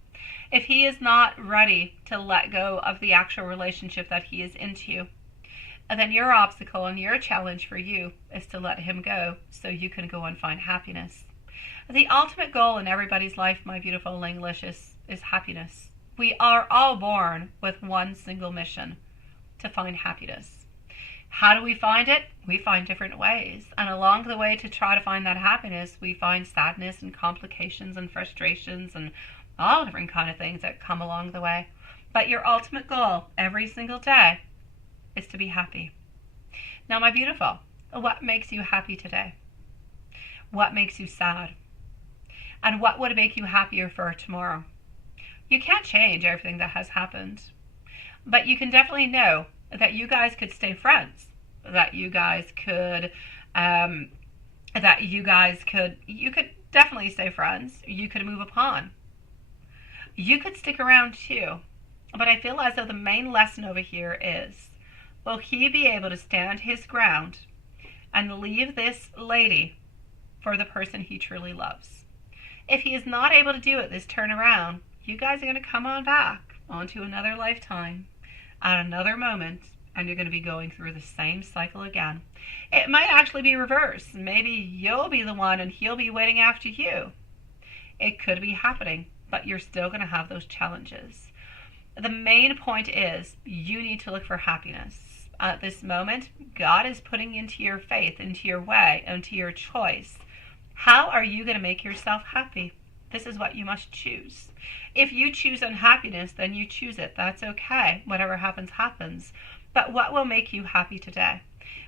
If he is not ready to let go of the actual relationship that he is into, then your obstacle and your challenge for you is to let him go so you can go and find happiness. The ultimate goal in everybody's life, my beautiful Linglicious, is happiness. We are all born with one single mission: to find happiness. How do we find it? We find different ways. And along the way to try to find that happiness, we find sadness and complications and frustrations and all different kind of things that come along the way. But your ultimate goal every single day is to be happy. Now, my beautiful, what makes you happy today? What makes you sad? And what would make you happier for tomorrow? You can't change everything that has happened, but you can definitely know that you guys could stay friends, that you could definitely stay friends. You could move upon. You could stick around too. But I feel as though the main lesson over here is, will he be able to stand his ground and leave this lady for the person he truly loves? If he is not able to do it this turn around, you guys are going to come on back onto another lifetime at another moment, and you're going to be going through the same cycle again. It might actually be reversed. Maybe you'll be the one and he'll be waiting after you. It could be happening, but you're still going to have those challenges. The main point is you need to look for happiness. At this moment, God is putting into your faith, into your way, into your choice. How are you going to make yourself happy? This is what you must choose. If you choose unhappiness, then you choose it. That's okay. Whatever happens, happens. But what will make you happy today?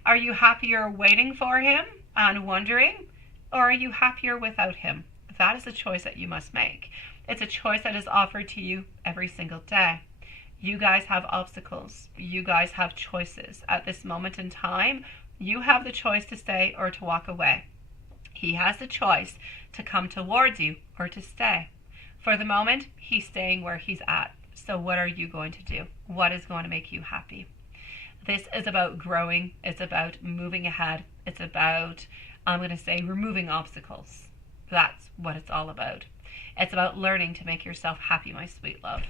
Are you happier waiting for him and wondering? Or are you happier without him? That is a choice that you must make. It's a choice that is offered to you every single day. You guys have obstacles. You guys have choices. At this moment in time, you have the choice to stay or to walk away. He has the choice to come towards you or to stay. For the moment, he's staying where he's at. So what are you going to do? What is going to make you happy? This is about growing. It's about moving ahead. It's about, I'm going to say, removing obstacles. That's what it's all about. It's about learning to make yourself happy, my sweet love.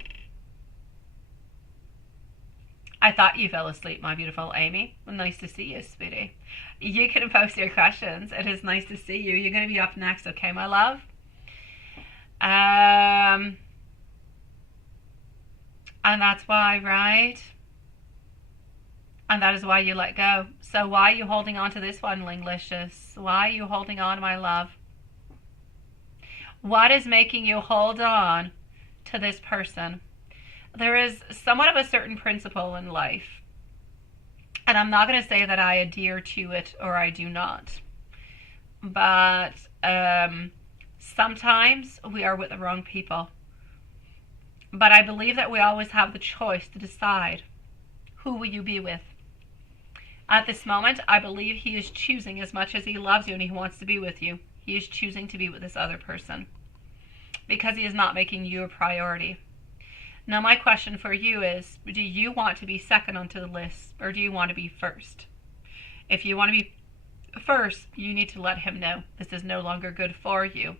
I thought you fell asleep, my beautiful Amy. Well, nice to see you, sweetie. You can post your questions. It is nice to see you. You're going to be up next, okay, my love? And that's why, right? And that is why you let go. So why are you holding on to this one, Linglicious? Why are you holding on, my love? What is making you hold on to this person? There is somewhat of a certain principle in life. And I'm not going to say that I adhere to it or I do not. But sometimes we are with the wrong people. But I believe that we always have the choice to decide who will you be with. At this moment, I believe he is choosing, as much as he loves you and he wants to be with you, he is choosing to be with this other person because he is not making you a priority. Now, my question for you is, do you want to be second onto the list or do you want to be first? If you want to be first, you need to let him know this is no longer good for you.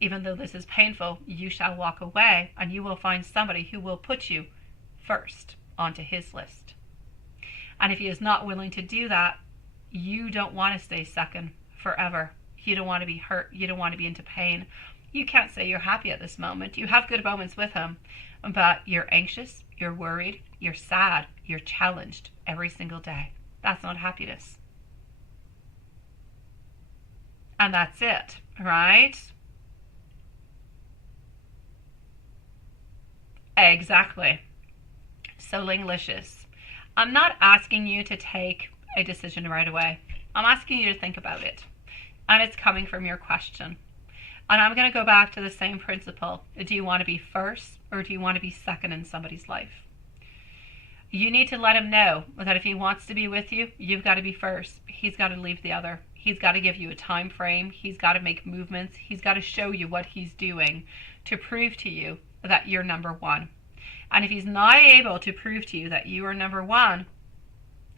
Even though this is painful, you shall walk away and you will find somebody who will put you first onto his list. And if he is not willing to do that, you don't want to stay second forever. You don't want to be hurt. You don't want to be into pain. You can't say you're happy at this moment. You have good moments with him, but you're anxious, you're worried, you're sad, you're challenged every single day. That's not happiness. And that's it, right? Exactly. So, Linglicious, I'm not asking you to take a decision right away. I'm asking you to think about it. And it's coming from your question. And I'm going to go back to the same principle. Do you want to be first or do you want to be second in somebody's life? You need to let him know that if he wants to be with you, you've got to be first. He's got to leave the other. He's got to give you a time frame. He's got to make movements. He's got to show you what he's doing to prove to you that you're number one. And if he's not able to prove to you that you are number one,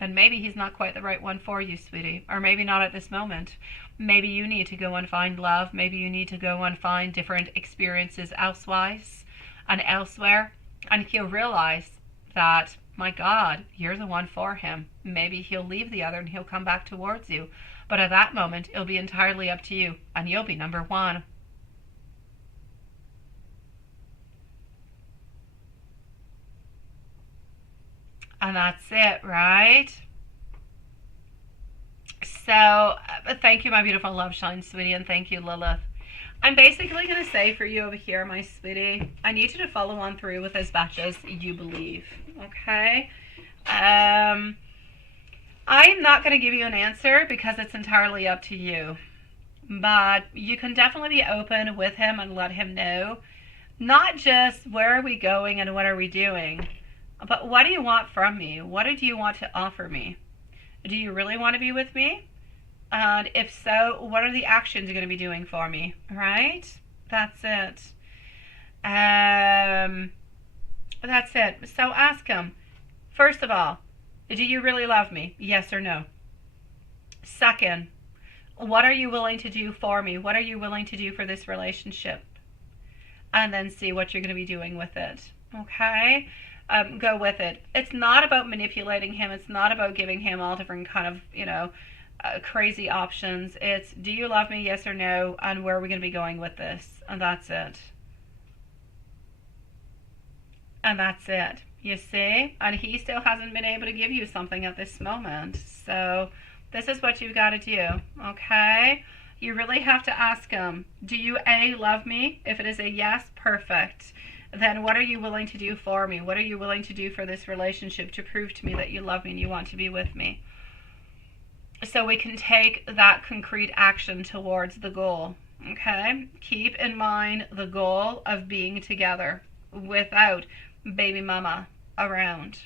then maybe he's not quite the right one for you, sweetie. Or maybe not at this moment. Maybe you need to go and find love. Maybe you need to go and find different experiences elsewise and elsewhere. And he'll realize that, my God, you're the one for him. Maybe he'll leave the other and he'll come back towards you. But at that moment, it'll be entirely up to you. And you'll be number one. And that's it, right? So, thank you, my beautiful love shine, sweetie, and thank you, Lilith. I'm basically going to say for you over here, my sweetie, I need you to follow on through with as much as you believe, okay? I'm not going to give you an answer because it's entirely up to you. But you can definitely be open with him and let him know, not just where are we going and what are we doing, but what do you want from me? What do you want to offer me? Do you really want to be with me? And if so, what are the actions you're going to be doing for me? Right? That's it. That's it. So ask him, first of all, do you really love me? Yes or no? Second, what are you willing to do for me? What are you willing to do for this relationship? And then see what you're going to be doing with it. Okay? Go with it. It's not about manipulating him. It's not about giving him all different kind of, crazy options. It's, do you love me? Yes or no? And where are we going to be going with this? And that's it. And that's it. You see? And he still hasn't been able to give you something at this moment. So this is what you've got to do, okay? You really have to ask him, do you A, love me? If it is a yes, perfect. Then what are you willing to do for me? What are you willing to do for this relationship to prove to me that you love me and you want to be with me? So we can take that concrete action towards the goal, okay? Keep in mind the goal of being together without baby mama around.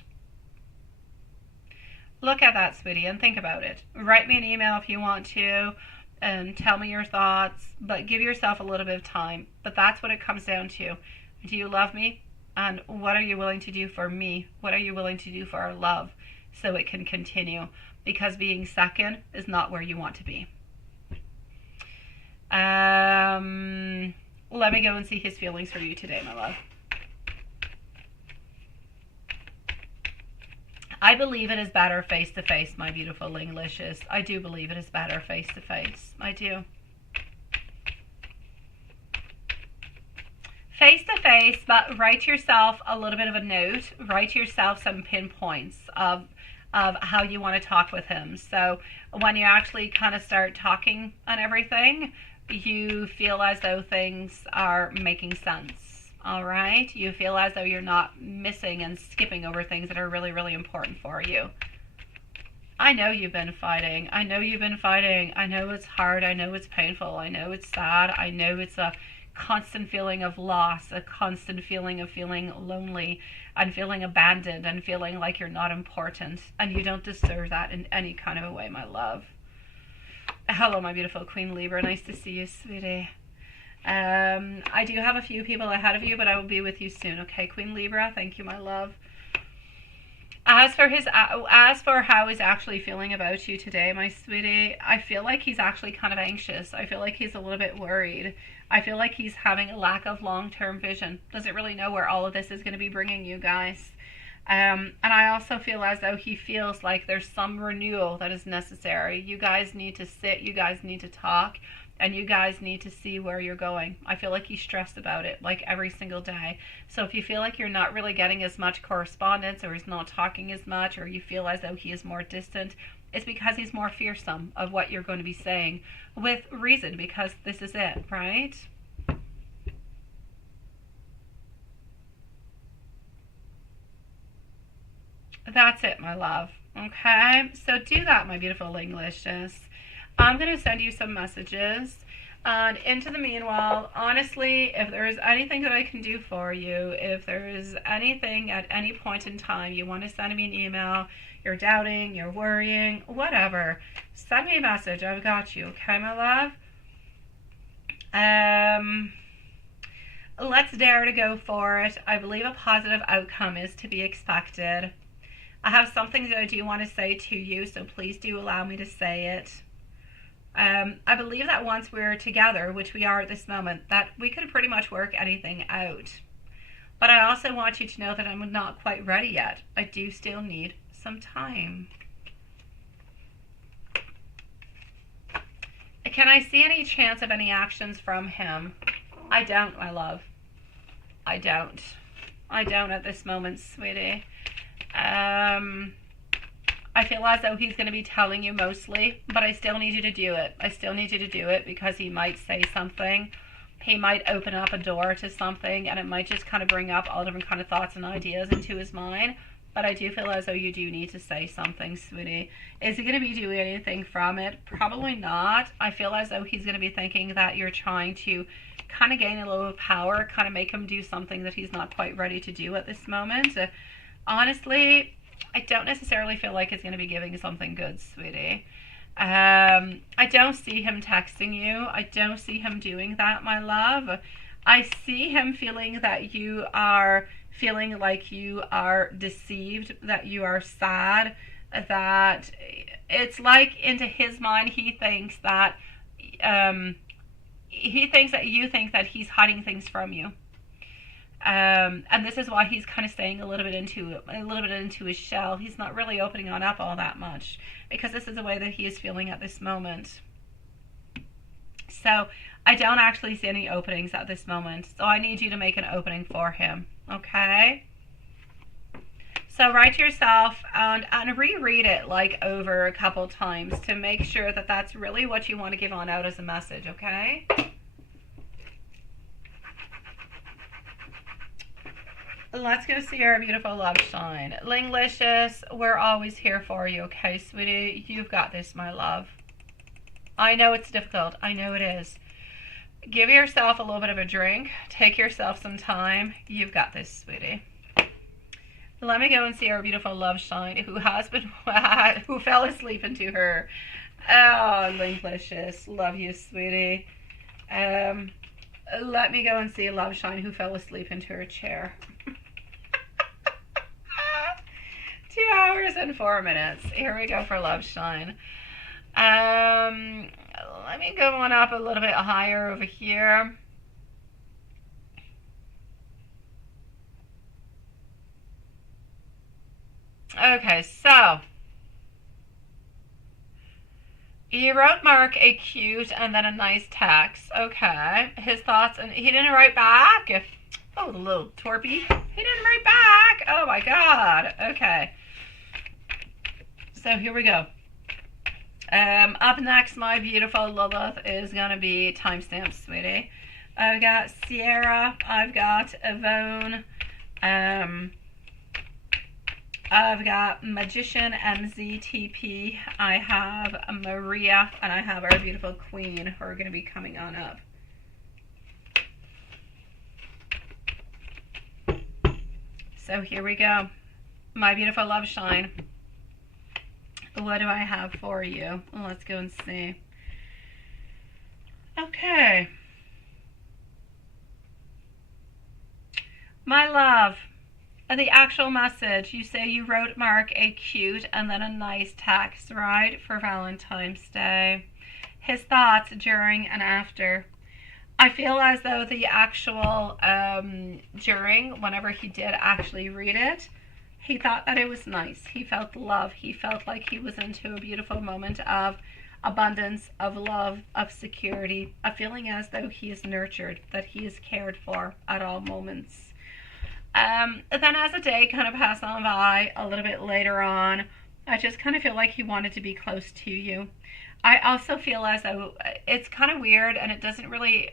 Look at that, sweetie, and think about it. Write me an email if you want to and tell me your thoughts, but give yourself a little bit of time. But that's what it comes down to. Do you love me? And what are you willing to do for me? What are you willing to do for our love so it can continue? Because being second is not where you want to be. Let me go and see his feelings for you today, my love. I believe it is better face to face, my beautiful Linglicious. I do believe it is better face to face. I do. Face to face, but write yourself a little bit of a note. Write yourself some pinpoints of how you want to talk with him. So when you actually kind of start talking and everything, you feel as though things are making sense. All right? You feel as though you're not missing and skipping over things that are really, really important for you. I know you've been fighting. I know you've been fighting. I know it's hard. I know it's painful. I know it's sad. I know it's a constant feeling of loss, a constant feeling of feeling lonely and feeling abandoned and feeling like you're not important, and you don't deserve that in any kind of a way, my love. Hello, my beautiful Queen Libra. Nice to see you, sweetie. I do have a few people ahead of you, but I will be with you soon. Okay, Queen Libra. Thank you, my love. As for how he's actually feeling about you today, my sweetie, I feel like he's actually kind of anxious. I feel like he's a little bit worried. I feel like he's having a lack of long-term vision. Doesn't really know where all of this is going to be bringing you guys. And I also feel as though he feels like there's some renewal that is necessary. You guys need to sit. You guys need to talk. And you guys need to see where you're going. I feel like he's stressed about it, like every single day. So if you feel like you're not really getting as much correspondence, or he's not talking as much, or you feel as though he is more distant, it's because he's more fearsome of what you're going to be saying. With reason, because this is it, right? That's it, my love. Okay? So do that, my beautiful Linglicious. I'm going to send you some messages. And into the meanwhile, honestly, if there is anything that I can do for you, if there is anything at any point in time you want to send me an email, you're doubting, you're worrying, whatever, send me a message. I've got you. Okay, my love? Let's dare to go for it. I believe a positive outcome is to be expected. I have something that I do want to say to you, so please do allow me to say it. I believe that once we're together, which we are at this moment, that we could pretty much work anything out. But I also want you to know that I'm not quite ready yet. I do still need some time. Can I see any chance of any actions from him? I don't, my love. I don't. I don't at this moment, sweetie. I feel as though he's going to be telling you mostly, but I still need you to do it. I still need you to do it because he might say something. He might open up a door to something, and it might just kind of bring up all different kind of thoughts and ideas into his mind. But I do feel as though you do need to say something, sweetie. Is he going to be doing anything from it? Probably not. I feel as though he's going to be thinking that you're trying to kind of gain a little power, kind of make him do something that he's not quite ready to do at this moment. Honestly, I don't necessarily feel like it's going to be giving something good, sweetie. I don't see him texting you. I don't see him doing that, my love. I see him feeling that you are feeling like you are deceived, that you are sad, that it's like into his mind he thinks that you think that he's hiding things from you. And this is why he's kind of staying a little bit into his shell. He's not really opening on up all that much because this is the way that he is feeling at this moment. So I don't actually see any openings at this moment. So I need you to make an opening for him. Okay? So write to yourself and reread it like over a couple times to make sure that that's really what you want to give on out as a message, okay? Let's go see our beautiful love sign. Linglicious, we're always here for you, okay, sweetie? You've got this, my love. I know it's difficult. I know it is. Give yourself a little bit of a drink. Take yourself some time. You've got this, sweetie. Let me go and see our beautiful love sign who fell asleep into her. Oh, Linglicious. Love you, sweetie. Let me go and see a love sign who fell asleep into her chair. 2 hours and 4 minutes. Here we go for love sign. Let me go on up a little bit higher over here. Okay, so he wrote Mark a cute and then a nice text. Okay, his thoughts, and he didn't write back. Oh, the little torpy. He didn't write back. Oh my God. Okay. So here we go. Up next, my beautiful Lilith is gonna be timestamps, sweetie. I've got Sierra. I've got Yvonne. I've got Magician MZTP. I have Maria, and I have our beautiful Queen who are going to be coming on up. So here we go. My beautiful love shine. What do I have for you? Let's go and see. Okay. My love. The actual message, you say you wrote Mark a cute and then a nice text, right, for Valentine's Day. His thoughts during and after. I feel as though the actual during, whenever he did actually read it, he thought that it was nice. He felt love. He felt like he was into a beautiful moment of abundance, of love, of security, a feeling as though he is nurtured, that he is cared for at all moments. Then as the day kind of passed on by a little bit later on, I just kind of feel like he wanted to be close to you. I also feel as though it's kind of weird, and it doesn't really,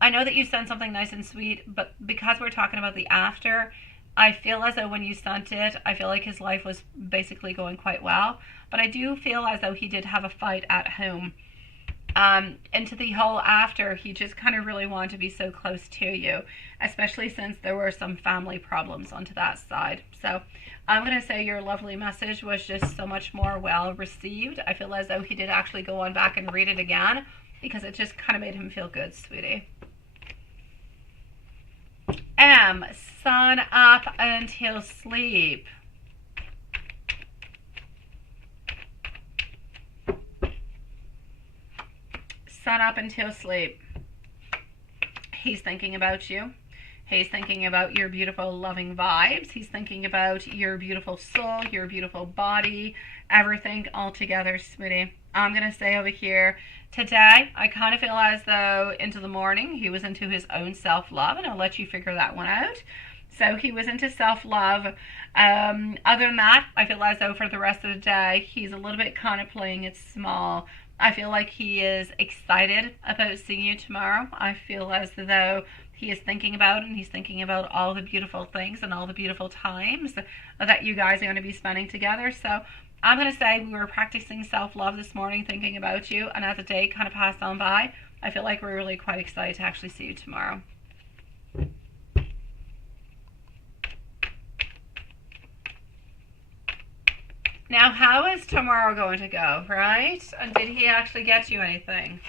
I know that you sent something nice and sweet, but because we're talking about the after, I feel as though when you sent it, I feel like his life was basically going quite well, but I do feel as though he did have a fight at home. Into the whole after, he just kind of really wanted to be so close to you, especially since there were some family problems onto that side. So I'm going to say your lovely message was just so much more well received. I feel as though he did actually go on back and read it again because it just kind of made him feel good, sweetie. Sun up until sleep. Sun up until sleep. He's thinking about you. He's thinking about your beautiful loving vibes. He's thinking about your beautiful soul, your beautiful body, everything all together, sweetie. I'm going to say over here, today, I kind of feel as though into the morning, he was into his own self-love, and I'll let you figure that one out. So he was into self-love. Other than that, I feel as though for the rest of the day, he's a little bit kind of playing it small. I feel like he is excited about seeing you tomorrow. I feel as though he is thinking about it, and he's thinking about all the beautiful things and all the beautiful times that you guys are going to be spending together. So I'm going to say we were practicing self-love this morning, thinking about you, and as the day kind of passed on by, I feel like we're really quite excited to actually see you tomorrow. Now, how is tomorrow going to go, right? And did he actually get you anything?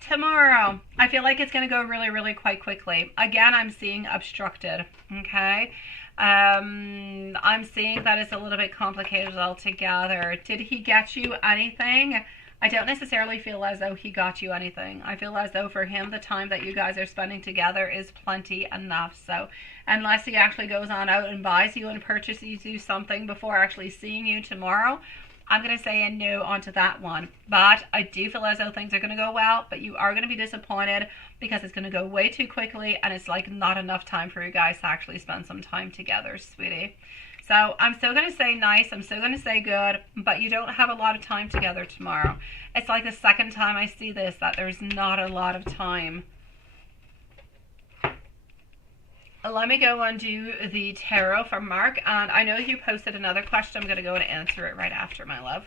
Tomorrow, I feel like it's going to go really, really quite quickly. Again, I'm seeing obstructed, okay? I'm seeing that it's a little bit complicated altogether. Did he get you anything? I don't necessarily feel as though he got you anything. I feel as though for him, the time that you guys are spending together is plenty enough. So unless he actually goes on out and buys you and purchases you something before actually seeing you tomorrow, I'm going to say a no onto that one. But I do feel as though things are going to go well, but you are going to be disappointed because it's going to go way too quickly, and it's like not enough time for you guys to actually spend some time together, sweetie. So I'm still going to say nice, I'm still going to say good, but you don't have a lot of time together tomorrow. It's like the second time I see this, that there's not a lot of time. Let me go and do the tarot for Mark. And I know you posted another question. I'm going to go and answer it right after, my love.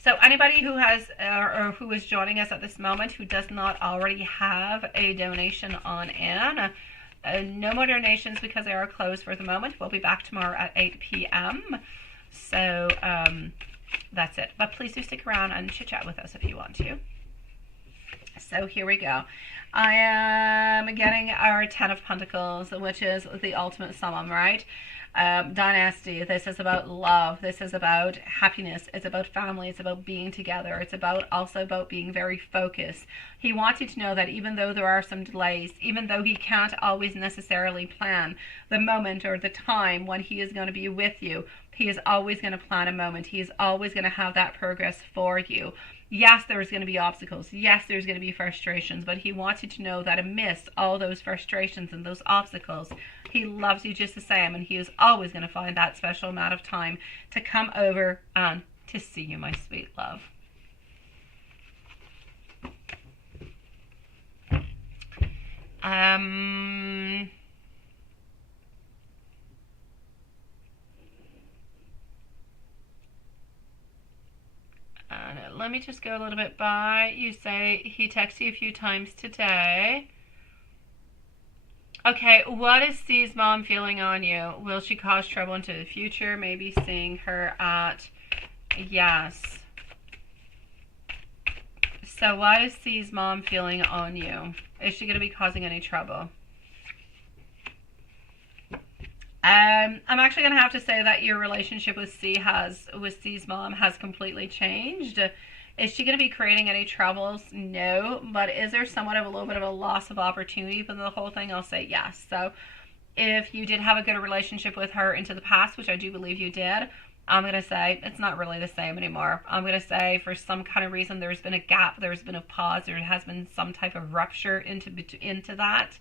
So anybody who has or who is joining us at this moment who does not already have a donation on in, no more donations because they are closed for the moment. We'll be back tomorrow at 8 p.m. So that's it. But please do stick around and chit chat with us if you want to. So here we go. I am getting our Ten of Pentacles, which is the ultimate summon, right? Dynasty. This is about love. This is about happiness. It's about family. It's about being together. It's also about being very focused. He wants you to know that even though there are some delays, even though he can't always necessarily plan the moment or the time when he is going to be with you, he is always going to plan a moment. He is always going to have that progress for you. Yes, there's going to be obstacles. Yes, there's going to be frustrations, but he wants you to know that amidst all those frustrations and those obstacles, he loves you just the same, and he is always going to find that special amount of time to come over and to see you, my sweet love. Let me just go a little bit by. You say he texted you a few times today. Okay, what is C's mom feeling on you? Will she cause trouble into the future? Maybe seeing her at... Yes. So what is C's mom feeling on you? Is she going to be causing any trouble? I'm actually going to have to say that your relationship with C's mom has completely changed. Is she going to be creating any troubles? No. But is there somewhat of a little bit of a loss of opportunity for the whole thing? I'll say yes. So if you did have a good relationship with her into the past, which I do believe you did, I'm going to say it's not really the same anymore. I'm going to say for some kind of reason there's been a gap, there's been a pause, there has been some type of rupture into that.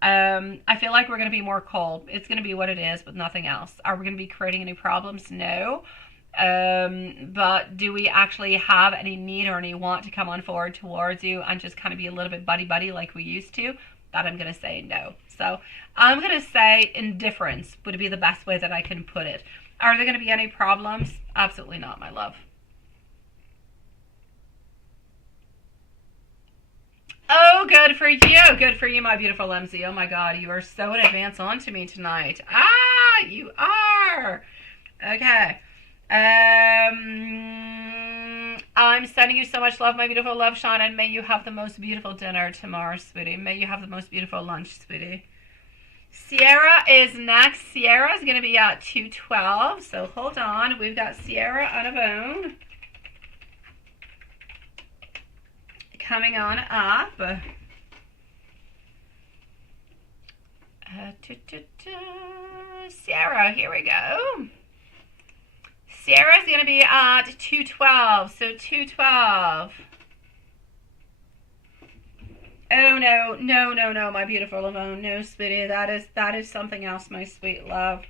I feel like we're going to be more cold. It's going to be what it is, but nothing else. Are we going to be creating any problems? No. But do we actually have any need or any want to come on forward towards you and just kind of be a little bit buddy-buddy like we used to? That I'm going to say no. So I'm going to say indifference would be the best way that I can put it. Are there going to be any problems? Absolutely not, my love. Oh, good for you. Good for you, my beautiful MZ. Oh my God, you are so in advance on to me tonight. Ah, you are. Okay. I'm sending you so much love, my beautiful love, Sean, and may you have the most beautiful dinner tomorrow, sweetie. May you have the most beautiful lunch, sweetie. Sierra is next. Sierra is going to be at 212, so hold on. We've got Sierra on a bone. Coming on up. Sierra, here we go. Sierra's going to be at 212, so 212. Oh, no, my beautiful Lavone. No, sweetie, that is something else, my sweet love.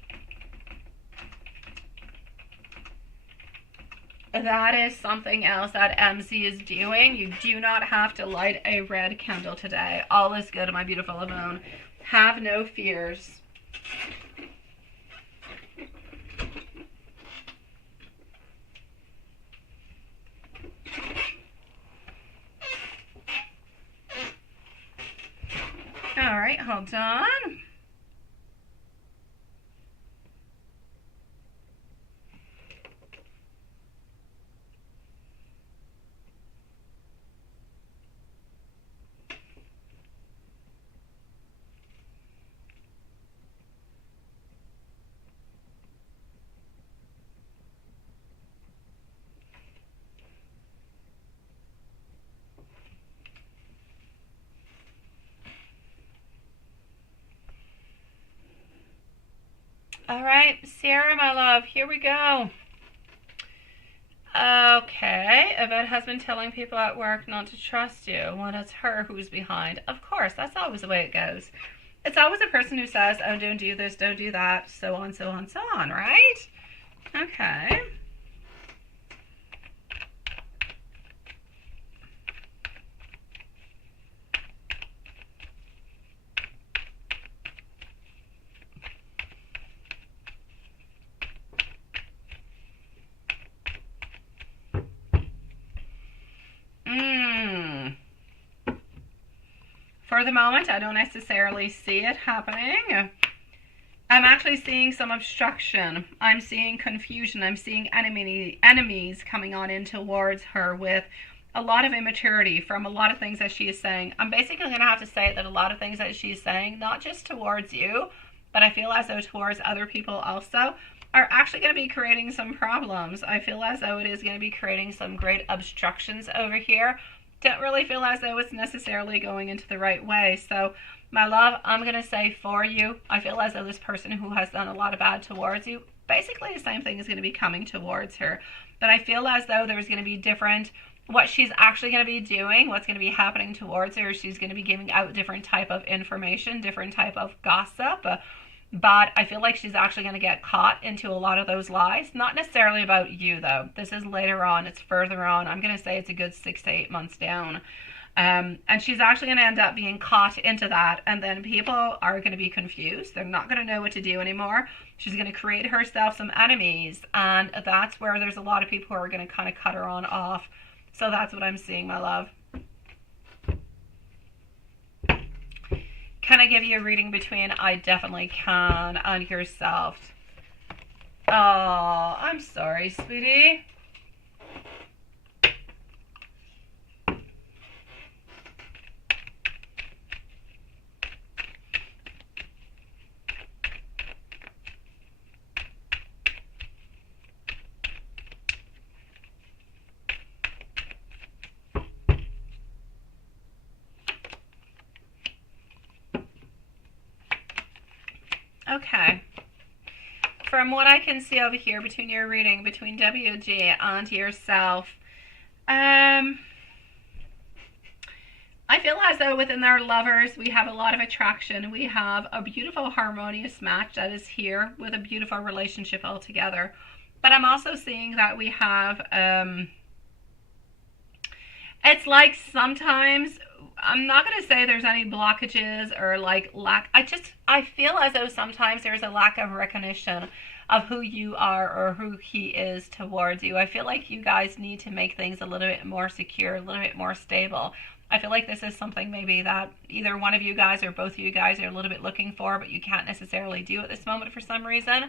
That is something else that MC is doing. You do not have to light a red candle today. All is good, my beautiful Lavone. Have no fears. All right, hold on. All right, Sarah, my love, here we go. Okay, Yvette has been telling people at work not to trust you when it's her who's behind. Of course, that's always the way it goes. It's always a person who says, oh, don't do this, don't do that, so on, so on, so on, right? Okay. For the moment, I don't necessarily see it happening. I'm actually seeing some obstruction. I'm seeing confusion. I'm seeing enemies coming on in towards her with a lot of immaturity from a lot of things that she is saying. I'm basically going to have to say that a lot of things that she's saying, not just towards you, but I feel as though towards other people also, are actually going to be creating some problems. I feel as though it is going to be creating some great obstructions over here. Don't really feel as though it's necessarily going into the right way. So, my love, I'm going to say for you, I feel as though this person who has done a lot of bad towards you, basically the same thing is going to be coming towards her. But I feel as though there's going to be different, what she's actually going to be doing, what's going to be happening towards her, she's going to be giving out different type of information, different type of gossip. But I feel like she's actually going to get caught into a lot of those lies. Not necessarily about you, though. This is later on. It's further on. I'm going to say it's a good 6 to 8 months down. And she's actually going to end up being caught into that. And then people are going to be confused. They're not going to know what to do anymore. She's going to create herself some enemies. And that's where there's a lot of people who are going to kind of cut her on off. So that's what I'm seeing, my love. Can I give you a reading between I definitely can and yourself? Oh, I'm sorry, sweetie. Okay. From what I can see over here between your reading, between WG and yourself, I feel as though within our lovers, we have a lot of attraction. We have a beautiful harmonious match that is here with a beautiful relationship altogether. But I'm also seeing that we have, it's like sometimes, I'm not going to say there's any blockages or like lack. I feel as though sometimes there's a lack of recognition of who you are or who he is towards you. I feel like you guys need to make things a little bit more secure, a little bit more stable. I feel like this is something maybe that either one of you guys or both of you guys are a little bit looking for, but you can't necessarily do at this moment for some reason.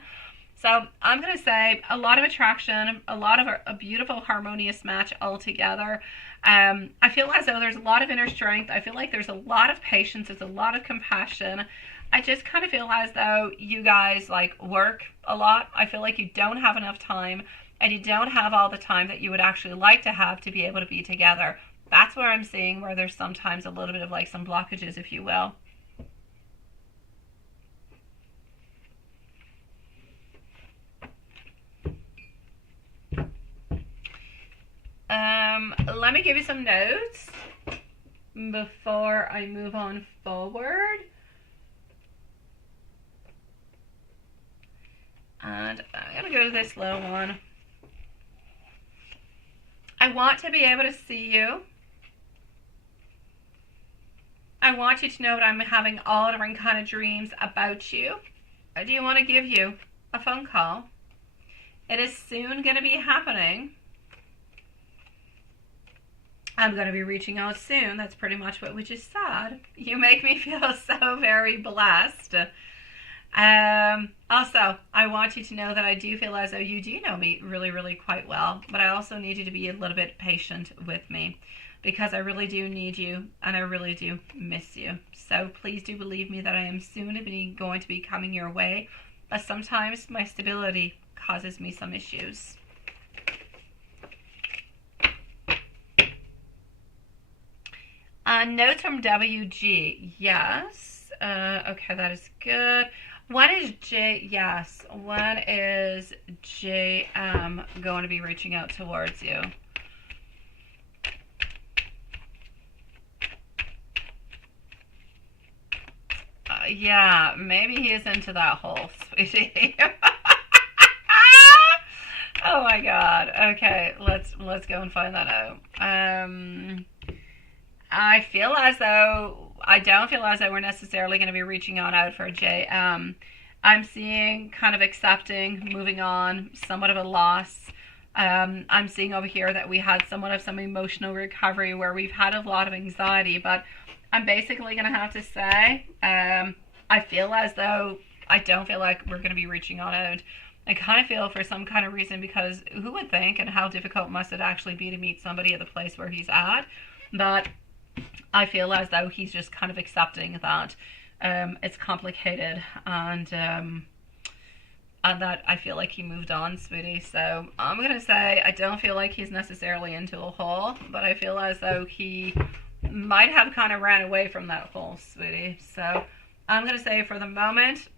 So I'm going to say a lot of attraction, a lot of a beautiful harmonious match altogether. I feel as though there's a lot of inner strength. I feel like there's a lot of patience. There's a lot of compassion. I just kind of feel as though you guys like work a lot. I feel like you don't have enough time and you don't have all the time that you would actually like to have to be able to be together. That's where I'm seeing where there's sometimes a little bit of like some blockages, if you will. Let me give you some notes before I move on forward. And I'm going to go to this low one. I want to be able to see you. I want you to know that I'm having all different kind of dreams about you. I do want to give you a phone call. It is soon going to be happening. I'm going to be reaching out soon. That's pretty much what we just said. You make me feel so very blessed. Also, I want you to know that I do feel as though you do know me really, really quite well. But I also need you to be a little bit patient with me because I really do need you and I really do miss you. So please do believe me that I am soon going to be coming your way. But sometimes my stability causes me some issues. Notes from WG. Yes. Okay, that is good. When is yes, when is JM going to be reaching out towards you? Yeah, maybe he is into that whole sweetie. Oh my god. Okay, let's go and find that out. I feel as though I don't feel as though we're necessarily going to be reaching on out for Jay. I'm seeing kind of accepting, moving on, somewhat of a loss. I'm seeing over here that we had somewhat of some emotional recovery where we've had a lot of anxiety, but I'm basically going to have to say, I feel as though I don't feel like we're going to be reaching on out. I kind of feel for some kind of reason, because who would think, and how difficult must it actually be to meet somebody at the place where he's at? But I feel as though he's just kind of accepting that it's complicated, and that I feel like he moved on, sweetie. So I'm gonna say I don't feel like he's necessarily into a hole, but I feel as though he might have kind of ran away from that hole, sweetie. So I'm gonna say for the moment,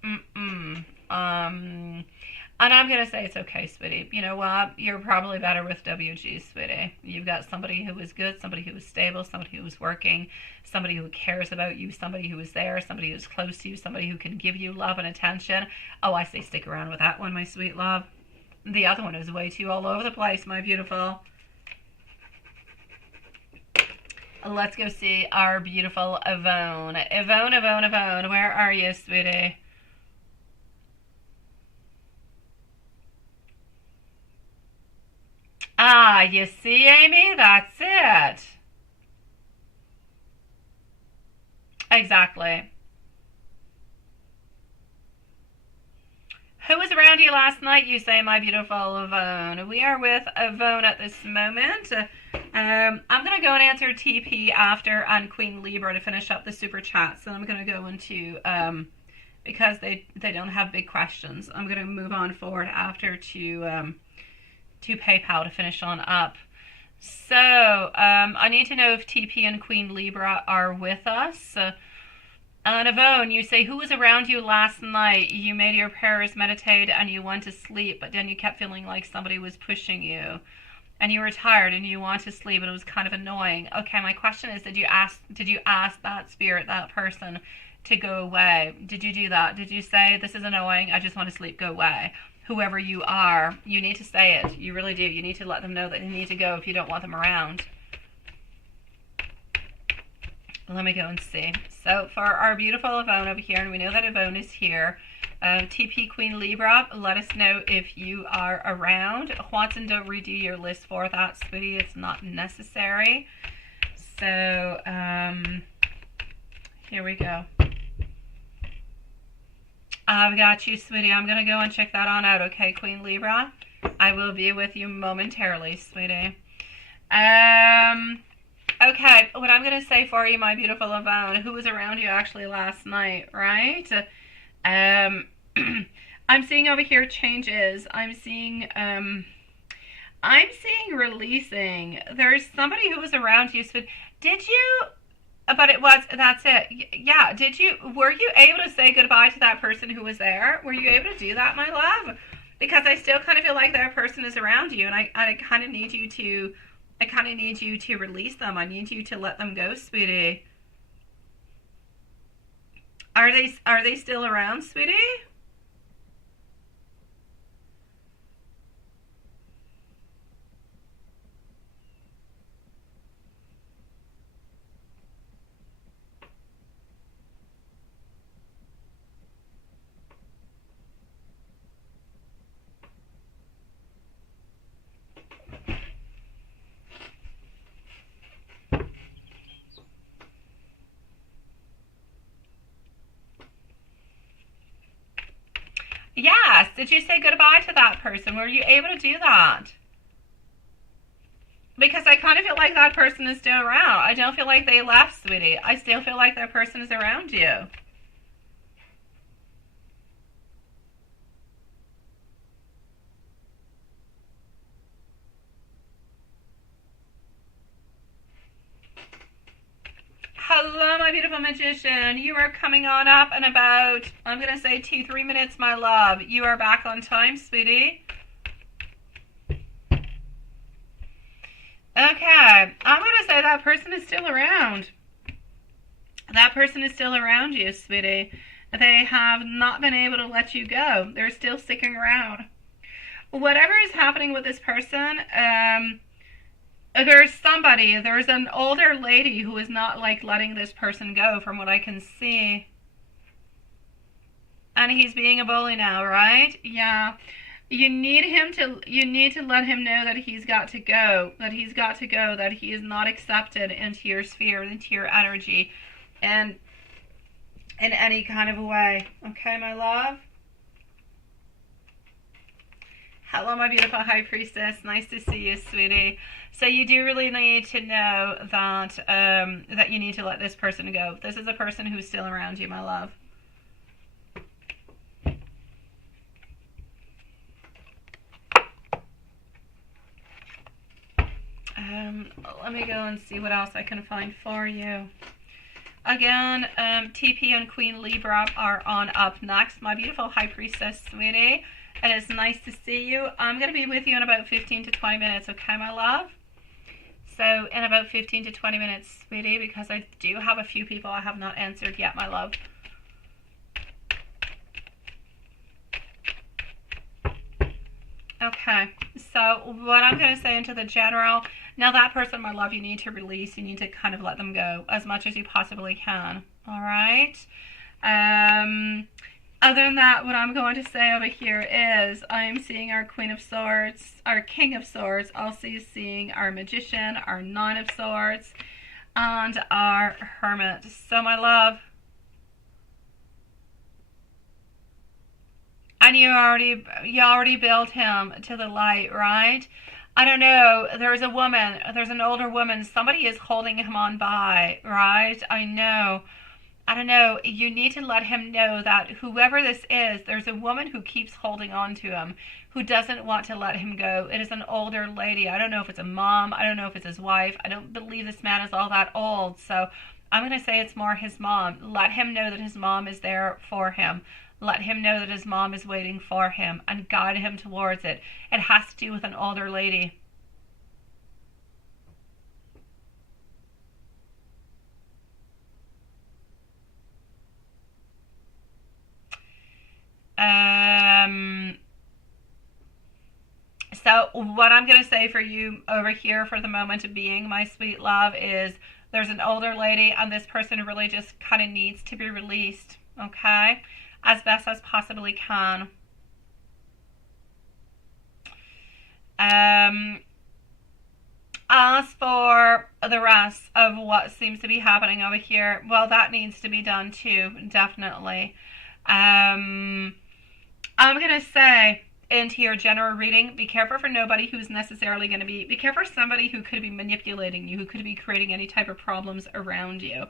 and I'm going to say it's okay, sweetie. You know what? You're probably better with WG, sweetie. You've got somebody who is good, somebody who is stable, somebody who is working, somebody who cares about you, somebody who is there, somebody who is close to you, somebody who can give you love and attention. Oh, I say stick around with that one, my sweet love. The other one is way too all over the place, my beautiful. Let's go see our beautiful Yvonne. Yvonne, where are you, sweetie? Ah, you see, Amy? That's it. Exactly. Who was around you last night, you say, my beautiful Yvonne? We are with Yvonne at this moment. I'm going to go and answer TP after and Queen Libra to finish up the super chats. And I'm going to go into, because they don't have big questions, I'm going to move on forward after to PayPal to finish on up. So, I need to know if TP and Queen Libra are with us. And Yvonne, you say, who was around you last night? You made your prayers, meditated, and you went to sleep, but then you kept feeling like somebody was pushing you. And you were tired and you want to sleep, and it was kind of annoying. Okay, my question is, did you ask that spirit, that person, to go away? Did you do that? Did you say, this is annoying, I just want to sleep, go away? Whoever you are, you need to say it. You really do. You need to let them know that they need to go if you don't want them around. Let me go and see. So for our beautiful Yvonne over here, and we know that Yvonne is here, TP Queen Libra, let us know if you are around. Watson, don't redo your list for that, sweetie. It's not necessary. So here we go. I've got you, sweetie. I'm going to go and check that on out, okay, Queen Libra? I will be with you momentarily, sweetie. Okay, what I'm going to say for you, my beautiful Yvonne, who was around you actually last night, right? I'm seeing over here changes. I'm seeing releasing. There's somebody who was around you. So did you, but that's it. Yeah, were you able to say goodbye to that person who was there? Were you able to do that, my love? Because I still kind of feel like that person is around you, and I kind of need you to, release them. I need you to let them go, sweetie. Are they still around, sweetie? Yes. Did you say goodbye to that person? Were you able to do that? Because I kind of feel like that person is still around. I don't feel like they left, sweetie. I still feel like that person is around you. Hello, my beautiful magician. You are coming on up in about, I'm going to say 2-3 minutes, my love. You are back on time, sweetie. Okay, I'm going to say that person is still around. That person is still around you, sweetie. They have not been able to let you go. They're still sticking around. Whatever is happening with this person, there's an older lady who is not like letting this person go from what I can see. And he's being a bully now, right? Yeah. You need to let him know that he's got to go, that he is not accepted into your sphere, into your energy, and in any kind of a way. Okay, my love? Hello, my beautiful high priestess. Nice to see you, sweetie. So you do really need to know that that you need to let this person go. This is a person who's still around you, my love. Let me go and see what else I can find for you. Again, TP and Queen Libra are on up next. My beautiful high priestess, sweetie. It is nice to see you. I'm going to be with you in about 15 to 20 minutes, okay, my love? So, in about 15 to 20 minutes, sweetie, because I do have a few people I have not answered yet, my love. Okay, so what I'm going to say into the general, now that person, my love, you need to release, you need to kind of let them go as much as you possibly can, all right? Other than that, what I'm going to say over here is I'm seeing our Queen of Swords, our King of Swords, also seeing our Magician, our Nine of Swords, and our Hermit. So, my love, and you already built him to the light, right? I don't know, there's an older woman, somebody is holding him on by, right? I don't know, you need to let him know that whoever this is, there's a woman who keeps holding on to him, who doesn't want to let him go. It is an older lady. I don't know if it's a mom. I don't know if it's his wife. I don't believe this man is all that old. So I'm going to say it's more his mom. Let him know that his mom is there for him. Let him know that his mom is waiting for him and guide him towards it. It has to do with an older lady. So what I'm going to say for you over here for the moment being, my sweet love, is there's an older lady and this person really just kind of needs to be released, okay? As best as possibly can. As for the rest of what seems to be happening over here, well, that needs to be done too, definitely. I'm going to say into your general reading, be careful for nobody who's necessarily going to be careful for somebody who could be manipulating you, who could be creating any type of problems around you.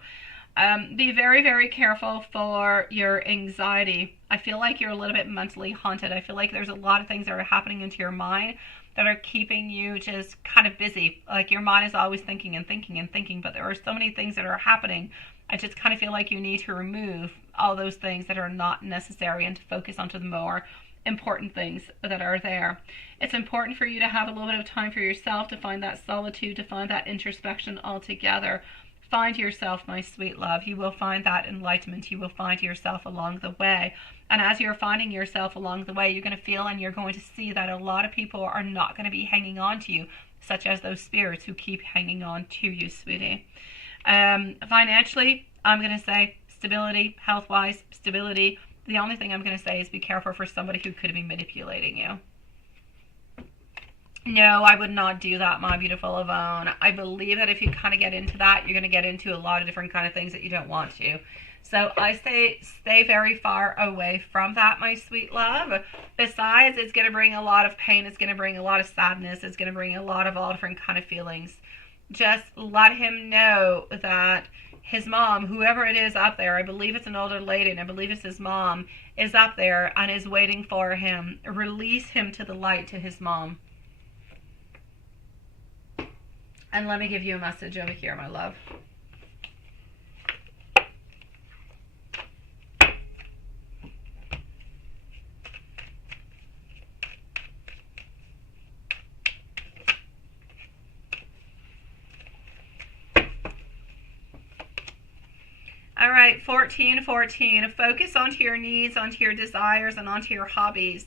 Be very, very careful for your anxiety. I feel like you're a little bit mentally haunted. I feel like there's a lot of things that are happening into your mind that are keeping you just kind of busy. Like your mind is always thinking and thinking and thinking, but there are so many things that are happening. I just kind of feel like you need to remove all those things that are not necessary and to focus onto the more important things that are there. It's important for you to have a little bit of time for yourself, to find that solitude, to find that introspection altogether. Find yourself, my sweet love. You will find that enlightenment. You will find yourself along the way. And as you're finding yourself along the way, you're going to feel and you're going to see that a lot of people are not going to be hanging on to you, such as those spirits who keep hanging on to you, sweetie. Financially, I'm going to say stability, health-wise, stability. The only thing I'm going to say is be careful for somebody who could be manipulating you. No, I would not do that, my beautiful Yvonne. I believe that if you kind of get into that, you're going to get into a lot of different kind of things that you don't want to. So I say stay very far away from that, my sweet love. Besides, it's going to bring a lot of pain. It's going to bring a lot of sadness. It's going to bring a lot of all different kind of feelings. Just let him know that his mom, whoever it is up there, I believe it's an older lady and I believe it's his mom, is up there and is waiting for him. Release him to the light, to his mom. And let me give you a message over here, my love. All right, 1414. Focus onto your needs, onto your desires, and onto your hobbies.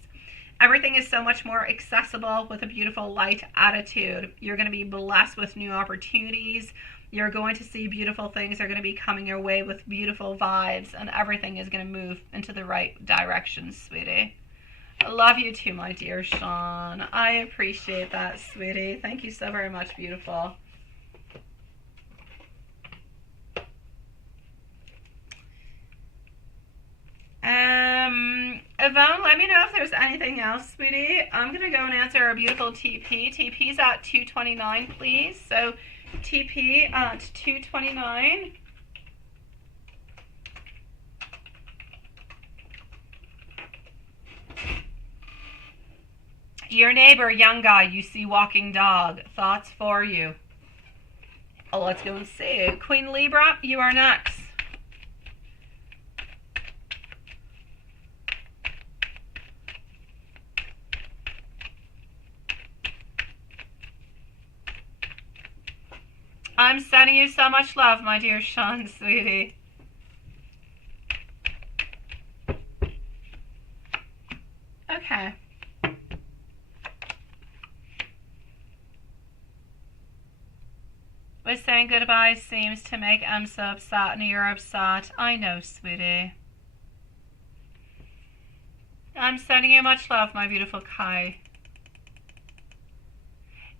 Everything is so much more accessible with a beautiful light attitude. You're going to be blessed with new opportunities. You're going to see beautiful things are going to be coming your way with beautiful vibes, and everything is going to move into the right direction, sweetie. I love you too, my dear Sean. I appreciate that, sweetie. Thank you so very much, beautiful. Yvonne, let me know if there's anything else, sweetie. I'm going to go and answer our beautiful TP. TP's at 229, please. So TP at 229. Your neighbor, young guy, you see walking dog. Thoughts for you. Oh, let's go and see. Queen Libra, you are next. I'm sending you so much love, my dear Sean, sweetie. Okay. Was saying goodbye seems to make M so upset and you're upset. I know, sweetie. I'm sending you much love, my beautiful Kai.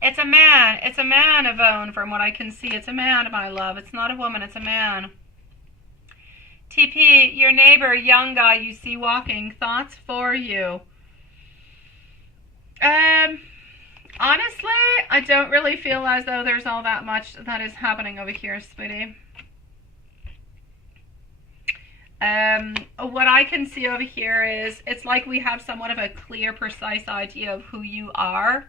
It's a man. It's a man, Yvonne, from what I can see. It's a man, my love. It's not a woman. It's a man. TP, your neighbor, young guy you see walking. Thoughts for you. Honestly, I don't really feel as though there's all that much that is happening over here, sweetie. What I can see over here is it's like we have somewhat of a clear, precise idea of who you are.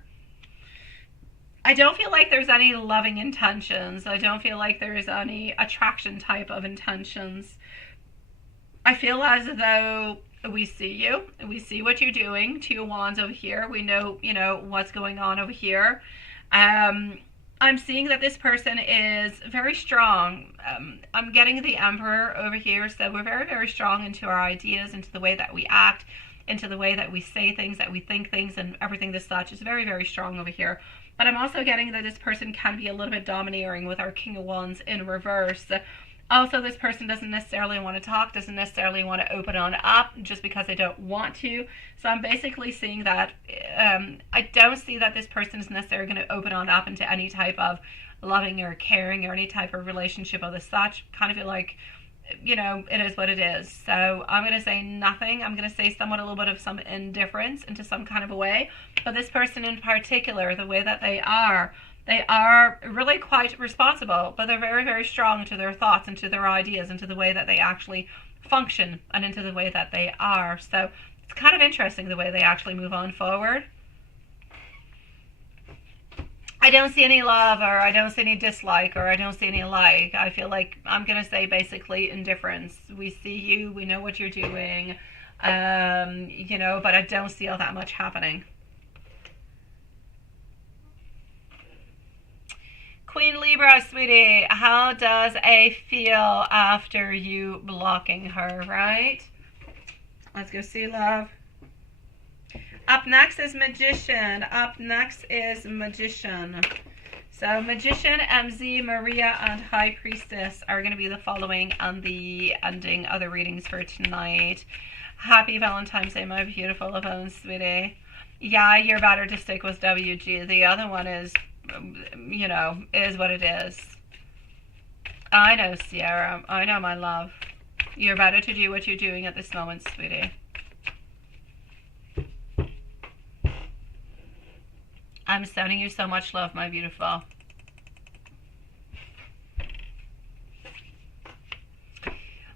I don't feel like there's any loving intentions. I don't feel like there's any attraction type of intentions. I feel as though we see you. We see what you're doing. Two of Wands over here. We know, what's going on over here. I'm seeing that this person is very strong. I'm getting the Emperor over here. So we're very, very strong into our ideas, into the way that we act, into the way that we say things, that we think things, and everything this such is very, very strong over here. But I'm also getting that this person can be a little bit domineering with our King of Wands in reverse. Also, this person doesn't necessarily want to talk, doesn't necessarily want to open on up just because they don't want to. So I'm basically seeing that I don't see that this person is necessarily going to open on up into any type of loving or caring or any type of relationship of the such. Kind of feel like, it is what it is. So I'm going to say nothing. I'm going to say somewhat a little bit of some indifference into some kind of a way. But this person in particular, the way that they are really quite responsible, but they're very, very strong into their thoughts, into their ideas, into the way that they actually function, and into the way that they are. So it's kind of interesting the way they actually move on forward. I don't see any love, or I don't see any dislike, or I don't see any like. I feel like I'm going to say basically indifference. We see you, we know what you're doing, but I don't see all that much happening. Queen Libra, sweetie, how does A feel after you blocking her, right? Let's go see, love. Up next is Magician. Up next is Magician. So Magician, MZ, Maria, and High Priestess are going to be the following on the ending of the readings for tonight. Happy Valentine's Day, my beautiful Yvonne, sweetie. Yeah, you're better to stick with WG. The other one is, is what it is. I know, Sierra. I know, my love. You're better to do what you're doing at this moment, sweetie. I'm sending you so much love, my beautiful.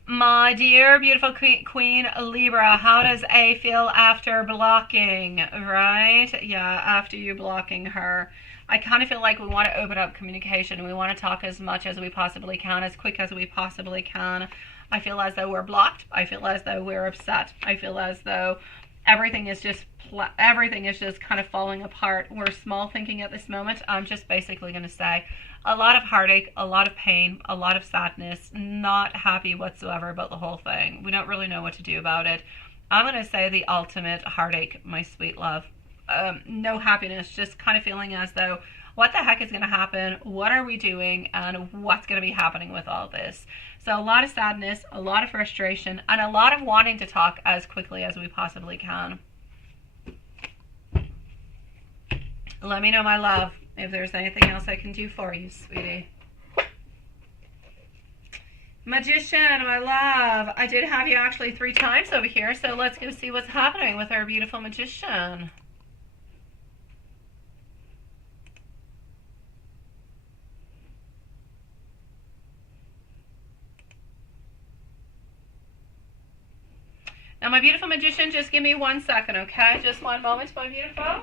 My dear, beautiful Queen Libra, how does A feel after blocking, right? Yeah, after you blocking her. I kind of feel like we want to open up communication. We want to talk as much as we possibly can, as quick as we possibly can. I feel as though we're blocked. I feel as though we're upset. I feel as though everything is just kind of falling apart. We're small thinking at this moment. I'm just basically going to say a lot of heartache, a lot of pain, a lot of sadness, not happy whatsoever about the whole thing. We don't really know what to do about it. I'm going to say the ultimate heartache, my sweet love. No happiness, just kind of feeling as though, what the heck is going to happen? What are we doing? And what's going to be happening with all this? So a lot of sadness, a lot of frustration, and a lot of wanting to talk as quickly as we possibly can. Let me know, my love, if there's anything else I can do for you, sweetie. Magician, my love. I did have you actually 3 times over here, so let's go see what's happening with our beautiful magician. Now, my beautiful magician, just give me 1 second, okay? Just 1 moment, my beautiful.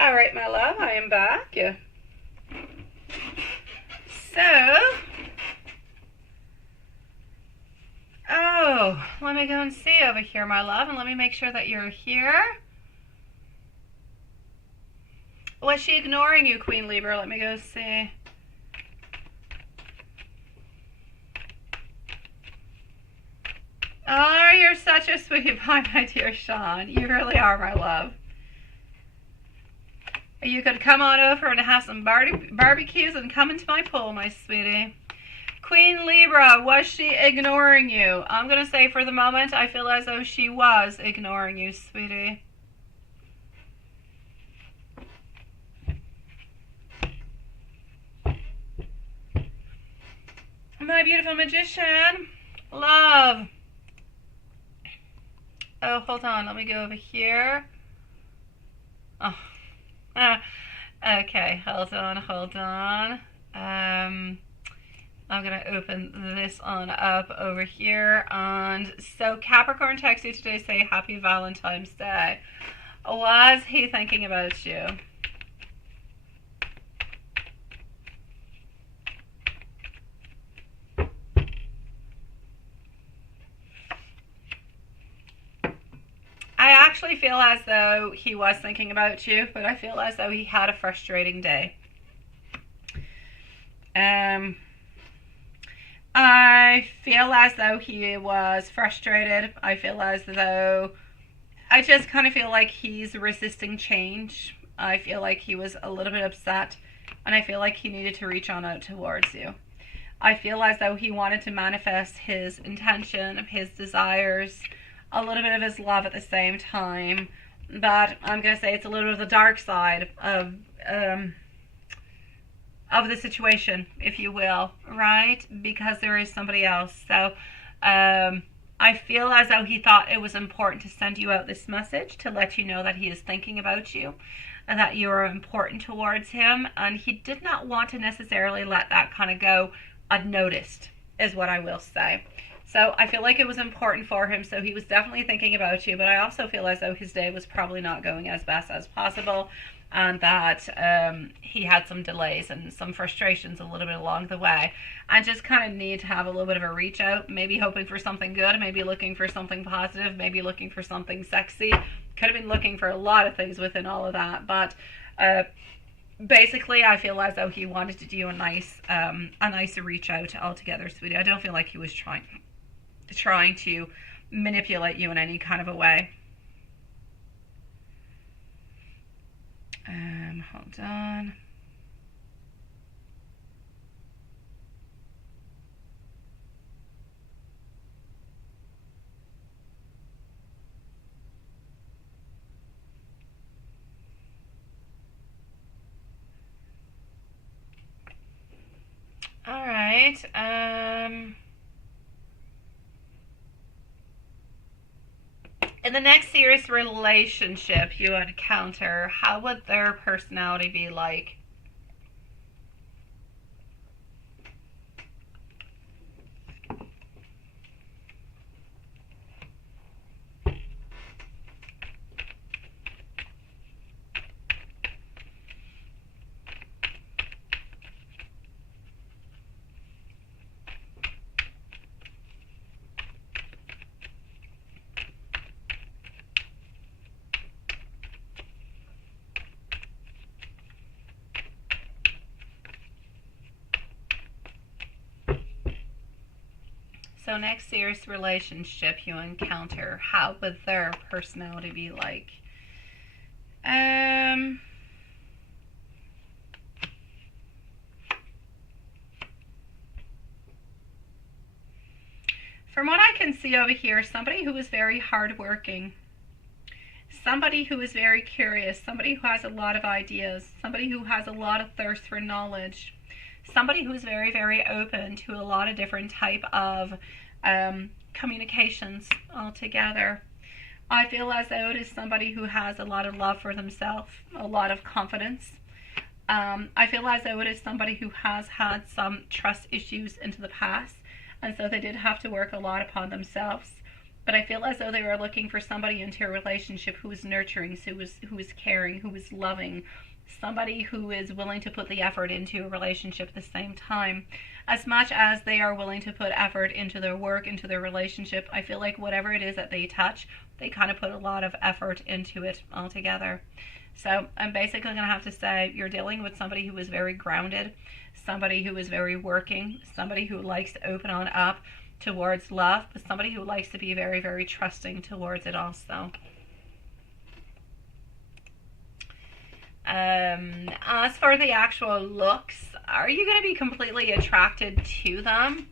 All right, my love, I am back. So, let me go and see over here, my love, and let me make sure that you're here. Was she ignoring you, Queen Libra? Let me go see. Oh, you're such a sweetie pie, my dear Sean. You really are, my love. You could come on over and have some barbecues and come into my pool, my sweetie. Queen Libra, was she ignoring you? I'm going to say for the moment, I feel as though she was ignoring you, sweetie. My beautiful magician, love. Oh, hold on. Let me go over here. Oh. Okay, hold on. I'm gonna open this on up over here. And so Capricorn texts you today, say happy Valentine's Day. Was he thinking about you? I actually feel as though he was thinking about you, but I feel as though he had a frustrating day. I feel as though he was frustrated. I feel as though, I just kind of feel like he's resisting change. I feel like he was a little bit upset, and I feel like he needed to reach on out towards you. I feel as though he wanted to manifest his intention, his desires, a little bit of his love at the same time, but I'm going to say it's a little bit of the dark side of the situation, if you will, right? Because there is somebody else. So I feel as though he thought it was important to send you out this message to let you know that he is thinking about you and that you are important towards him, and he did not want to necessarily let that kind of go unnoticed, is what I will say. So I feel like it was important for him, so he was definitely thinking about you, but I also feel as though his day was probably not going as best as possible, and that he had some delays and some frustrations a little bit along the way. I just kind of need to have a little bit of a reach out, maybe hoping for something good, maybe looking for something positive, maybe looking for something sexy. Could have been looking for a lot of things within all of that, but Basically, I feel as though he wanted to do a nice reach out altogether, sweetie. I don't feel like he was trying to manipulate you in any kind of a way. Hold on. All right. In the next serious relationship you encounter, how would their personality be like? So next serious relationship you encounter, how would their personality be like? Um, from what I can see over here, somebody who is very hardworking, somebody who is very curious, somebody who has a lot of ideas, somebody who has a lot of thirst for knowledge, somebody who's very, very open to a lot of different type of communications altogether. I feel as though it is somebody who has a lot of love for themselves, a lot of confidence. I feel as though it is somebody who has had some trust issues into the past, and so they did have to work a lot upon themselves. But I feel as though they were looking for somebody into a relationship who is nurturing, who is caring, who is loving, somebody who is willing to put the effort into a relationship at the same time. As much as they are willing to put effort into their work, into their relationship, I feel like whatever it is that they touch, they kind of put a lot of effort into it altogether. So I'm basically going to have to say you're dealing with somebody who is very grounded, somebody who is very working, somebody who likes to open on up towards love, but somebody who likes to be very, very trusting towards it also. As for the actual looks, are you going to be completely attracted to them?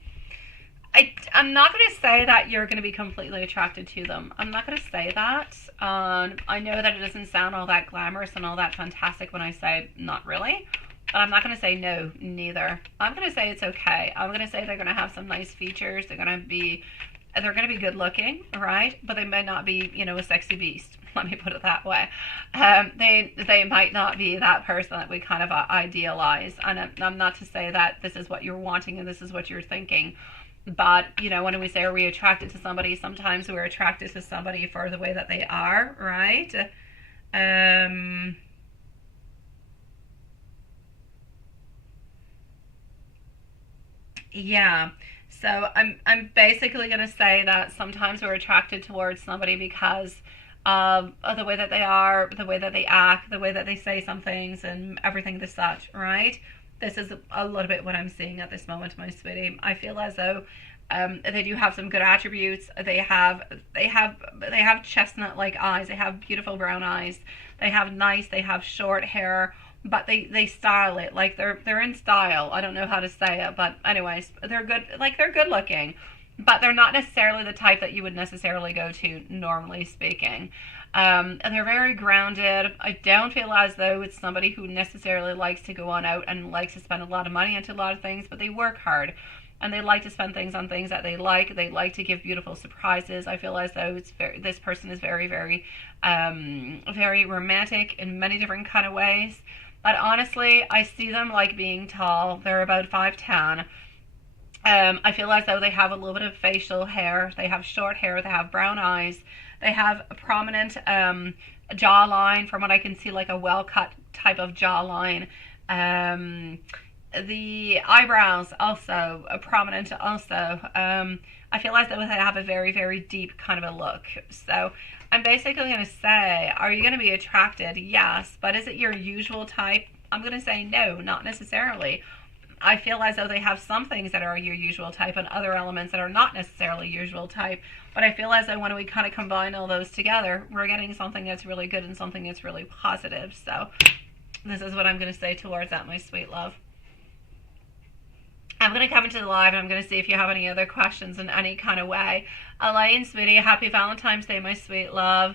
I'm not going to say that you're going to be completely attracted to them. I'm not going to say that. I know that it doesn't sound all that glamorous and all that fantastic when I say not really. But I'm not going to say no, neither. I'm going to say it's okay. I'm going to say they're going to have some nice features. They're going to be good looking, right? But they might not be, a sexy beast. Let me put it that way. They might not be that person that we kind of idealize. And I'm not to say that this is what you're wanting and this is what you're thinking. But, when we say are we attracted to somebody, sometimes we're attracted to somebody for the way that they are, right? Yeah. So I'm basically going to say that sometimes we're attracted towards somebody because of the way that they are, the way that they act, the way that they say some things, and everything to such, right? This is a little bit what I'm seeing at this moment, my sweetie. I feel as though they do have some good attributes. They have chestnut-like eyes. They have beautiful brown eyes. They have short hair, but they style it like they're in style. I don't know how to say it, but anyways, they're good. Like they're good looking, but they're not necessarily the type that you would necessarily go to normally speaking. And they're very grounded. I don't feel as though it's somebody who necessarily likes to go on out and likes to spend a lot of money into a lot of things, but they work hard. And they like to spend things on things that they like. They like to give beautiful surprises. I feel as though this person is very, very, very romantic in many different kind of ways. But honestly, I see them like being tall. They're about 5'10". I feel as though they have a little bit of facial hair. They have short hair. They have brown eyes. They have a prominent jawline, from what I can see, like a well-cut type of jawline. The eyebrows also prominent also. I feel as though they have a very, very deep kind of a look. So I'm basically going to say, are you going to be attracted? Yes. But is it your usual type? I'm going to say no, not necessarily. I feel as though they have some things that are your usual type and other elements that are not necessarily usual type. But I feel as though when we kind of combine all those together, we're getting something that's really good and something that's really positive. So this is what I'm going to say towards that, my sweet love. I'm going to come into the live and I'm going to see if you have any other questions in any kind of way. Elaine, sweetie, happy Valentine's Day, my sweet love.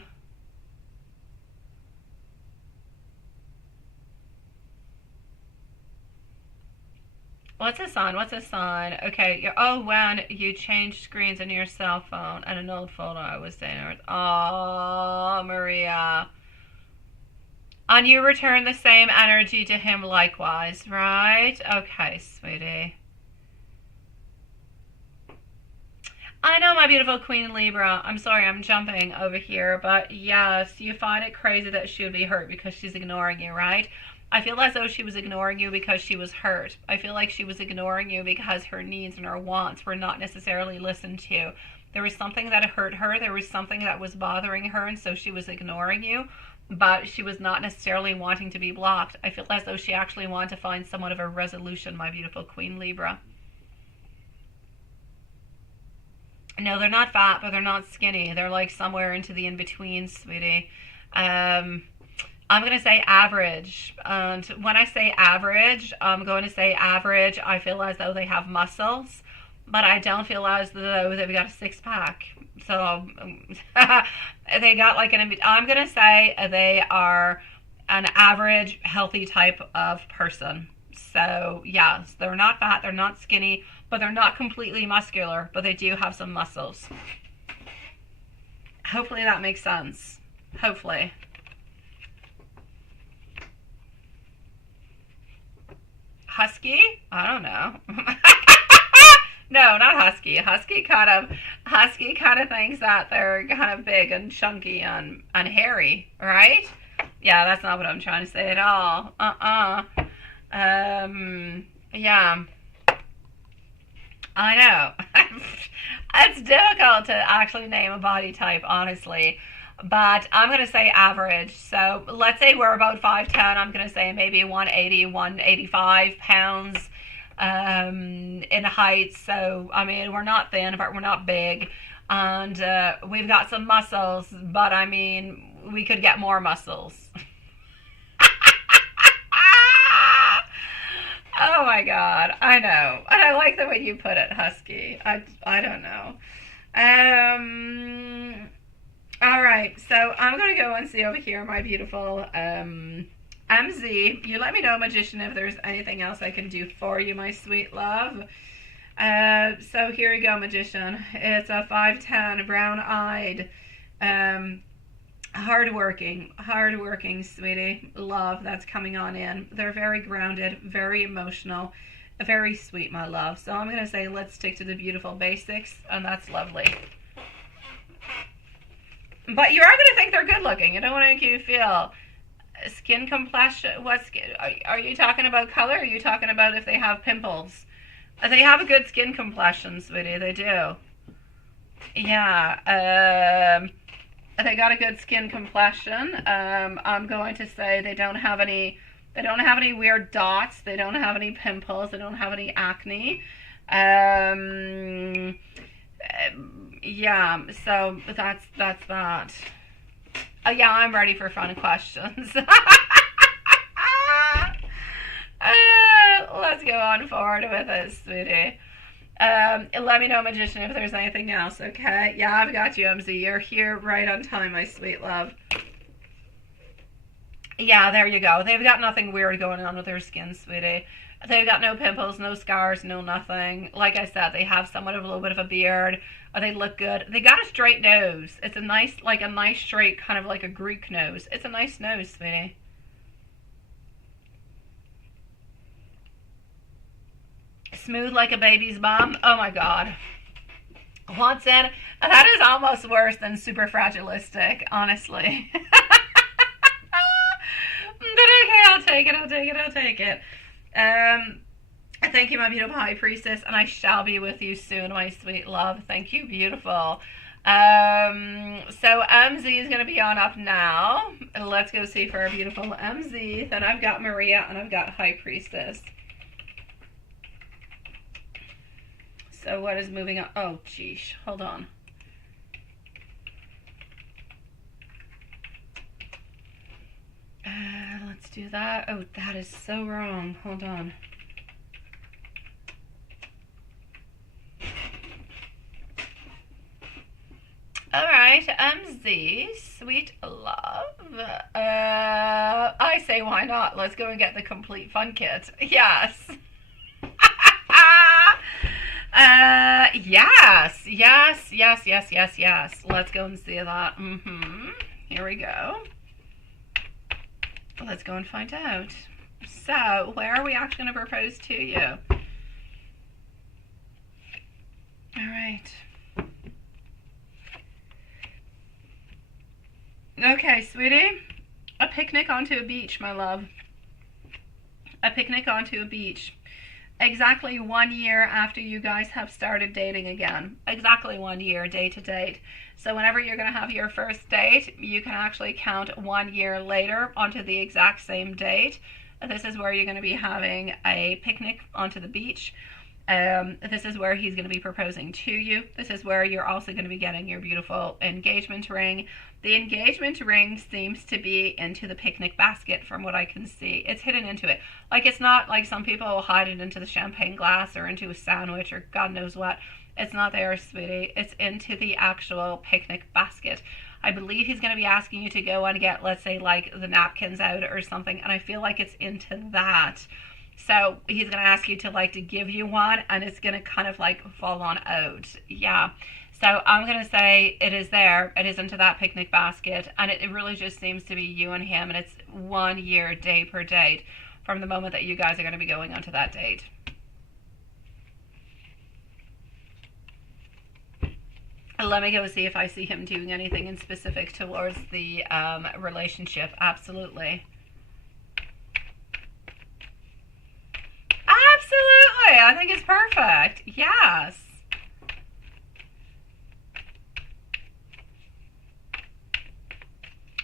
What's a sign? What's a sign? Okay. Oh, when you changed screens on your cell phone and an old photo I was saying. Oh, Maria. And you return the same energy to him likewise, right? Okay, sweetie. I know, my beautiful Queen Libra. I'm sorry, I'm jumping over here. But yes, you find it crazy that she would be hurt because she's ignoring you, right? I feel as though she was ignoring you because she was hurt. I feel like she was ignoring you because her needs and her wants were not necessarily listened to. There was something that hurt her. There was something that was bothering her, and so she was ignoring you. But she was not necessarily wanting to be blocked. I feel as though she actually wanted to find somewhat of a resolution, my beautiful Queen Libra. No, they're not fat, but they're not skinny. They're like somewhere into the in-between, sweetie. I'm going to say average. And when I say average, I'm going to say average. I feel as though they have muscles, but I don't feel as though they've got a six-pack. So they got like I'm going to say they are an average, healthy type of person. So yes, they're not fat, they're not skinny, but they're not completely muscular, but they do have some muscles. Hopefully that makes sense. Hopefully. Husky? I don't know. No, not husky. Husky kind of thinks that they're kind of big and chunky and hairy, right? Yeah, that's not what I'm trying to say at all. Yeah. I know. It's difficult to actually name a body type, honestly. But I'm going to say average. So let's say we're about 5'10". I'm going to say maybe 180, 185 pounds in height. So, I mean, we're not thin, but we're not big. And we've got some muscles, but I mean, we could get more muscles. Oh my God, I know. And I like the way you put it, Husky. I don't know. All right, so I'm going to go and see over here my beautiful MZ. You let me know, Magician, if there's anything else I can do for you, my sweet love. So here we go, Magician. It's a 5'10", brown-eyed, hardworking, sweetie. Love that's coming on in. They're very grounded, very emotional, very sweet, my love. So I'm going to say let's stick to the beautiful basics, and that's lovely. But you are going to think they're good looking. I don't want to make you feel skin complexion. What skin? Are you talking about color? Or are you talking about if they have pimples? They have a good skin complexion, sweetie. They do. Yeah. They got a good skin complexion. I'm going to say they don't have any. They don't have any weird dots. They don't have any pimples. They don't have any acne. Yeah, so that's that. Oh yeah, I'm ready for fun questions. Let's go on forward with it, sweetie. Let me know, Magician, if there's anything else, okay? Yeah, I've got you, MZ. You're here right on time, my sweet love. Yeah, there you go. They've got nothing weird going on with their skin, sweetie. They've got no pimples, no scars, no nothing. Like I said, they have somewhat of a little bit of a beard. They look good. They got a straight nose. It's a nice straight, kind of like a Greek nose. It's a nice nose, sweetie. Smooth like a baby's bum. Oh my God. What's in? That is almost worse than super fragilistic, honestly. But okay, I'll take it. Thank you, my beautiful high priestess, and I shall be with you soon, my sweet love. Thank you, beautiful. So MZ is going to be on up now. Let's go see for our beautiful MZ. Then I've got Maria and I've got High Priestess. So what is moving on? Oh, geesh. Hold on. Let's do that. Oh, that is so wrong. Hold on. Alright, MZ, sweet love. I say why not? Let's go and get the complete fun kit. Yes. Yes. Let's go and see that. Here we go. Let's go and find out. So, where are we actually going to propose to you? Alright. Okay, sweetie. A picnic onto a beach, my love. A picnic onto a beach. Exactly 1 year after you guys have started dating again. Exactly 1 year, date to date. So whenever you're going to have your first date, you can actually count 1 year later onto the exact same date. This is where you're going to be having a picnic onto the beach. This is where he's going to be proposing to you. This is where you're also going to be getting your beautiful engagement ring. The engagement ring seems to be into the picnic basket from what I can see. It's hidden into it. Like, it's not like some people will hide it into the champagne glass or into a sandwich or God knows what. It's not there, sweetie. It's into the actual picnic basket. I believe he's going to be asking you to go and get, let's say, like the napkins out or something. And I feel like it's into that. So he's going to ask you to give you one, and it's going to kind of like fall on out. Yeah. So I'm going to say it is there. It is into that picnic basket, and it really just seems to be you and him, and it's 1 year, day per date, from the moment that you guys are going to be going onto that date. Let me go see if I see him doing anything in specific towards the relationship. Absolutely. Absolutely. I think it's perfect. Yes.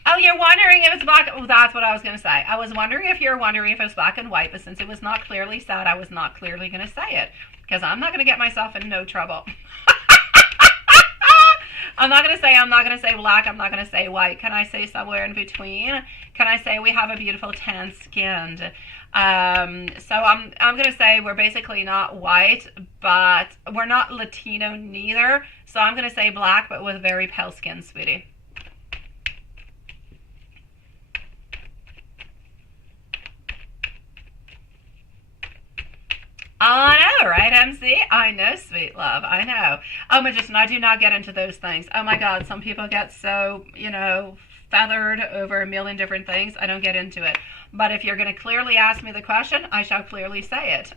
Oh, you're wondering if it's black. Oh, that's what I was going to say. I was wondering if you're wondering if it was black and white, but since it was not clearly said, I was not clearly going to say it because I'm not going to get myself in no trouble. I'm not going to say black. I'm not going to say white. Can I say somewhere in between? Can I say we have a beautiful tan skinned? So I'm going to say we're basically not white, but we're not Latino neither. So I'm going to say black, but with very pale skin, sweetie. I know, right, MC? I know, sweet love. I know. Oh, magician, I do not get into those things. Oh, my God. Some people get so, feathered over a million different things. I don't get into it. But if you're going to clearly ask me the question, I shall clearly say it.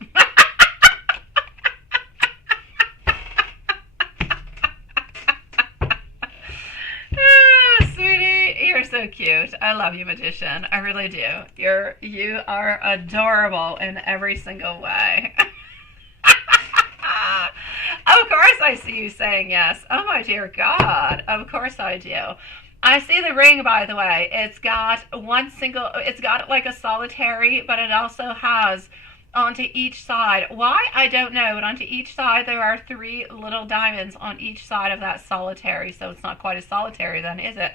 Oh, sweetie, you're so cute. I love you, magician. I really do. You are adorable in every single way. Of course I see you saying yes. Oh my dear God. Of course I do. I see the ring, by the way. It's got like a solitary, but it also has onto each side. Why? I don't know, but onto each side there are 3 little diamonds on each side of that solitary, so it's not quite a solitary then, is it?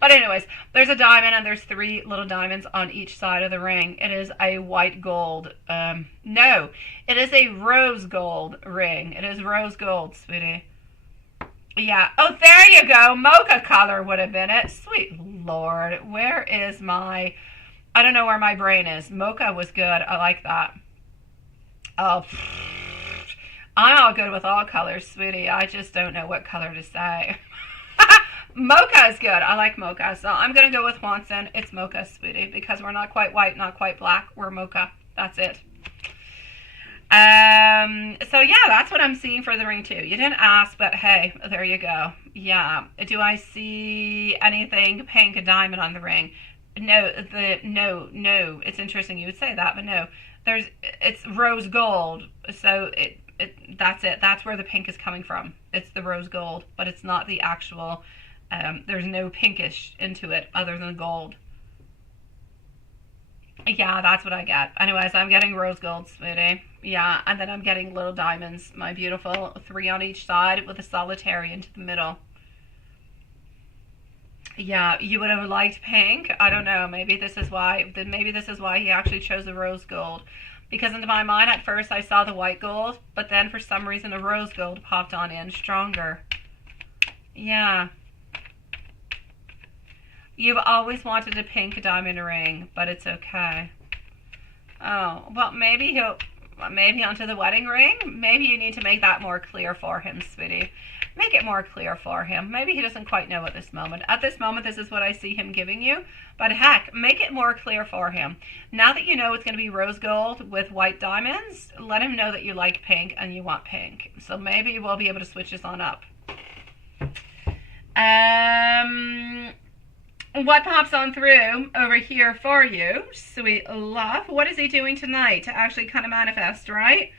But anyways, there's a diamond and there's 3 little diamonds on each side of the ring. It is a white gold. No, it is a rose gold ring. It is rose gold, sweetie. Yeah. Oh, there you go. Mocha color would have been it. Sweet Lord. Where is my... I don't know where my brain is. Mocha was good. I like that. Oh, I'm all good with all colors, sweetie. I just don't know what color to say. Mocha is good. I like mocha. So I'm going to go with Watson. It's mocha, sweetie, because we're not quite white, not quite black. We're mocha. That's it. So yeah, that's what I'm seeing for the ring too. You didn't ask, but hey, there you go. Yeah. Do I see anything pink diamond on the ring? No. It's interesting you would say that, but no. It's rose gold. So That's it. That's where the pink is coming from. It's the rose gold, but it's not the actual, there's no pinkish into it other than gold. Yeah, that's what I get. Anyways, I'm getting rose gold, sweetie. Yeah, and then I'm getting little diamonds, my beautiful, 3 on each side with a solitary into the middle. Yeah, you would have liked pink. I don't know. Maybe this is why. Maybe this is why he actually chose the rose gold. Because into my mind, at first I saw the white gold, but then for some reason the rose gold popped on in stronger. Yeah. You've always wanted a pink diamond ring, but it's okay. Oh, well, maybe onto the wedding ring. Maybe you need to make that more clear for him, sweetie. Make it more clear for him. Maybe he doesn't quite know at this moment. At this moment, this is what I see him giving you. But heck, make it more clear for him. Now that you know it's going to be rose gold with white diamonds, let him know that you like pink and you want pink. So maybe you will be able to switch this on up. What pops on through over here for you, sweet love? What is he doing tonight to actually kind of manifest, right?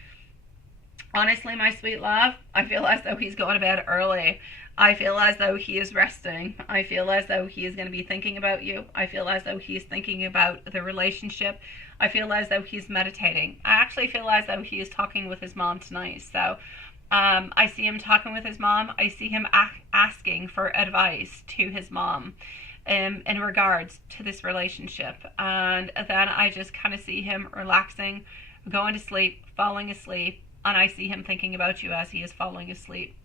Honestly, my sweet love, I feel as though he's going to bed early. I feel as though he is resting. I feel as though he is going to be thinking about you. I feel as though he's thinking about the relationship. I feel as though he's meditating. I actually feel as though he is talking with his mom tonight. So I see him talking with his mom. I see him asking for advice to his mom in regards to this relationship. And then I just kind of see him relaxing, going to sleep, falling asleep. And I see him thinking about you as he is falling asleep.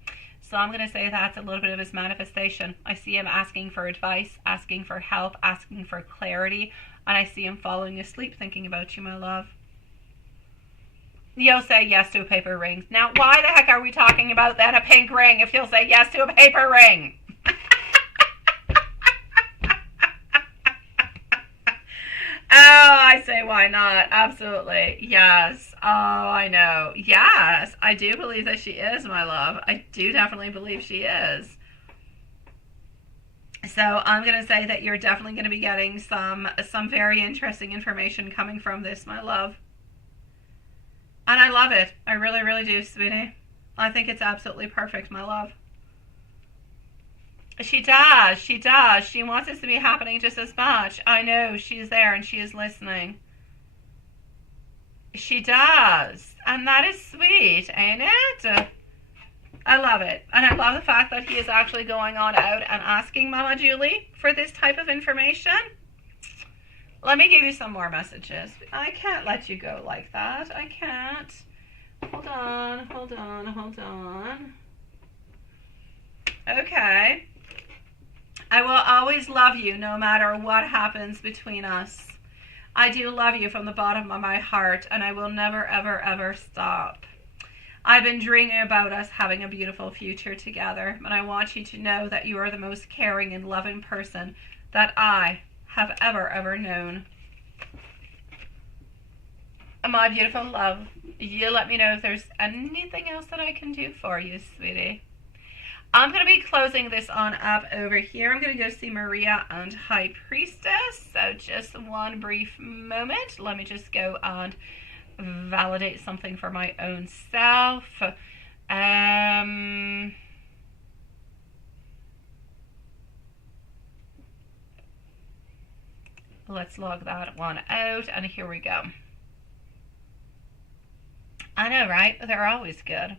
So I'm going to say that's a little bit of his manifestation. I see him asking for advice, asking for help, asking for clarity. And I see him falling asleep thinking about you, my love. You'll say yes to a paper ring. Now, why the heck are we talking about then a pink ring if you'll say yes to a paper ring? Oh, I say why not? Absolutely. Yes. Oh, I know. Yes, I do believe that she is, my love. I do definitely believe she is. So I'm going to say that you're definitely going to be getting some very interesting information coming from this, my love. And I love it. I really, really do, sweetie. I think it's absolutely perfect, my love. She does. She does. She wants this to be happening just as much. I know. She's there and she is listening. She does. And that is sweet, ain't it? I love it. And I love the fact that he is actually going on out and asking Mama Julie for this type of information. Let me give you some more messages. I can't let you go like that. I can't. Hold on, hold on, hold on. Okay. I will always love you no matter what happens between us. I do love you from the bottom of my heart, and I will never, ever, ever stop. I've been dreaming about us having a beautiful future together, and I want you to know that you are the most caring and loving person that I have ever, ever known. My beautiful love, you let me know if there's anything else that I can do for you, sweetie. I'm going to be closing this on up over here. I'm going to go see Maria and High Priestess. So just one brief moment. Let me just go and validate something for my own self. Let's log that one out, and here we go. I know, right? They're always good.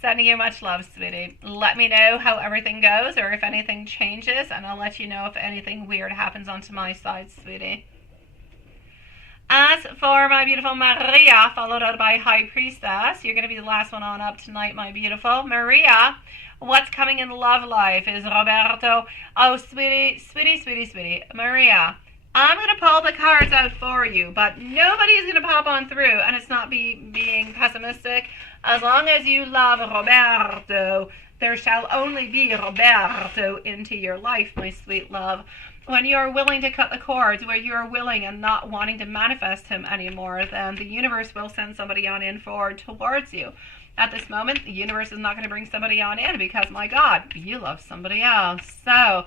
Sending you much love, sweetie. Let me know how everything goes or if anything changes, and I'll let you know if anything weird happens onto my side, sweetie. As for my beautiful Maria, followed out by High Priestess, you're going to be the last one on up tonight, my beautiful. Maria, what's coming in love life is Roberto. Oh, sweetie, sweetie, sweetie, sweetie. Maria, I'm going to pull the cards out for you, but nobody is going to pop on through, and it's not being pessimistic. As long as you love Roberto, there shall only be Roberto into your life, my sweet love. When you are willing to cut the cords, where you are willing and not wanting to manifest him anymore, then the universe will send somebody on in forward towards you. At this moment, the universe is not going to bring somebody on in because, my God, you love somebody else. So,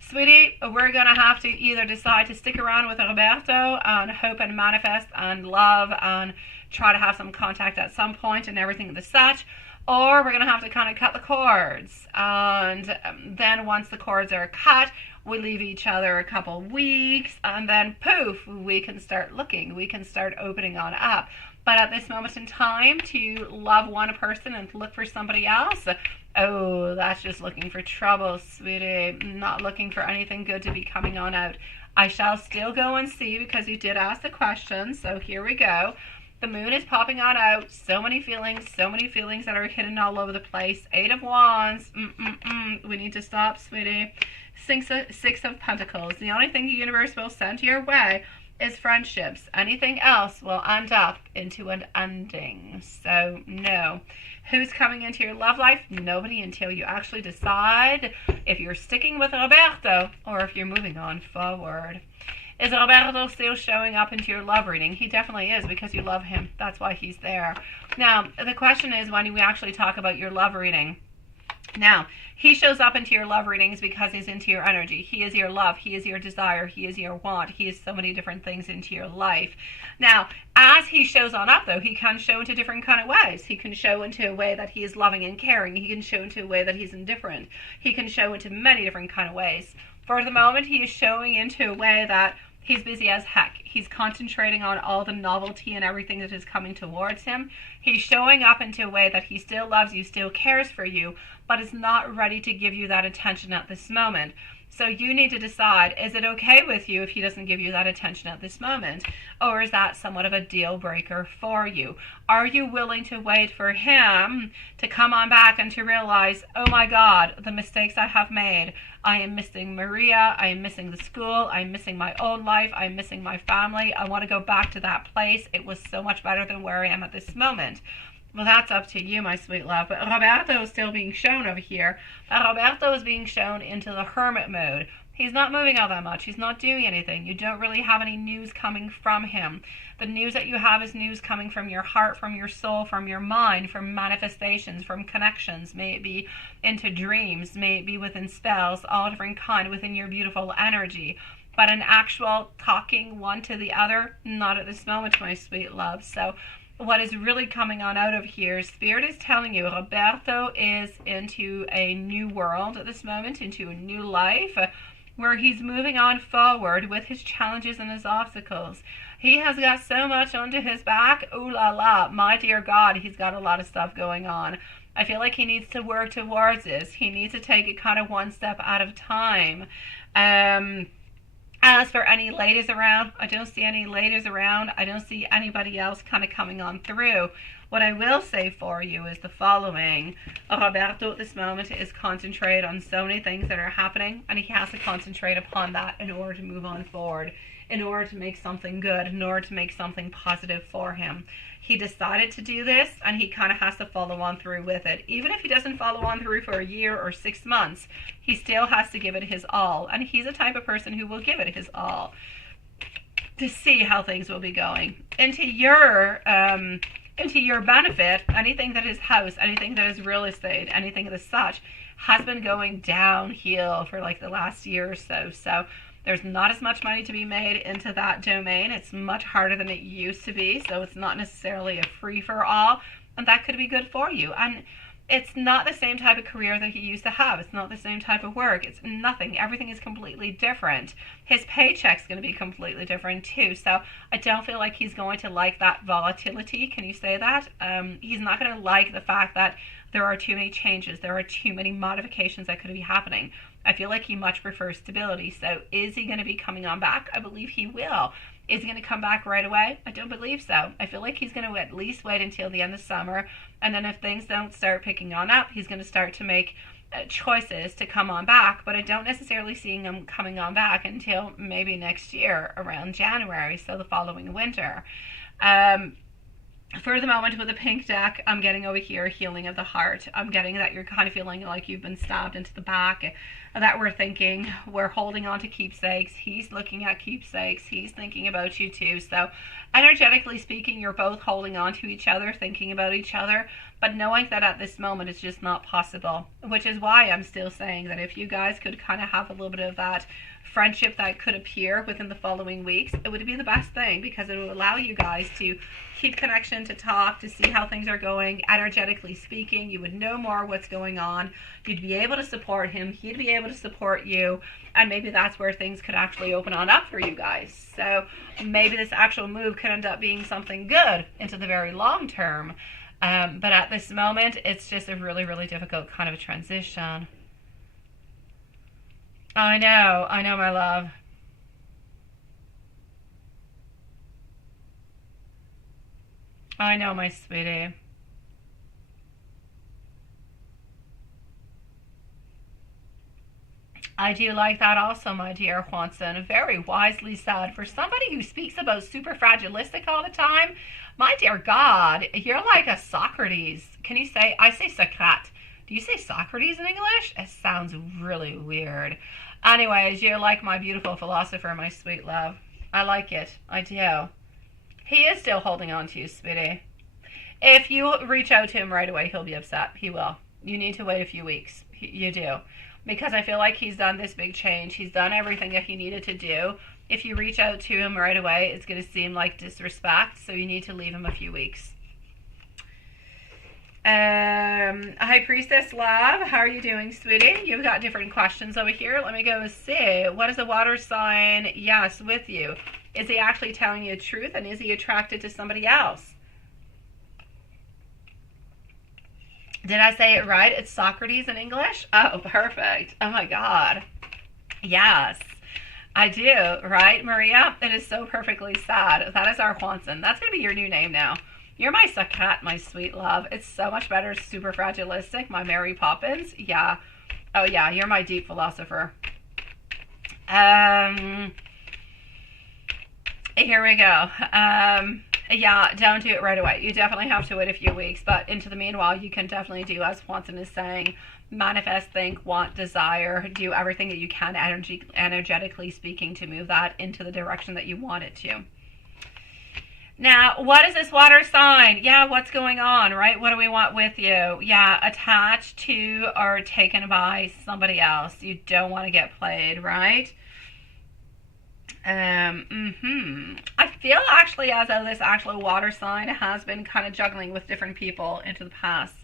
sweetie, we're going to have to either decide to stick around with Roberto and hope and manifest and love and try to have some contact at some point and everything the such, or we're going to have to kind of cut the cords. And then once the cords are cut, we leave each other a couple weeks, and then poof, we can start looking. We can start opening on up. But at this moment in time, to love one person and look for somebody else, oh, that's just looking for trouble, sweetie. Not looking for anything good to be coming on out. I shall still go and see, because you did ask the question, so here we go. The moon is popping on out. So many feelings that are hidden all over the place. 8 of Wands. We need to stop, sweetie. Six of Pentacles. The only thing the universe will send your way is friendships. Anything else will end up into an ending. So, no. Who's coming into your love life? Nobody, until you actually decide if you're sticking with Roberto or if you're moving on forward. Is Roberto still showing up into your love reading? He definitely is, because you love him. That's why he's there. Now, the question is, when we actually talk about your love reading, now, he shows up into your love readings because he's into your energy. He is your love. He is your desire. He is your want. He is so many different things into your life. Now, as he shows on up, though, he can show into different kind of ways. He can show into a way that he is loving and caring. He can show into a way that he's indifferent. He can show into many different kind of ways. For the moment, he is showing into a way that he's busy as heck. He's concentrating on all the novelty and everything that is coming towards him. He's showing up into a way that he still loves you, still cares for you, but is not ready to give you that attention at this moment. So you need to decide, is it okay with you if he doesn't give you that attention at this moment? Or is that somewhat of a deal breaker for you? Are you willing to wait for him to come on back and to realize, oh my God, the mistakes I have made. I am missing Maria. I am missing the school. I'm missing my own life. I'm missing my family. I want to go back to that place. It was so much better than where I am at this moment. Well, that's up to you, my sweet love. But Roberto is still being shown over here. Roberto is being shown into the hermit mode. He's not moving all that much. He's not doing anything. You don't really have any news coming from him. The news that you have is news coming from your heart, from your soul, from your mind, from manifestations, from connections. May it be into dreams. May it be within spells, all different kind, within your beautiful energy. But an actual talking one to the other, not at this moment, my sweet love. So what is really coming on out of here, Spirit is telling you Roberto is into a new world at this moment, into a new life, where he's moving on forward with his challenges and his obstacles. He has got so much onto his back. Ooh la la, my dear God, he's got a lot of stuff going on. I feel like he needs to work towards this. He needs to take it kind of one step at a time. As for any ladies around, I don't see any ladies around. I don't see anybody else kind of coming on through. What I will say for you is the following. Roberto at this moment is concentrated on so many things that are happening, and he has to concentrate upon that in order to move on forward, in order to make something good, in order to make something positive for him. He decided to do this, and he kind of has to follow on through with it. Even if he doesn't follow on through for a year or 6 months, he still has to give it his all. And he's a type of person who will give it his all to see how things will be going. Into your benefit, anything that is house, anything that is real estate, anything of the such, has been going downhill for like the last year or so. So there's not as much money to be made into that domain. It's much harder than it used to be, so it's not necessarily a free-for-all, and that could be good for you. And it's not the same type of career that he used to have. It's not the same type of work. It's nothing. Everything is completely different. His paycheck's going to be completely different too, so I don't feel like he's going to like that volatility. Can you say that? He's not going to like the fact that there are too many changes. There are too many modifications that could be happening. I feel like he much prefers stability. So is he going to be coming on back? I believe he will. Is he going to come back right away? I don't believe so. I feel like he's going to at least wait until the end of summer. And then if things don't start picking on up, he's going to start to make choices to come on back. But I don't necessarily see him coming on back until maybe next year around January, so the following winter. For the moment with the pink deck, I'm getting over here healing of the heart. I'm getting that you're kind of feeling like you've been stabbed into the back, that we're thinking we're holding on to keepsakes. He's looking at keepsakes. He's thinking about you too. So energetically speaking, you're both holding on to each other, thinking about each other. but knowing that at this moment it's just not possible, which is why I'm still saying that if you guys could kind of have a little bit of that friendship that could appear within the following weeks, it would be the best thing, because it will allow you guys to keep connection, to talk, to see how things are going, energetically speaking. You would know more what's going on. You'd be able to support him. He'd be able to support you. And maybe that's where things could actually open on up for you guys. So maybe this actual move could end up being something good into the very long term. But at this moment, it's just a really, really difficult kind of a transition. I know, my love. I know, my sweetie. I do like that also, my dear Juanson. Very wisely said. For somebody who speaks about super fragilistic all the time, my dear God, you're like a Socrates. Can you say, I say Socrates. Do you say Socrates in English? It sounds really weird. Anyways, you're like my beautiful philosopher, my sweet love. I like it. I do. He is still holding on to you, sweetie. If you reach out to him right away, he'll be upset. He will. You need to wait a few weeks. You do. Because I feel like he's done this big change. He's done everything that he needed to do. If you reach out to him right away, it's going to seem like disrespect. So you need to leave him a few weeks. Hi, Priestess Love. How are you doing, sweetie? You've got different questions over here. Let me go see. What is the water sign? Yes, with you. Is he actually telling you the truth? And is he attracted to somebody else? Did I say it right? It's Socrates in English? Oh, perfect. Oh, my God. Yes, I do. Right, Maria? It is so perfectly said. That is our Juanson. That's going to be your new name now. You're my Sakat, my sweet love. It's so much better. Super fragilistic. My Mary Poppins. Yeah. Oh, yeah. You're my deep philosopher. Here we go. Yeah, don't do it right away. You definitely have to wait a few weeks. But into the meanwhile, you can definitely do, as Juanson is saying, manifest, think, want, desire, do everything that you can energetically speaking to move that into the direction that you want it to. Now, what is this water sign? Yeah, what's going on, right? What do we want with you? Yeah, attached to or taken by somebody else. You don't want to get played, right? I feel actually as though this actual water sign has been kind of juggling with different people into the past.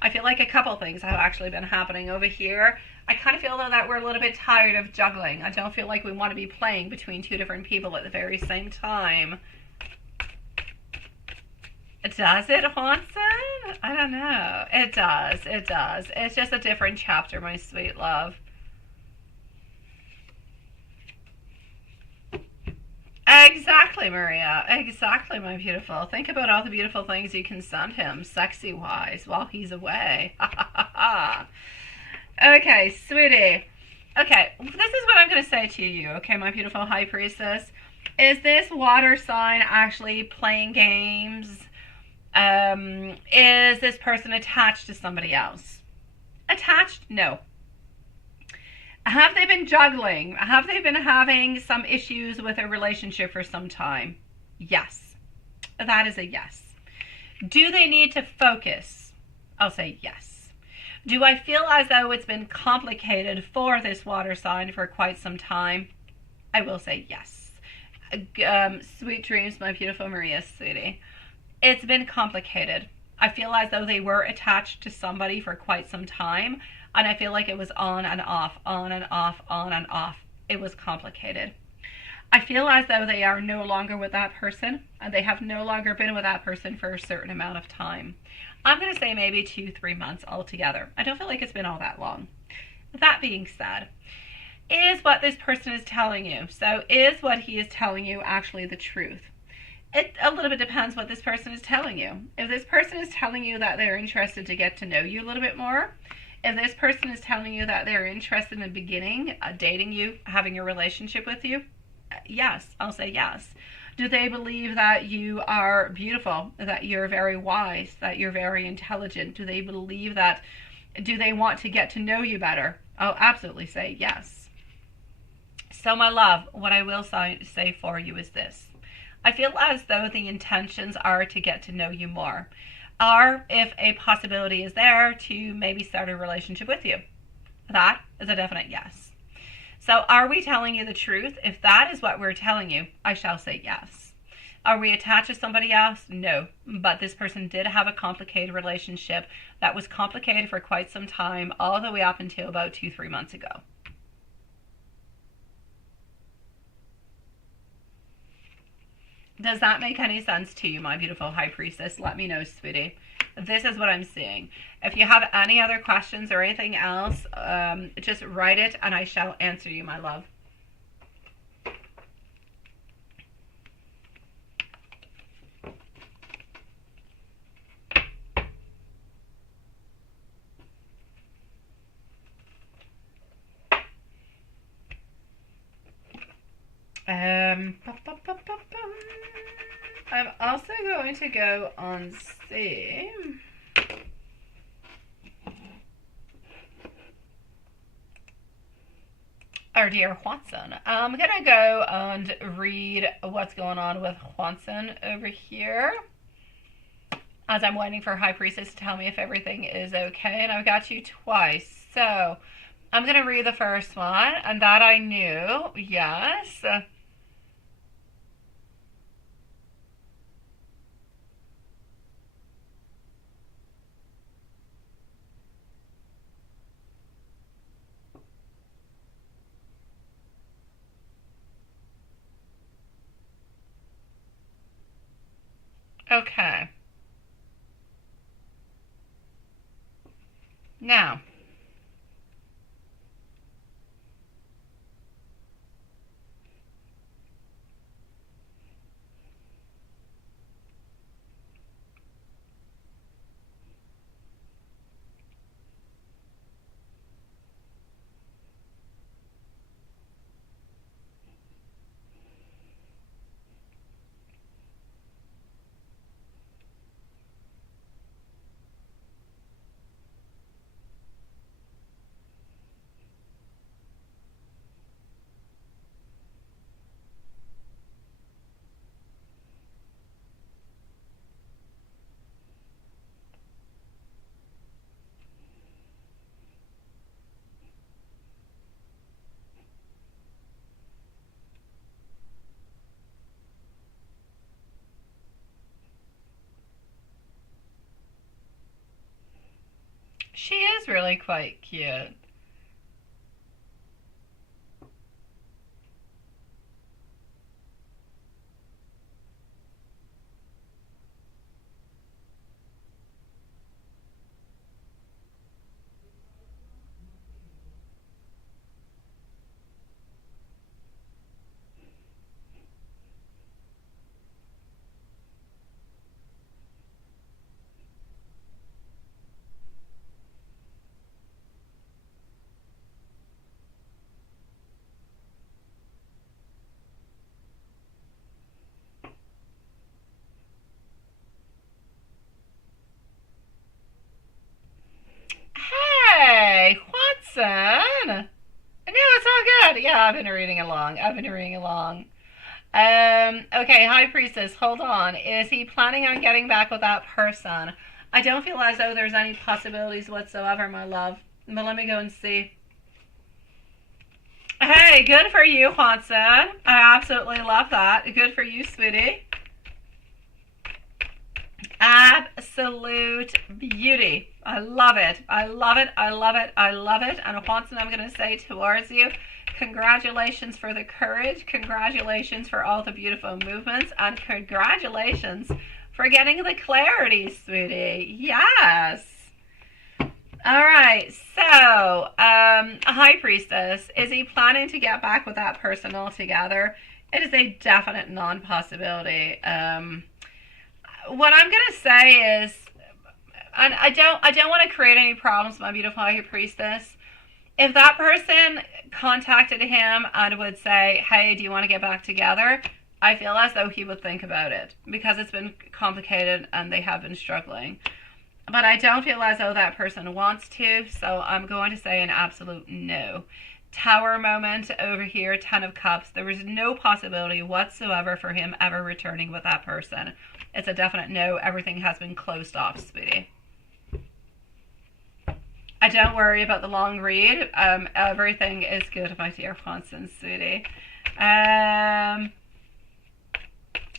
I feel like a couple things have actually been happening over here. I kind of feel though that we're a little bit tired of juggling. I don't feel like we want to be playing between two different people at the very same time. Does it, Juanson? I don't know. It does. It does. It's just a different chapter, my sweet love. Exactly, Maria. Exactly, my beautiful. Think about all the beautiful things you can send him, sexy-wise, while he's away. Okay, sweetie. Okay, this is what I'm going to say to you, okay, my beautiful high priestess. Is this water sign actually playing games? Is this person attached to somebody else? Attached? No. Have they been juggling? Have they been having some issues with a relationship for some time? Yes. That is a yes. Do they need to focus? I'll say yes. Do I feel as though it's been complicated for this water sign for quite some time? I will say yes. Sweet dreams, my beautiful Maria, sweetie. It's been complicated. I feel as though they were attached to somebody for quite some time, and I feel like it was on and off, on and off, on and off. It was complicated. I feel as though they are no longer with that person, and they have no longer been with that person for a certain amount of time. I'm going to say maybe 2-3 months altogether. I don't feel like it's been all that long. That being said, is what this person is telling you, so is what he is telling you actually the truth? It a little bit depends what this person is telling you. If this person is telling you that they're interested to get to know you a little bit more, if this person is telling you that they're interested in the beginning, dating you, having a relationship with you, yes, I'll say yes. Do they believe that you are beautiful, that you're very wise, that you're very intelligent? Do they believe that, do they want to get to know you better? I'll absolutely say yes. So my love, what I will say for you is this. I feel as though the intentions are to get to know you more. or if a possibility is there to maybe start a relationship with you. That is a definite yes. So are we telling you the truth? If that is what we're telling you, I shall say yes. Are we attached to somebody else? No. But this person did have a complicated relationship that was complicated for quite some time, all the way up until about 2-3 months ago. Does that make any sense to you, my beautiful high priestess? Let me know, sweetie. This is what I'm seeing. If you have any other questions or anything else, just write it and I shall answer you, my love. I'm also going to go on see. Our dear Watson. I'm going to go and read what's going on with Watson over here, as I'm waiting for High Priestess to tell me if everything is okay. And I've got you twice. So I'm going to read the first one, and that I knew. Yes. Okay. Now, she is really quite cute. Hey, Watson. No, it's all good. Yeah, I've been reading along. Okay, High Priestess, hold on. Is he planning on getting back with that person? I don't feel as though there's any possibilities whatsoever, my love. But let me go and see. Hey, good for you, Watson. I absolutely love that. Good for you, sweetie. Absolute beauty. I love it. I love it. I love it. I love it. And Watson, I'm going to say towards you, congratulations for the courage. Congratulations for all the beautiful movements. And congratulations for getting the clarity, sweetie. Yes. All right. So, High Priestess, is he planning to get back with that person altogether? It is a definite non-possibility. What I'm going to say is, and I don't want to create any problems, my beautiful High Priestess. If that person contacted him and would say, hey, do you want to get back together? I feel as though he would think about it, because it's been complicated and they have been struggling. But I don't feel as though that person wants to, so I'm going to say an absolute no. Tower moment over here, 10 of Cups. There was no possibility whatsoever for him ever returning with that person. It's a definite no. Everything has been closed off, sweetie. I don't worry about the long read. Everything is good, my dear Johnson, sweetie.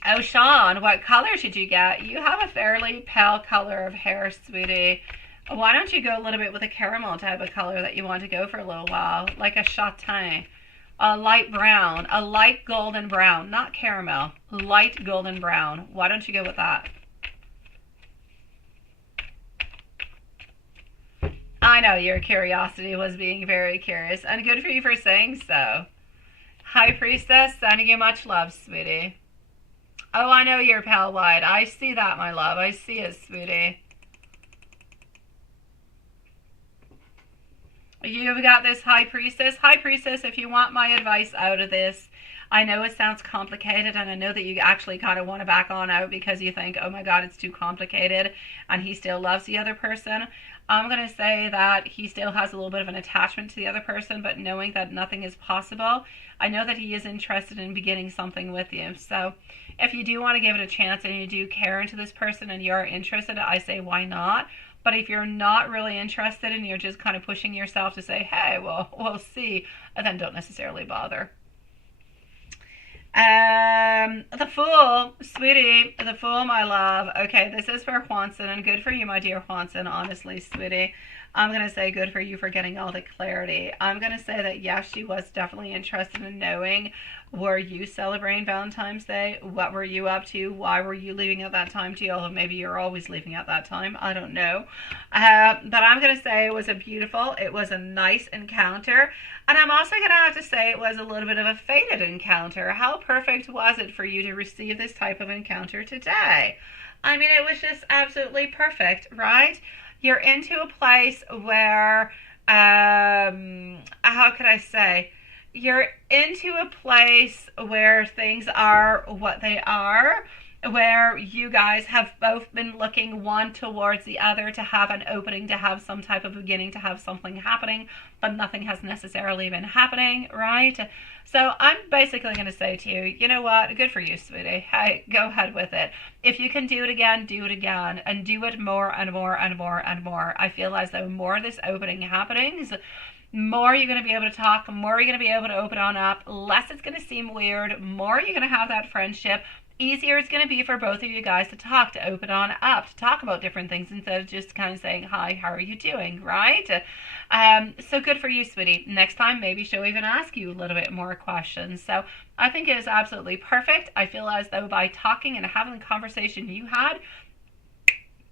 Oh, Sean, what color did you get? You have a fairly pale color of hair, sweetie. Why don't you go a little bit with a caramel type of color that you want to go for a little while? Like a châtain, a light brown, a light golden brown, not caramel, light golden brown. Why don't you go with that? I know your curiosity was being very curious, and good for you for saying so. Hi, Priestess, sending you much love, sweetie. Oh, I know you're pale white. I see that, my love. I see it, sweetie. You've got this High Priestess. High Priestess, if you want my advice out of this, I know it sounds complicated, and I know that you actually kind of want to back on out because you think, oh my God, it's too complicated, and he still loves the other person. I'm going to say that he still has a little bit of an attachment to the other person, but knowing that nothing is possible, I know that he is interested in beginning something with you. So if you do want to give it a chance and you do care into this person and you're interested, I say why not? But if you're not really interested and you're just kind of pushing yourself to say, hey, well, we'll see, then don't necessarily bother. The Fool, sweetie, the Fool, my love. Okay, this is for Juanson, and good for you, my dear Juanson, honestly, sweetie. I'm going to say good for you for getting all the clarity. I'm going to say that, yes, she was definitely interested in knowing, were you celebrating Valentine's Day? What were you up to? Why were you leaving at that time to you? Although maybe you're always leaving at that time. I don't know. But I'm going to say it was a nice encounter. And I'm also going to have to say it was a little bit of a fated encounter. How perfect was it for you to receive this type of encounter today? I mean, it was just absolutely perfect, right? You're into a place where, how could I say? You're into a place where things are what they are, where you guys have both been looking one towards the other to have an opening, to have some type of beginning, to have something happening, but nothing has necessarily been happening, right? So I'm basically going to say to you, you know what? Good for you, sweetie. Hey, go ahead with it. If you can do it again, and do it more and more and more and more. I feel as though more of this opening happenings, more you're going to be able to talk, more you're going to be able to open on up, less it's going to seem weird, more you're going to have that friendship, easier it's going to be for both of you guys to talk, to open on up, to talk about different things instead of just kind of saying, hi, how are you doing, right? So good for you, sweetie. Next time, maybe she'll even ask you a little bit more questions. So I think it is absolutely perfect. I feel as though by talking and having the conversation you had,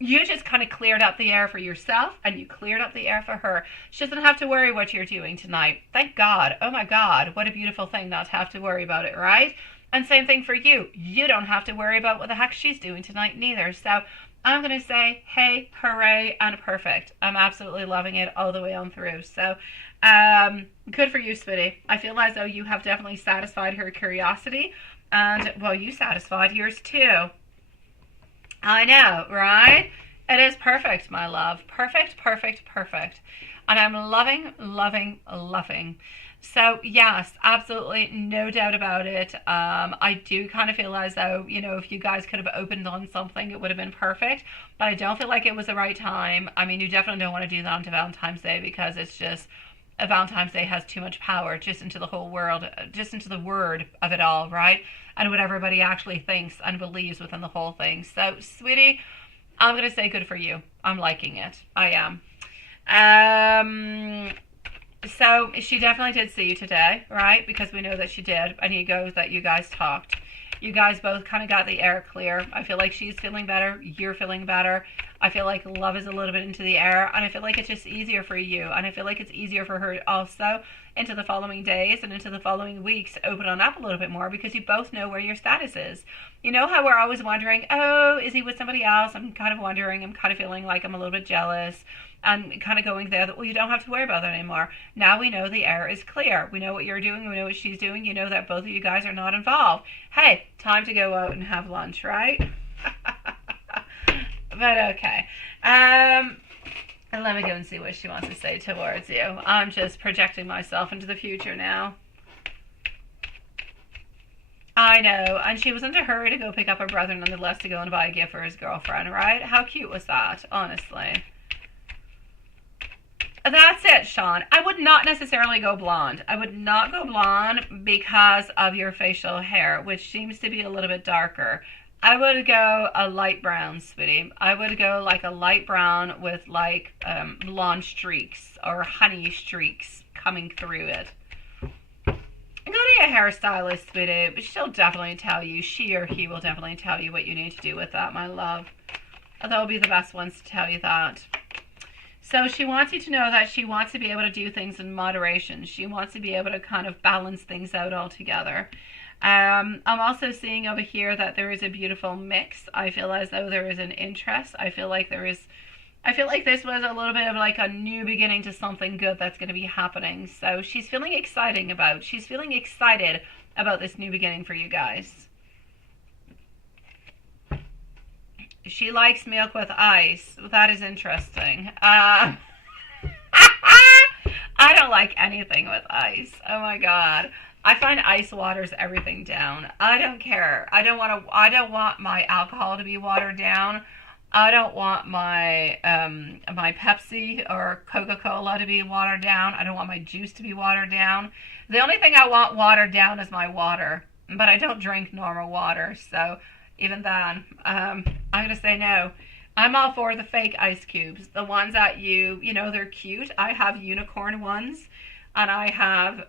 you just kind of cleared up the air for yourself and you cleared up the air for her. She doesn't have to worry what you're doing tonight. Thank God. Oh my God, what a beautiful thing not to have to worry about it, right? And same thing for you. You don't have to worry about what the heck she's doing tonight neither. So I'm going to say, hey, hooray, and perfect. I'm absolutely loving it all the way on through. So good for you, sweetie. I feel as though you have definitely satisfied her curiosity. And, well, you satisfied yours too. I know, right? It is perfect, my love. Perfect, perfect, perfect. And I'm loving, loving, loving. So, yes, absolutely, no doubt about it. I do kind of feel as though, you know, if you guys could have opened on something, it would have been perfect. But I don't feel like it was the right time. I mean, you definitely don't want to do that on Valentine's Day because it's just, Valentine's Day has too much power just into the whole world, just into the word of it all, right? And what everybody actually thinks and believes within the whole thing. So, sweetie, I'm going to say good for you. I'm liking it. I am. So, she definitely did see you today, right? Because we know that she did. And he goes that you guys talked. You guys both kind of got the air clear. I feel like she's feeling better. You're feeling better. I feel like love is a little bit into the air. And I feel like it's just easier for you. And I feel like it's easier for her also into the following days and into the following weeks to open on up a little bit more because you both know where your status is. You know how we're always wondering, oh, is he with somebody else? I'm kind of wondering. I'm kind of feeling like I'm a little bit jealous. And kind of going there that, well, you don't have to worry about that anymore. Now we know the air is clear. We know what you're doing. We know what she's doing. You know that both of you guys are not involved. Hey, time to go out and have lunch, right? But okay. And let me go and see what she wants to say towards you. I'm just projecting myself into the future now. I know. And she was in a hurry to go pick up her brother nonetheless to go and buy a gift for his girlfriend, right? How cute was that, honestly? That's it, Sean. I would not necessarily go blonde. I would not go blonde because of your facial hair, which seems to be a little bit darker. I would go a light brown, sweetie. I would go like a light brown with like blonde streaks or honey streaks coming through it. Go to your hairstylist, sweetie, but she'll definitely tell you, she or he will definitely tell you what you need to do with that, my love. They'll be the best ones to tell you that. So she wants you to know that she wants to be able to do things in moderation. She wants to be able to kind of balance things out altogether. I'm also seeing over here that there is a beautiful mix. I feel as though there is an interest. I feel like this was a little bit of like a new beginning to something good that's going to be happening. So she's feeling excited about this new beginning for you guys. She likes milk with ice. That is interesting. I don't like anything with ice. Oh my God. I find ice waters everything down. I don't care. I don't want my alcohol to be watered down. I don't want my my Pepsi or Coca-Cola to be watered down. I don't want my juice to be watered down. The only thing I want watered down is my water. But I don't drink normal water, so even then, I'm going to say no. I'm all for the fake ice cubes. The ones that you know, they're cute. I have unicorn ones, and I have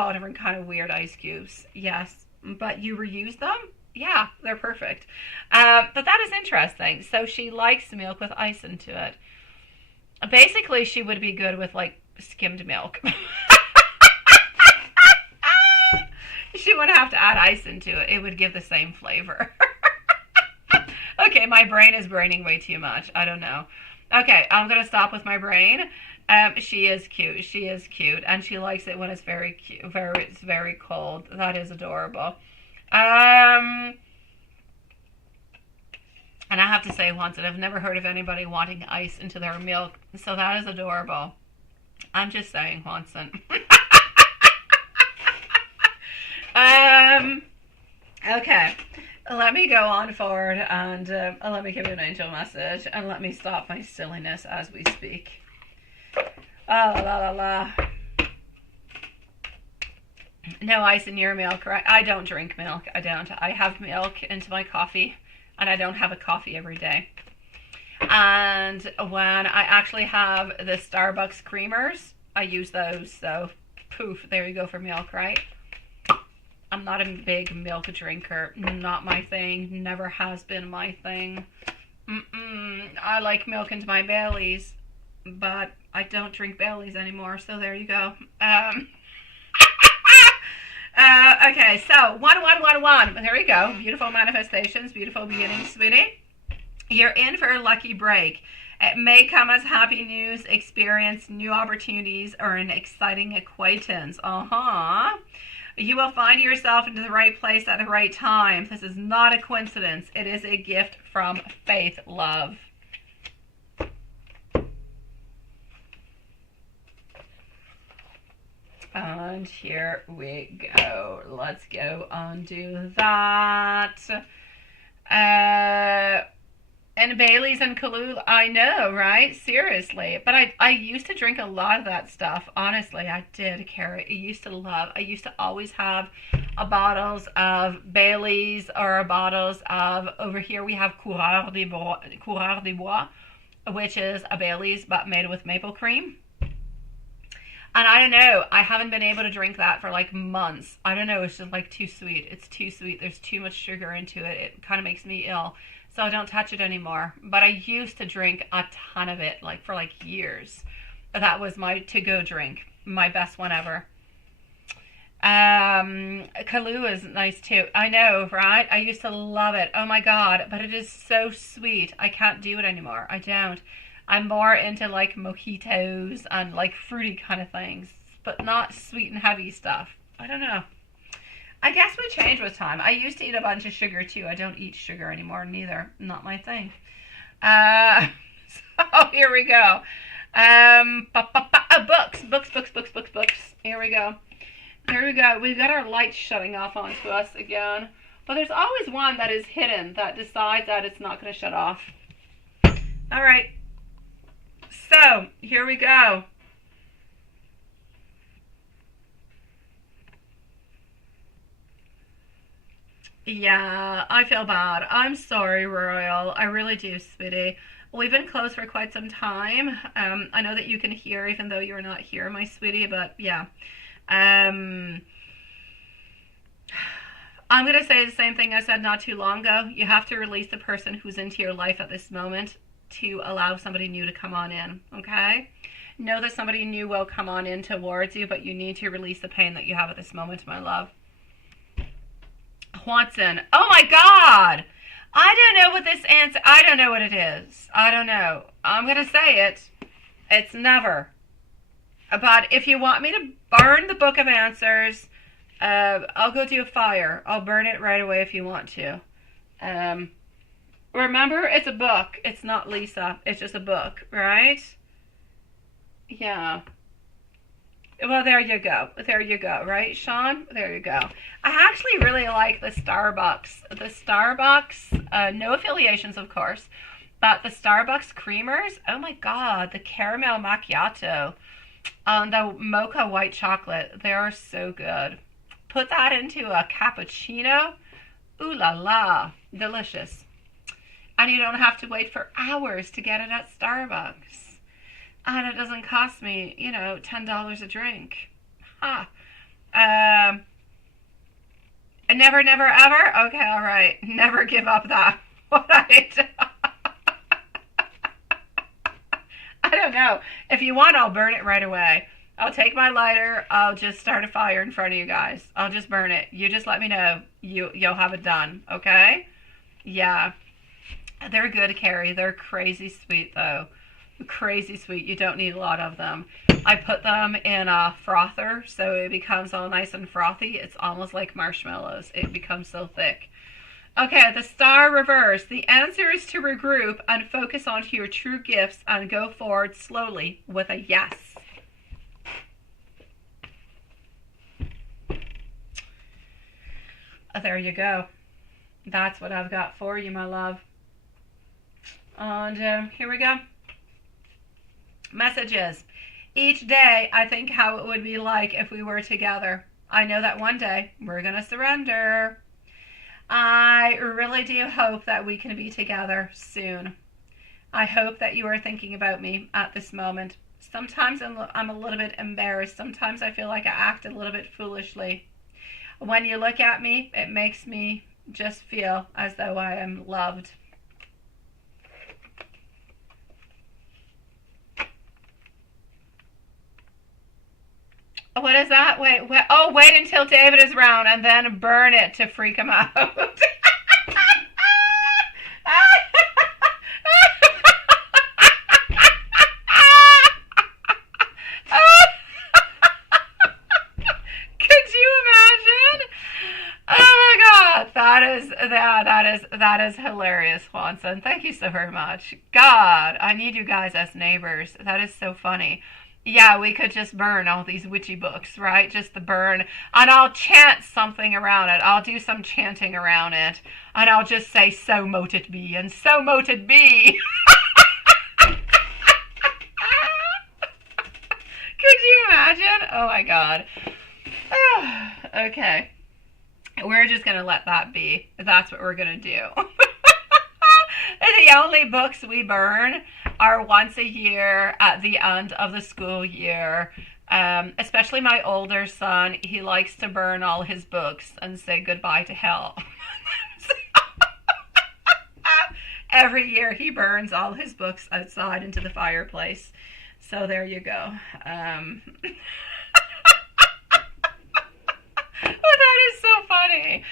all different kind of weird ice cubes. Yes, but you reuse them? Yeah, they're perfect. But that is interesting. So she likes milk with ice into it. Basically, she would be good with, like, skimmed milk. She wouldn't have to add ice into it. It would give the same flavor. Okay, my brain is braining way too much. I don't know. Okay, I'm going to stop with my brain. She is cute. She is cute. And she likes it when it's very cute. It's very cold. That is adorable. And I have to say once that I've never heard of anybody wanting ice into their milk. So that is adorable. I'm just saying, Watson. Okay, let me go on forward and let me give you an angel message and let me stop my silliness as we speak. La la la la. No ice in your milk, right? I don't drink milk. I don't. I have milk into my coffee, and I don't have a coffee every day. And when I actually have the Starbucks creamers, I use those. So, poof, there you go for milk, right? I'm not a big milk drinker. Not my thing. Never has been my thing. I like milk into my Baileys, but I don't drink Baileys anymore. So there you go. Okay, so 1. There we go. Beautiful manifestations, beautiful beginnings, sweetie. You're in for a lucky break. It may come as happy news, experience, new opportunities, or an exciting acquaintance. You will find yourself into the right place at the right time. This is not a coincidence. It is a gift from faith, love. And here we go. Let's go undo that. And Bailey's and Kahlua, I know, right? Seriously. But I used to drink a lot of that stuff. Honestly, I did, Carrie. I used to always have bottles of Bailey's or bottles of, over here we have Coureur des Bois, which is a Bailey's but made with maple cream. And I don't know, I haven't been able to drink that for like months. I don't know, it's just like too sweet. It's too sweet. There's too much sugar into it. It kind of makes me ill. So I don't touch it anymore. But I used to drink a ton of it, like for like years. That was my to-go drink. My best one ever. Kahlua is nice too. I know, right? I used to love it. Oh my God. But it is so sweet. I can't do it anymore. I don't. I'm more into like mojitos and like fruity kind of things, but not sweet and heavy stuff. I don't know. I guess we change with time. I used to eat a bunch of sugar too. I don't eat sugar anymore neither. Not my thing. So here we go. Books. Here we go. Here we go. We've got our lights shutting off onto us again. But there's always one that is hidden that decides that it's not going to shut off. All right. So here we go. Yeah, I feel bad. I'm sorry, Royal. I really do, sweetie. We've been close for quite some time. I know that you can hear even though you're not here, my sweetie, but yeah. I'm going to say the same thing I said not too long ago. You have to release the person who's into your life at this moment to allow somebody new to come on in, okay? Know that somebody new will come on in towards you, but you need to release the pain that you have at this moment, my love. Watson. Oh my God! I don't know what this answer, I don't know what it is. I don't know. I'm going to say it. It's never. But if you want me to burn the book of answers, I'll go do a fire. I'll burn it right away if you want to. Remember, it's a book. It's not Lisa. It's just a book, right? Yeah. Well, there you go. There you go, right, Sean? There you go. I actually really like the Starbucks. The Starbucks, no affiliations, of course, but the Starbucks creamers, oh my God, the caramel macchiato, the mocha white chocolate, they are so good. Put that into a cappuccino. Ooh la la, delicious. And you don't have to wait for hours to get it at Starbucks. And it doesn't cost me, you know, $10 a drink. Ha. Never, never, ever? Okay, all right. Never give up that. What I don't know. If you want, I'll burn it right away. I'll take my lighter. I'll just start a fire in front of you guys. I'll just burn it. You just let me know. You'll have it done, okay? Yeah. They're good, Carrie. They're crazy sweet, though. Crazy sweet. You don't need a lot of them. I put them in a frother so it becomes all nice and frothy. It's almost like marshmallows. It becomes so thick. Okay, the star reverse. The answer is to regroup and focus onto your true gifts and go forward slowly with a yes. There you go. That's what I've got for you, my love. And here we go. Messages. Each day, I think how it would be like if we were together. I know that one day we're going to surrender. I really do hope that we can be together soon. I hope that you are thinking about me at this moment. Sometimes I'm a little bit embarrassed. Sometimes I feel like I act a little bit foolishly. When you look at me, it makes me just feel as though I am loved. What is that? Wait. Oh, wait until David is around and then burn it to freak him out. Could you imagine? Oh my God, that is hilarious, Swanson. Thank you so very much. God, I need you guys as neighbors. That is so funny. Yeah, we could just burn all these witchy books, right? Just the burn. And I'll chant something around it. I'll do some chanting around it. And I'll just say, so mote it be, and so mote it be. Could you imagine? Oh my God. Okay. We're just going to let that be. That's what we're going to do. The only books we burn are once a year at the end of the school year. Especially my older son, he likes to burn all his books and say goodbye to hell. Every year he burns all his books outside into the fireplace. So there you go. That is so funny.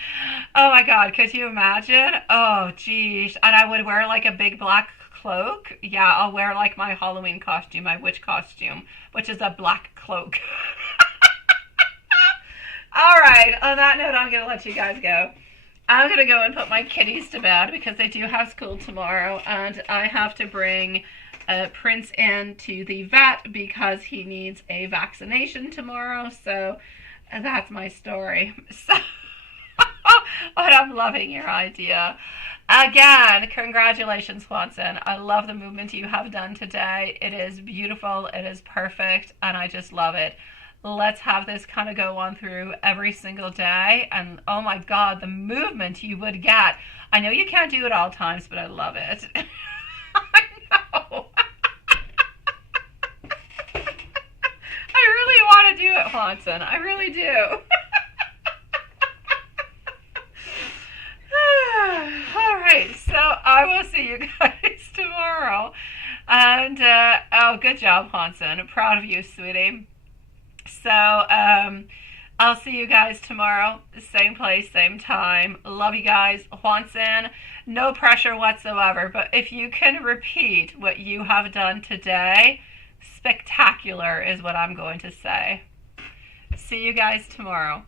Oh my God, could you imagine? Oh geez. And I would wear like a big black cloak. Yeah, I'll wear like my Halloween costume, my witch costume, which is a black cloak. All right, on that note, I'm going to let you guys go. I'm going to go and put my kitties to bed because they do have school tomorrow, and I have to bring Prince in to the vet because he needs a vaccination tomorrow. So that's my story. So, but I'm loving your idea. Again, congratulations, Swanson. I love the movement you have done today. It is beautiful. It is perfect, and I just love it. Let's have this kind of go on through every single day. And oh my God, the movement you would get. I know you can't do it all times, but I love it. I know. I really want to do it, Swanson. I really do. All right, so I will see you guys tomorrow. And, oh, good job, Hanson. I'm proud of you, sweetie. So, I'll see you guys tomorrow. Same place, same time. Love you guys. Hanson, no pressure whatsoever. But if you can repeat what you have done today, spectacular is what I'm going to say. See you guys tomorrow.